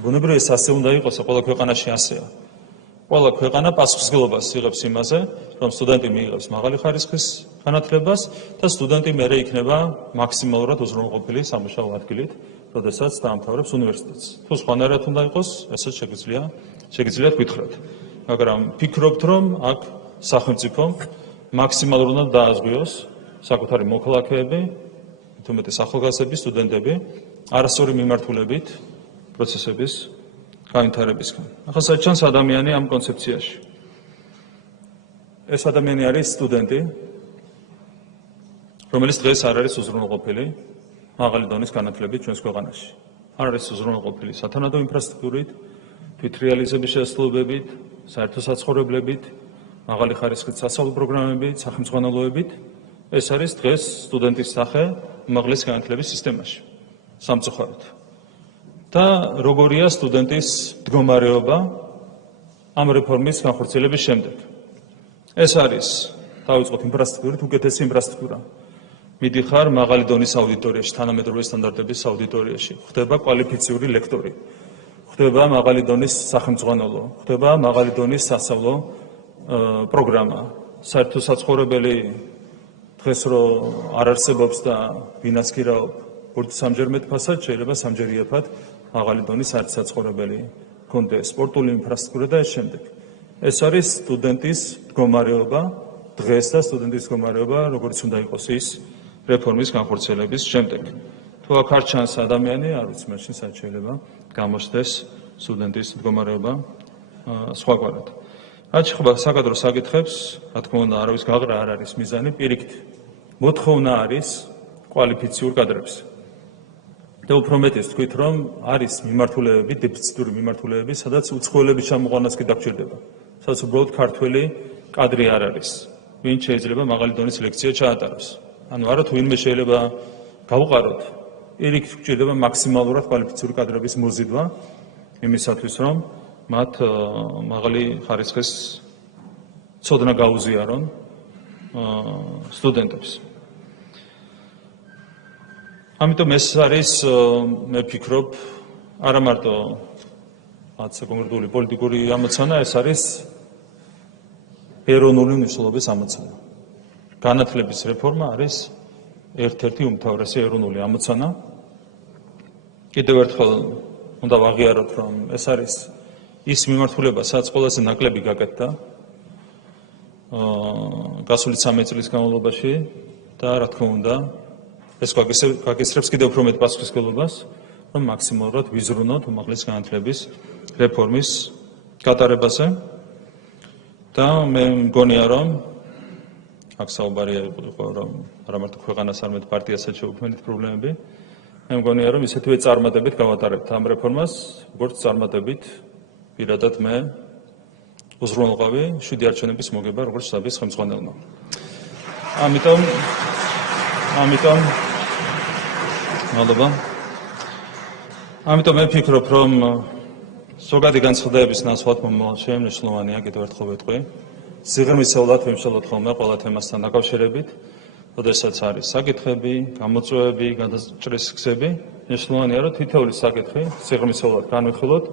ბუნებრივია ეს ასე უნდა იყოს, ყველა ქვეყანაში ასეა. ყველა ქვეყანა პასუხისმგებლობას იღებს იმაზე, რომ სტუდენტი მიიღებს მაღალი ხარისხის განათლებას და სტუდენტი მერე იქნება მაქსიმალურად უზრუნველყოფილი სამუშაო ადგილით, როდესაც დაამთავრებს უნივერსიტეტს. თუ სხვანაირად უნდა იყოს, ესაც შეგიძლიათ გითხრათ. მაგრამ ფიქრობთ, რომ აქ სახელმწიფომ მაქსიმალურად უნდა დააზღვიოს საკუთარი მოქალაქეები, თუმეტეს ახალგაზრდები, სტუდენტები, არასწორი მიმართულებით პროცესების განვითარებისგან. ახლა საჩანს ადამიანი ამ კონცეფციაში. ეს ადამიანი არის სტუდენტი, რომელიც დღეს არ არის უზრუნველყოფილი მაღალი დონის განათლებით ჩვენს ქვეყანაში. არ არის უზრუნველყოფილი სათანადო ინფრასტრუქტურით, თვითრეალიზების შესაძლებლობით, საერთო საცხოვრებლებით, მაღალი ხარისხის სასწავლო პროგრამებით, სახელმძღვანელოებით. ეს არის დღეს სტუდენტის სახე უმაღლესი განათლების სისტემაში, სამწუხაროდ. და როგორია სტუდენტის მდგომარეობა ამ რეფორმის განხორციელების შემდეგ. ეს არის დავიწყოთ ინფრასტრუქტურით, უკეთესი ინფრასტრუქტურა. მიდიხარ მაღალი დონის აუდიტორიაში, თანამედროვე სტანდარტების აუდიტორიაში, ხდება კვალიფიციური ლექტორი, ხდება მაღალი დონის სახელმძღვანელო, ხდება მაღალი დონის სასწავლო პროგრამა, საერთო საცხოვრებელი დღეს რო არ არსებობს და ვინაც კი რა სამჯერ მეტფასად შეიძლება სამჯერ იაფად მაღალი დონის საერთო საცხოვრებელი კონდეს, სპორტული ინფრასტრუქტურა და ეს შემდეგ. ეს არის სტუდენტის მდგომარეობა დღეს და სტუდენტის მდგომარეობა როგორც უნდა იყოს ის რეფორმის განხორციელების შემდეგ. თუ აქ არ ჩანს ადამიანი, არ ვიცი მაშინ საერთოდ შეიძლება გამოჩნდეს სტუდენტის მდგომარეობა სხვაგვარად. რაც შეეხება საკადრო საკითხებს, რა თქმა უნდა, არავის გაღრა არ არის მიზანი, პირიქით მოთხოვნა არის კვალიფიციურ კადრებს. და უფრო მეტიც თქვით, რომ არის მიმართულებები, დეფიციტური მიმართულებები, სადაც უცხოელების ჩამოყვანაც კი დაგჭირდება. სადაც უბრალოდ ქართველი კადრი არ არის, ვინც შეიძლება მაღალი დონის ლექცია ჩაატაროს. ანუ არა თუ ვინმე შეიძლება გავუყაროთ, პირიქით გვჭირდება მაქსიმალურად კვალიფიციური კადრების მოზიდვა, იმისათვის, რომ მათ მაღალი ხარისხის ცოდნა გაუზიარონ სტუდენტებს. ამიტომ ეს არის, მე ვფიქრობ, არა მარტო კონკრეტული პოლიტიკური ამოცანა, ეს არის ეროვნული მნიშვნელობის ამოცანა. განათლების რეფორმა არის ერთ-ერთი უმთავრესი ეროვნული ამოცანა. კიდევ ერთხელ უნდა ვაღიაროთ, რომ ეს არის ის მიმართულება, სადაც ყველაზე ნაკლები გაკეთდა გასული 13 წლის განმავლობაში და რა თქმა უნდა, ეს გაგესრებს კიდევ უფრო მეტ პასუხისმგებლობას, რომ მაქსიმალურად ვიზრუნოთ უმაღლესი განათლების რეფორმის გატარებაზე. და მე მგონია, რომ აქ საუბარი იყო, რომ არა მარტო ქვეყანას, არამედ პარტიასაც შეუქმნით პრობლემები. მე მგონია, რომ ისეთივე წარმატებით გავატარებთ ამ რეფორმას, როგორც წარმატებით პირადად მე უზრუნველყავი 7 არჩევნების მოგება, როგორც შტაბის ხელმძღვანელმა. ამიტომ მე ვფიქრობ, რომ ზოგადი განცხადებების ნაცვლად მომავალში მნიშვნელოვანია, კიდევ ერთხელ ვეთქვი, სიღრმისეულად ვიმსჯელოთ ხოლმე ყველა თემასთან დაკავშირებით, როდესაც არის საკითხები, გამოწვევები, გადაჭრის გზები, მნიშვნელოვანია, რომ თითოეული საკითხი სიღრმისეულად განვიხილოთ.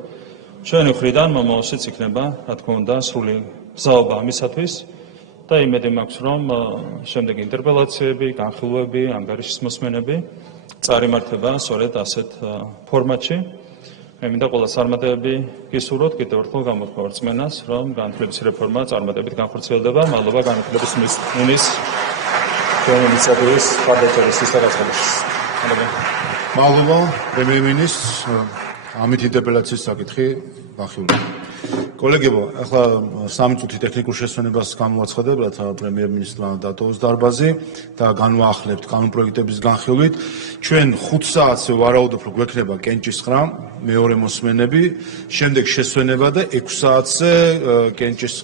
ჩვენი მხრიდან მომავალშიც იქნება, რა თქმა უნდა, სრული მზაობა ამისათვის და იმედი მაქვს, რომ შემდეგ ინტერპელაციები, განხილვები, ანგარიშის მოსმენები წარიმართება სწორედ ასეთ ფორმატში. მე მინდა ყველა წარმატებები გისურვოთ, კიდევ ერთხელ გამოთქვა რწმენას, რომ განათლების რეფორმა წარმატებით განხორციელდება. მადლობა განათლების მინისტრს ინიციატივის მხარდაჭერის გადაწყვეტის. მადლობა პრემიერ-მინისტრს. ამით ინტერპელაციის საკითხი განხილულია. კოლეგებო, ახლა 3 წუთი ტექნიკურ შესვენებას გამოვაცხადებთ პრემიერ-მინისტრმა დატოვოს დარბაზი და განვაახლებთ კანონპროექტების განხილვით. ჩვენ 5 საათზე ვარაუდობ, რომ გვექნება კენჭისყრა, მეორე მოსმენები, შემდეგ შესვენება და 6 საათზე კენჭის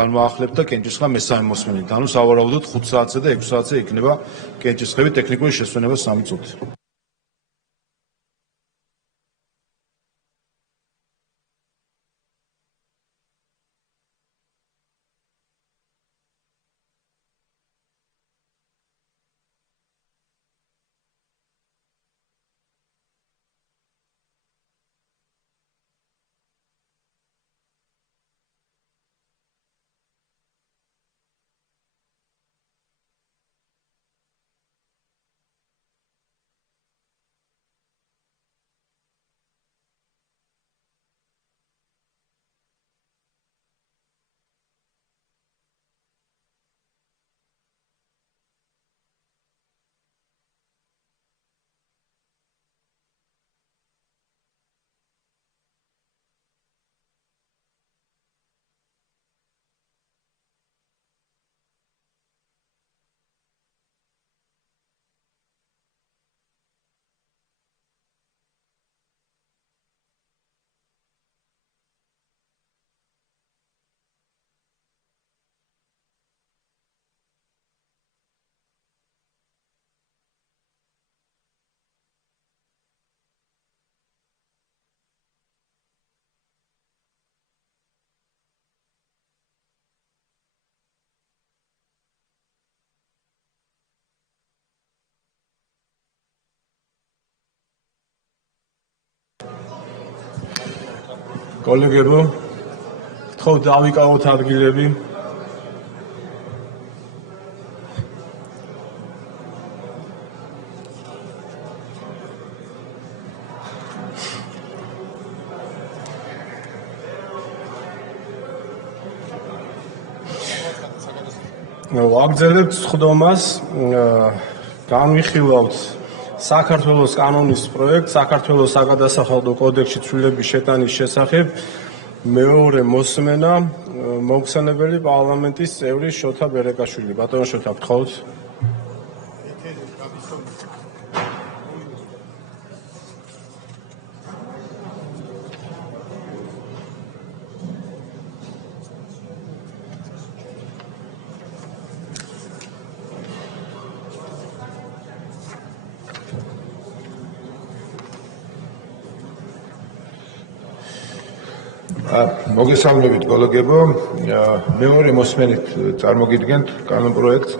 განვაახლებთ და კენჭისყრა მესამე მოსმენით. ანუ სავარაუდოდ 5 საათზე და 6 საათზე იქნება კენჭისყრები ტექნიკური შესვენება 3 წუთი. კოლეგებო, გთხოვთ დავიკავოთ ადგილები. ვაგრძელებთ სხდომას, განვიხილავთ საქართველოს კანონის პროექტ, საქართველოს საგადასახადო კოდექსში ცვლილების შეტანის შესახებ მეორე მოსმენა მოგხსენებელი პარლამენტის წევრი შოთა ბერეკაშვილი. ბატონო შოთა, გთხოვთ. მოგესალმებით კოლეგებო, მეორე მოსმენით წარმოგიდგენთ კანონპროექტს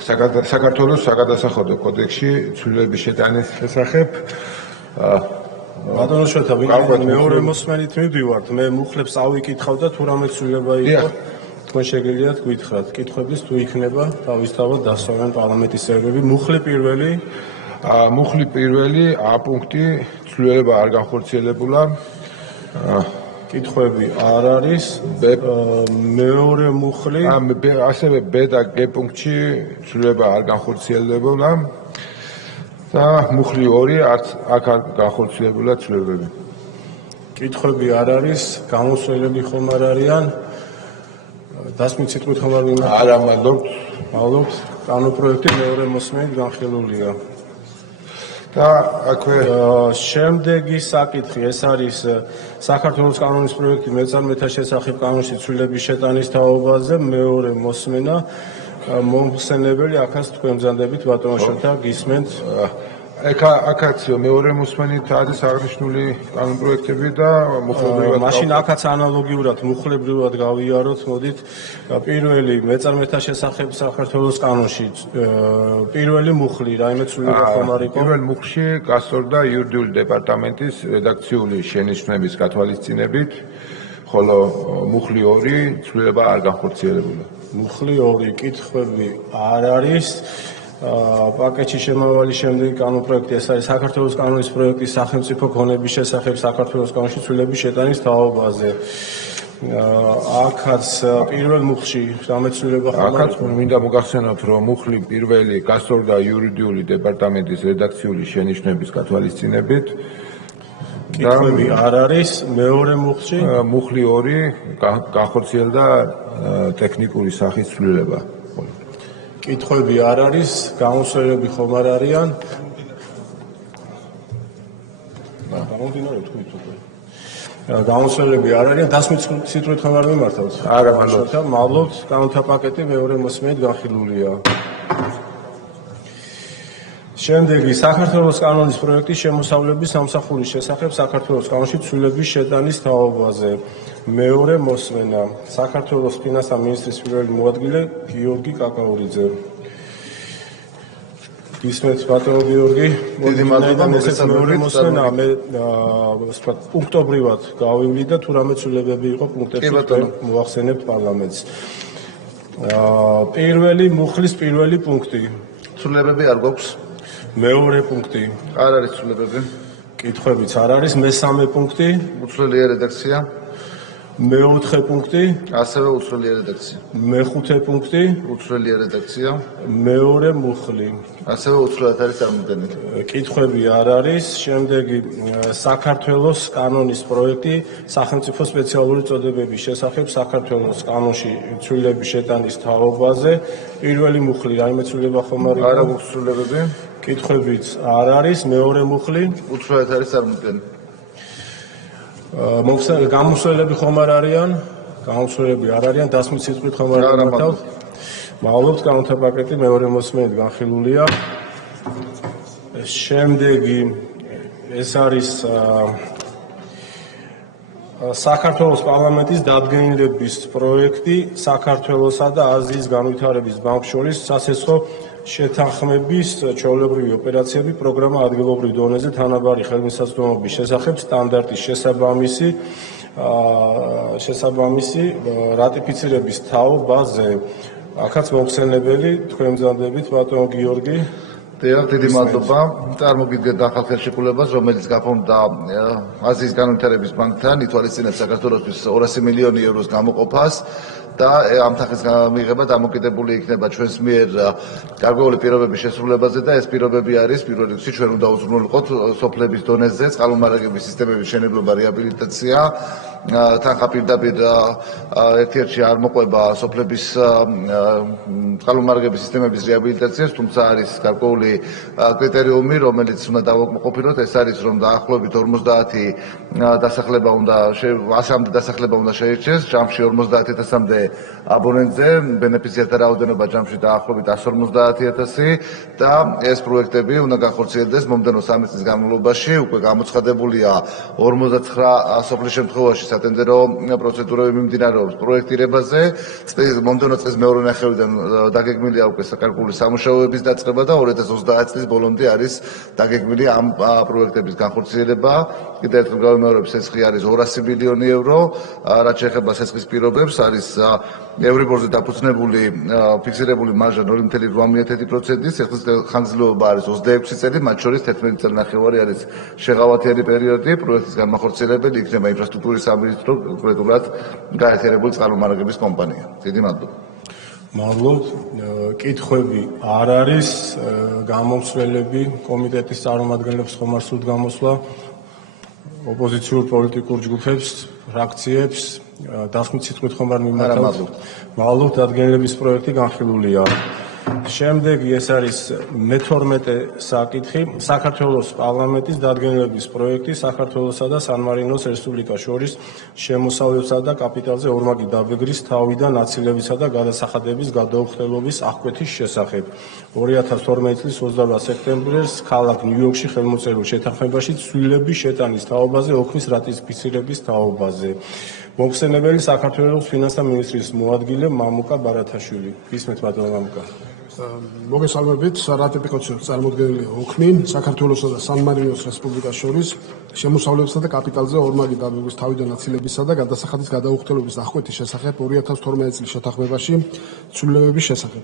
საქართველოს საგადასახადო კოდექსში ცვლილების შეტანის შესახებ. ბატონო შოთა, მეორე მოსმენით მივდივართ, მე მუხლებს ავიკითხავ და თუ რამე ცვლილება იყო, თქვენ შეგიძლიათ გითხრათ. კითხვების თუ იქნება, თავისთავად დასვამენ პარლამენტის წევრები. მუხლი პირველი A პუნქტი ცვლილება არ განხორციელებულა. კითხვები არ არის. მეორე მუხლი ასევე B და G პუნქტში ცვლილება არ განხორციელებულა და მუხლი 2 არც აქ არ განხორციელებულა ცვლილებები. კითხვები არ არის, გამოსვლები ხომ არ არიან. დასმით სიტყვით ხომ არ მიმართ? არა, მადლობთ. კანონპროექტი მეორე მოსმენით განხილულია. და აქვე შემდეგი საკითხი, ეს არის საქართველოს კანონის პროექტი მეწარმეთა შესახებ კანონში ცვლილების შეტანის თაობაზე, მეორე მოსმენა მომხსენებელი, აქაც თქვენ ბრძანდებით ბატონო შოთა, გისმენთ. აქაც მეორე მოსმენით არის აღნიშნული კანონპროექტები და მუხლებრივად მაშინ აქაც ანალოგიურად მუხლებრივად გავიაროთ, მოდით. პირველი მეწარმეთა შესახებ საქართველოს კანონში პირველი მუხლი რაიმე ცვლილება ხომ არ იყო? პირველ მუხლში გასწორდა იურიდიული დეპარტამენტის რედაქციული შენიშვნების გათვალისწინებით, ხოლო მუხლი 2 ცვლილება არ განხორციელებულა. მუხლი 2 კითხვები არ არის. პაკეტში შემავალი შემდეგი კანონპროექტი ეს არის საქართველოს კანონის პროექტი სახელმწიფო ქონების შესახებ საქართველოს კანონში ცვლილების შეტანის თაობაზე. აქაც პირველ მუხლში დამეცვლილება აქაც მინდა მოგახსენოთ, რომ მუხლი პირველი გასწორდა იურიდიული დეპარტამენტის რედაქციული შენიშვნების გათვალისწინებით. კითხვები არ არის. მეორე მუხლში მუხლი 2 განხორციელდა ტექნიკური სახის ცვლილება. კითხვები არ არის. გამოსვლები ხომ არ არიან? გამომდინარე თქვით უკვე. გამოსვლები არ არიან. დასმით სიტყვით ხომ არ მიმართავთ? არა, მადლობთ. მადლობთ. კანონთა პაკეტი მეორე მოსმენით განხილულია. შემდეგი საქართველოს კანონის პროექტის შემოსავლების სამსახურის შესახებ საქართველოს კანონში ცვლილების შეტანის თაობაზე. მეორე მოსმენა. საქართველოს ფინანსთა მინისტრის პირველი მოადგილე გიორგი კაკაურიძე. ისმენთ ბატონო გიორგი, დიდი მადლობა მეორე მოსმენა მე პუნქტობრივად გავივლი და თუ რამე ცვლილებები იყო პუნქტებში მოახსენებთ პარლამენტს. პირველი მუხლის პირველი პუნქტი. ცვლილებები არ გვაქვს. მეორე პუნქტი. არ არის ცვლილებები. კითხვებიც არ არის. მესამე პუნქტი. უცვლელია რედაქცია. მეოთხე პუნქტი. ასევე უცვლელია რედაქცია. მეხუთე პუნქტი. უცვლელია რედაქცია. მეორე მუხლი. ასევე უცვლელად არის წარმოდგენილი. კითხვები არ არის. შემდეგი საქართველოს კანონის პროექტი სახელმწიფო სპეციალური წოდებების შესახებ საქართველოს კანონში ცვლილების შეტანის თაობაზე. პირველი მუხლი რაიმე ცვლილება ხომ არის? არა გვაქვს ცვლილებები. კითხვებიც არ არის. მეორე მუხლი. უცვლელად არის წარმოდგენილი. გამოსვლები ხომ არ არიან? გამოსვლები არ არიან. დასმით სიტყვით ხომ არ მიმართავთ? მადლობთ. კანონთა პაკეტი მეორე მოსმენით განხილულია. შემდეგი ეს არის საქართველოს პარლამენტის დადგენილების პროექტი საქართველოსა და აზიის განვითარების ბანკს შორის სასესხო შეთანხმების ჩვეულებრივი ოპერაციები პროგრამა ადგილობრივ დონეზე თანაბარი ხელმისაწვდომობის შესახებ სტანდარტის შესაბამისი რატიფიცირების თაობაზე. აქაც მოხსენებელი თქვენ მზადებით ბატონო გიორგი. დიდი მადლობა. წარმოგიდგენთ ახალ ხელშეკრულებას, რომელიც გაფორმდა აზიის განვითარების ბანკთან, ითვალისწინებს საქართველოსთვის 200 მილიონი ევროს გამოყოფას და ამ თანხის მიღება დამოკიდებული იქნება ჩვენს მიერ გარკვეული პირობების შესრულებაზე და ეს პირობები არის პირველ რიგში ჩვენ უნდა უზრუნველყოთ სოფლების დონეზე წყალმომარაგების სისტემების მშენებლობა, რეაბილიტაცია. თანხა პირდაპირ ერთ-ერთში არ მოყვება სოფლების წყალმომარაგების სისტემების რეაბილიტაციას, თუმცა არის გარკვეული კრიტერიუმი, რომელიც უნდა დავაკმაყოფილოთ. ეს არის, რომ დაახლოებით 50 დასახლება უნდა 100-მდე დასახლება უნდა შეირჩეს, ჯამში 50,000-მდე აბონენტზე, ბენეფიციართა რაოდენობა ჯამში დაახლოებით 150,000 და ეს პროექტები უნდა განხორციელდეს მომდევნო 3 წლის განმავლობაში. უკვე გამოცხადებულია 59 სოფლის შემთხვევაში სატენდერო პროცედურები მიმდინარეობს პროექტირებაზე. მომდევნო წლის მეორე ნახევრიდან დაგეგმილია უკვე საკალკულო სამუშაოების დაწყება და 2030 წლის ბოლომდე არის დაგეგმილი ამ პროექტების განხორციელება. კიდევ ერთხელ გავიმეორებ, სესხი არის 200 მილიონი евро. რაც შეეხება სესხის პირობებს, არის ევრიბორზე დაფუძნებული ფიქსირებული მარჟა 0.8%, სესხის ხანგრძლივობა არის 26 წელი, მათ შორის 11 წელნახევარი არის შეღავათიანი პერიოდი. პროექტის განმახორციელებელი იქნება ინფრასტრუქტურის სამინისტრო, კონკრეტულად გაერთიანებული წყალმომარაგების კომპანია. დიდი მადლობა. მადლობთ. კითხვები არ არის. გამომსვლელები კომიტეტის წარმომადგენლებს ხომ არ სურთ გამოსვლა? ოპოზიციურ პოლიტიკურ ჯგუფებს, ფრაქციებს დასმით სიტყვით ხომ არ მიმართავთ? მადლობთ. დადგენილების პროექტი განხილულია. შემდეგი ეს არის მე-12 საკითხი. საქართველოს პარლამენტის დადგენილების პროექტი საქართველოსა და სან-მარინოს რესპუბლიკას შორის შემოსავლებსა და კაპიტალზე ორმაგი დაბეგრის თავიდან აცილებისა და გადასახადების გადაუხდელობის აღკვეთის შესახებ. 2012 წლის 28 სექტემბერს ქალაქ ნიუ-იორკში ხელმოწერილ შეთანხმებაში ცვლილების შეტანის თაობაზე, ოქრის რატიფიცირების თაობაზე. მოხსენებელი საქართველოს ფინანსთა მინისტრის მოადგილე მამუკა ბარათაშვილი. ისმენთ ბატონო მამუკა. მოგესალმებით, რატიფიკაციას წარმოდგენილი ოქმი საქართველოსა და სან-მარინოს რესპუბლიკას შორის შემოსავლებისა და კაპიტალზე ორმაგი დაბეგვრის თავიდან აცილებისა და გადასახადის გადაუხდელობის აღკვეთის შესახებ 2012 წლის შეთანხმებაში ცვლილებების შესახებ.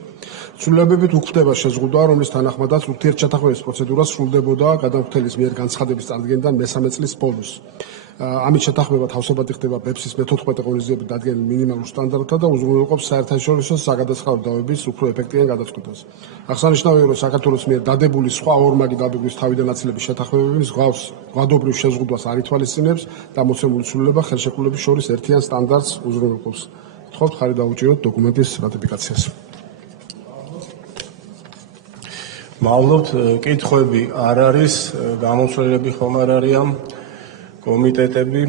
ცვლილებებით უქმდება შეზღუდვა, რომლის თანახმადაც ურთიერთშეთანხმების პროცედურა სრულდებოდა გადამხდელის მიერ განცხადების წარდგენიდან მესამე წლის ბოლოს. ამით შეთანხმება თავსებადი ხდება BEPS-ის მე-14 ღონისძიებით დადგენილ მინიმალურ სტანდარტთა და უზრუნველყოფს საერთაშორისო საგადასახადო დავების უფრო ეფექტიან გადაწყვეტას. აღსანიშნავია, რომ საქართველოს მიერ დადებული სხვა ორმაგი დაბეგვის თავიდან აცილების შეთანხმებები მსგავს გვადობრივ შეზღუდვას არ ითვალისწინებს და მოცემული ცვლილება ხელშეკრულების შორის ერთიან სტანდარტს უზრუნველყოფს. გთხოვთ ხარი დაუჭიროთ დოკუმენტის რატიფიკაციას. მადლობთ, კითხვები არ არის, გამოსვლელები ხომ არ არიან. კომიტეტები,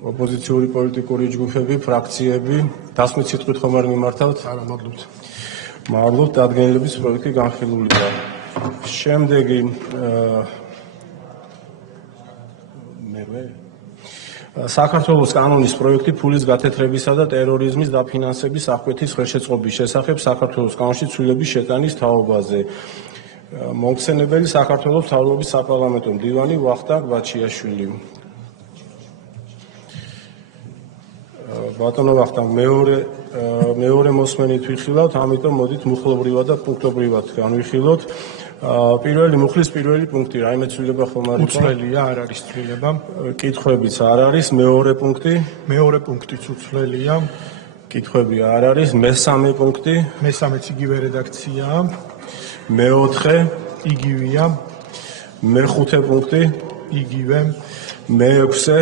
ოპოზიციური პოლიტიკური ჯგუფები, ფრაქციები, დასმით სიტყვით ხომ არ მიმართავთ? არა, მადლობთ. მადლობთ, დადგენილების პროექტი განხილულია. შემდეგი საქართველოს კანონის პროექტი ფულის გათეთრებისა და ტერორიზმის დაფინანსების აღკვეთის ხელშეწყობის შესახებ საქართველოს კანონში ცვლილების შეტანის თაობაზე. მომხსენებელი საქართველოს მთავრობის საპარლამენტო მდივანი ვახტანგ ბაჩიაშვილი. ბატონო ვახტანგ, მეორე მოსმენით ვიხილავთ, ამიტომ მოდით მუხლობრივად და პუნქტობრივად განვიხილოთ. პირველი მუხლის პირველი პუნქტი, რაიმე ცვლილება ხომ არ იყო? უცვლელია, არ არის ცვლილება. კითხვებიც არ არის, მეორე პუნქტი? მეორე პუნქტიც უცვლელია. კითხვები არ არის, მესამე პუნქტი? მესამეც იგივე რედაქციაა. მეოთხე? იგივეა. მეხუთე პუნქტი? იგივე. მეექვსე?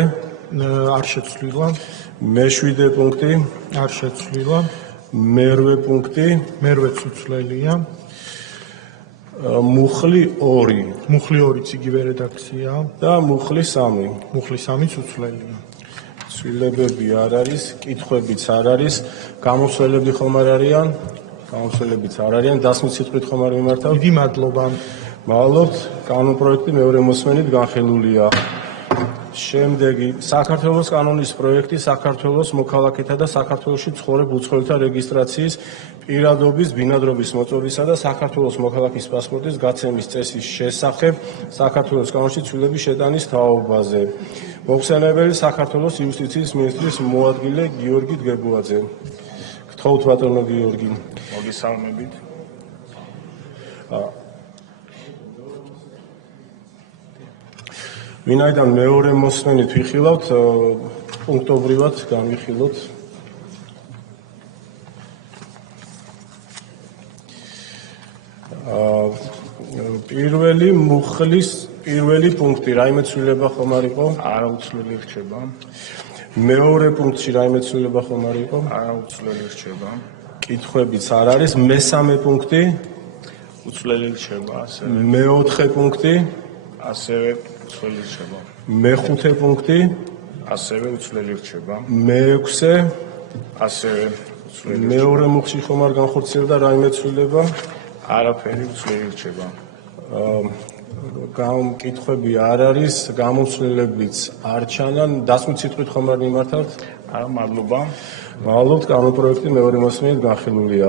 არ შეცვლილა. მეშვიდე პუნქტი? არ შეცვლილა. მერვე პუნქტი? მერვეც უცვლელია. მუხლი 2. მუხლი 2-ც იგივე რედაქციაა. და მუხლი 3. მუხლი 3-ც უცვლელია. ცვლილებები არ არის, კითხვებიც არ არის, გამოსვლელები ხომ არ არიან? გამოსვლებიც არ არიან, დასმით სიტყვით ხომ არ მიმართავთ? დიდი მადლობა. მადლობთ, კანონ პროექტი მეორე მოსმენით განხილულია. შემდეგი, საქართველოს კანონის პროექტი საქართველოს მოქალაქეთა და საქართველოში ცხოვრებ უცხოელთა რეგისტრაციის პირადობის, ბინადრობის მოწოდისა და საქართველოს მოქალაქის პასპორტის გაცემის წესის შესახებ საქართველოს კანონში ცვლილების შეტანის თაობაზე. მომხსენებელი საქართველოს იუსტიციის მინისტრის მოადგილე გიორგი დგებუაძე. გთხოვთ ბატონო გიორგი. მოგესალმებით. ვინაიდან მეორე მოსმენით ვიხილავთ, პუნქტობრივად განვიხილოთ. პირველი მუხლის პირველი პუნქტი, რაიმე ცვლილება ხომ არ იყო? არაუცვლელი რჩება. მეორე პუნქტში რაიმე ცვლილება ხომ არ იყო? არაუცვლელი რჩება. კითხვებიც არ არის, მესამე პუნქტი? უცვლელი რჩება, ასევე. მეოთხე პუნქტი? ასევე უცვლელი რჩება. მეხუთე პუნქტი? ასევე უცვლელი რჩება. მეექვსე? ასევე უცვლელი რჩება. მეორე მუხლში ხომ არ განხორციელდა რაიმე ცვლილება? არაფერი უცვლელი რჩება. კითხვები არ არის, გამოცვლილებიც არ ჩანან, დასმით სიტყვით ხომ არ მიმართავთ? არა, მადლობა. მადლობთ, კანონ პროექტი მეორე მოსმენით განხილულია.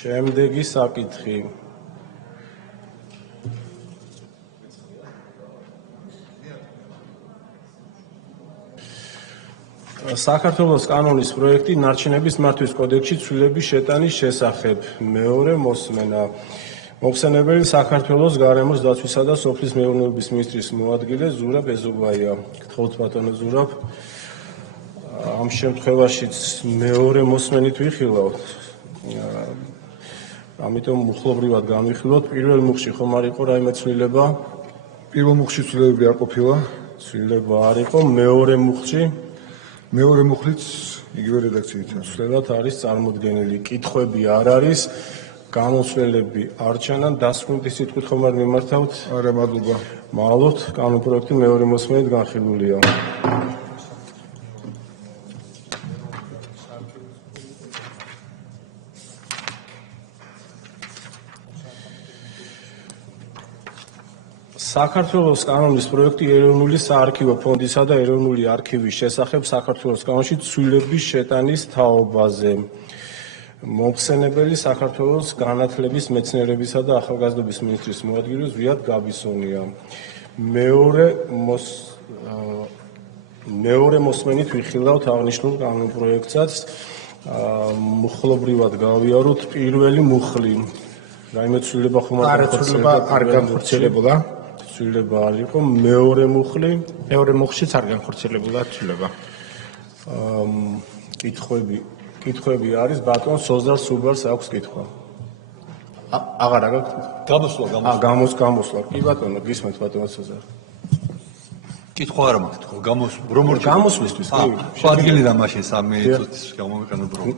შემდეგი საკითხი. საქართველოს კანონის პროექტი ნარჩენების მართვის კოდექსში ცვლილების შეტანის შესახებ. მეორე მოსმენა. მომხსენებელი საქართველოს გარემოს დაცვისა და სოფლის მეურნეობის მინისტრის მოადგილე ზურაბ ეზოგვაია. გთხოვთ ბატონო ზურაბ. ამ შემთხვევაშიც მეორე მოსმენით ვიხილავთ. ამიტომ მუხლობრივად განვიხილოთ. პირველ მუხლში ხომ არ იყო რაიმე ცვლილება? პირველ მუხლში ცვლილებები არ ყოფილა. ცვლილება არ იყო. მეორე მუხლში? მეორე მუხლიც იგივე რედაქციითაა. ცვლილად არის წარმოდგენილი. კითხვები არ არის. გამოსვლელები არ ჩანან, დასმით სიტყვით ხომ არ მიმართავთ? არა, მადლობა. მადლობთ, კანონ პროექტი მეორე მოსმენით განხილულია. საქართველოს კანონის პროექტი ეროვნული საარქივო ფონდისა და ეროვნული არქივის შესახებ საქართველოს კანონში ცვლილების შეტანის თაობაზე. Მოხსენებელი საქართველოს განათლების, მეცნიერებისა და ახალგაზრდობის მინისტრის მოადგილე ზვიად გაბისონია. მეორე მოსმენით ვიხილავთ აღნიშნულ კანონპროექტსაც. მუხლობრივად გავიაროთ პირველი მუხლი. რაიმე ცვლილება ხომ არ განხორციელებულა. ცვლილება არ იყო. მეორე მუხლი. მეორე მუხლშიც არ განხორციელებულა ცვლილება. კითხვები არის ბატონ სოზარ სუბარს აქვს კითხვა. აღარ გაქვს? გამოსვლა. კი ბატონო, გისმენთ ბატონო სოზარ. კითხვა არ მაქვს, გამოსვლისთვის კი. ადგილი და მაშინ 3 წუთის გამოვიყენო ბრუნ.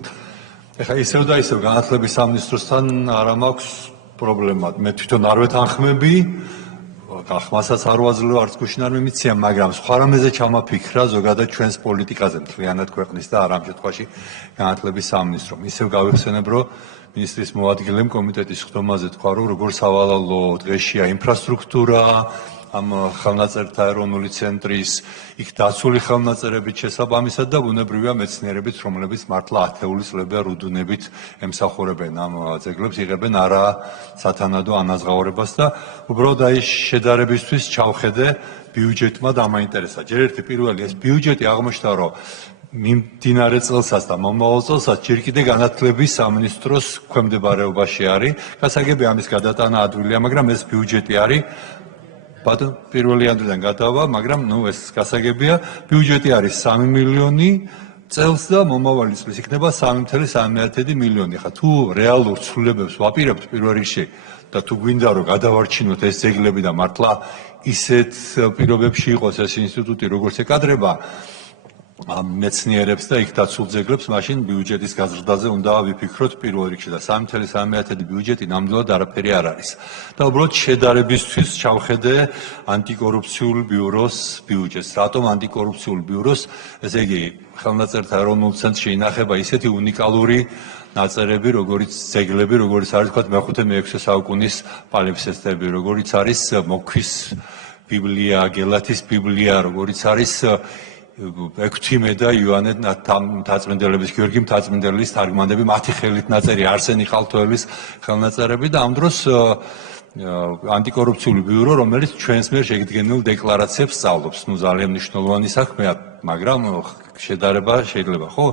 ეხლა ისევ და ისევ განათლების სამინისტროსთან არ მაქვს პრობლემა. მე თვითონ არ ვეთანხმები, ხმასაც არ ვაძლევ, არც გუშინ არ მიმიცია, მაგრამ სხვა რამეზე ჩამაფიქრა ზოგადად ჩვენს პოლიტიკაზე მთლიანად ქვეყნის და არ ამ შემთხვევაში განათლების სამინისტრომ. ისევ გავიხსენებ, რომ მინისტრის მოადგილემ კომიტეტის ხდომაზე თქვა, რომ როგორ სავალალო დღეშია ინფრასტრუქტურა, ამ ხელნაწერთა ეროვნული ცენტრის იქ დაცული ხელნაწერებით შესაბამისად და ბუნებრივია მეცნიერებით, რომლებიც მართლა ათეული წლებია რუდუნებით ემსახურებენ ამ ძეგლებს, იღებენ არა სათანადო ანაზღაურებას და უბრალოდ აი შედარებისთვის ჩავხედე ბიუჯეტმა დამაინტერესა. ჯერ ერთი პირველი ეს ბიუჯეტი აღმოჩნდა, რომ მიმდინარე წელსაც და მომავალ წელსაც ჯერ კიდე განათლების სამინისტროს ქვემდებარეობაში არის. გასაგებია ამის გადატანა ადვილია, მაგრამ ეს ბიუჯეტი არის ბატონ პირველი ამდრიდან გადავა, მაგრამ ეს გასაგებია, ბიუჯეტი არის 3 მილიონი წელს და მომავალი წლის იქნება 3,3 მილიონი. ხა თუ რეალურ ცვლილებებს ვაპირებთ პირველ რიგში და თუ გვინდა რომ გადავარჩინოთ ეს ძეგლები და მართლა ისეთ პირობებში იყოს ეს ინსტიტუტი, როგორც ეკადრება მეცნიერებს და იქ დაცულ ძეგლებს, მაშინ ბიუჯეტის გაზრდაზე უნდა ვიფიქროთ პირველ რიგში და 3,3 ბიუჯეტი ნამდვილად არაფერი არ არის. და უბრალოდ შედარებისთვის ჩავხედე ანტიკორუფციულ ბიუროს ბიუჯეტს. რატომ ანტიკორუფციულ ბიუროს? ესე იგი, ხელნაწერთა ეროვნულ ცენტრში ინახება ისეთი უნიკალური ნაწერები, როგორიც ძეგლები, როგორიც არის თქვა მე-5-მე-6 საუკუნის პალიფსესტები, როგორიც არის მოქვის ბიბლია, გელათის ბიბლია, როგორიც არის ექვთიმე და იოანე მთაწმინდელების, გიორგი მთაწმინდელის თარგმანები, მათი ხელით ნაწერი არსენი ხალთოელის ხელნაწერები და ამ დროს ანტიკორუფციული ბიურო, რომელიც ჩვენს მიერ შეგდგენილ დეკლარაციებს სწავლობს. ძალიან მნიშვნელოვანი საქმეა, მაგრამ შედარება შეიძლება, ხო?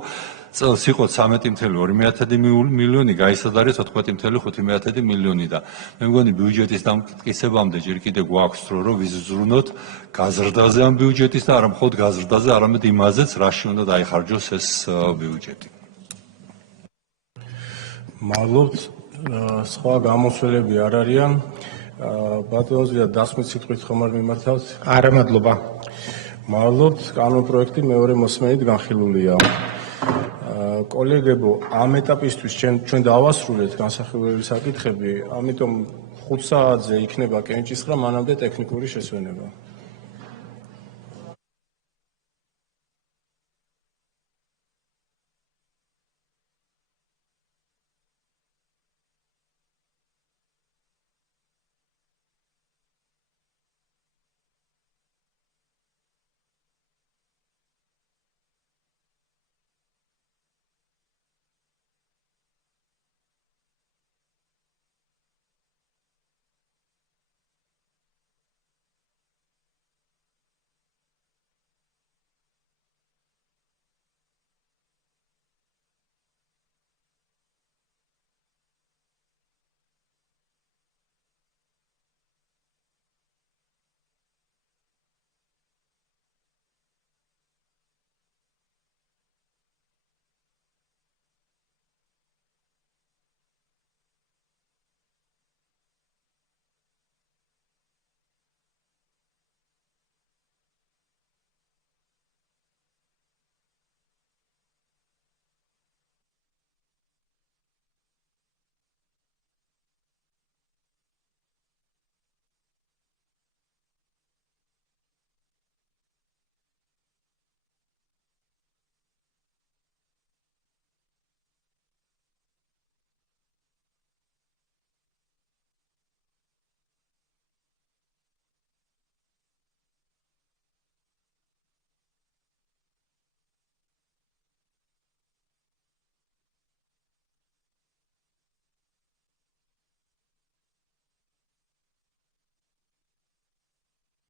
წელს იყო 13,2 მილიონი, გაისადარეს 14,5 მილიონი და მე მგონი ბიუჯეტის დამტკიცებამდე ჯერ კიდე გვაქვს დრო, რომ ვიზრუნოთ გაზრდაზე ამ ბიუჯეტის და არა მხოლოდ გაზრდაზე, არამედ იმაზეც, რაში უნდა დაიხარჯოს ეს ბიუჯეტი. მადლობთ. სხვა გამოსვლები არ არიან. ბატონზეა დასმით სიტყვით ხომ არ მიმართავთ? არა, მადლობა. მადლობთ. კანონპროექტი მეორე მოსმენით განხილულია. კოლეგებო, ამ ეტაპისთვის ჩვენ დავასრულეთ განსახილველი საკითხები, ამიტომ 5 საათზე იქნება კენჭისყრა, მანამდე ტექნიკური შესვენება.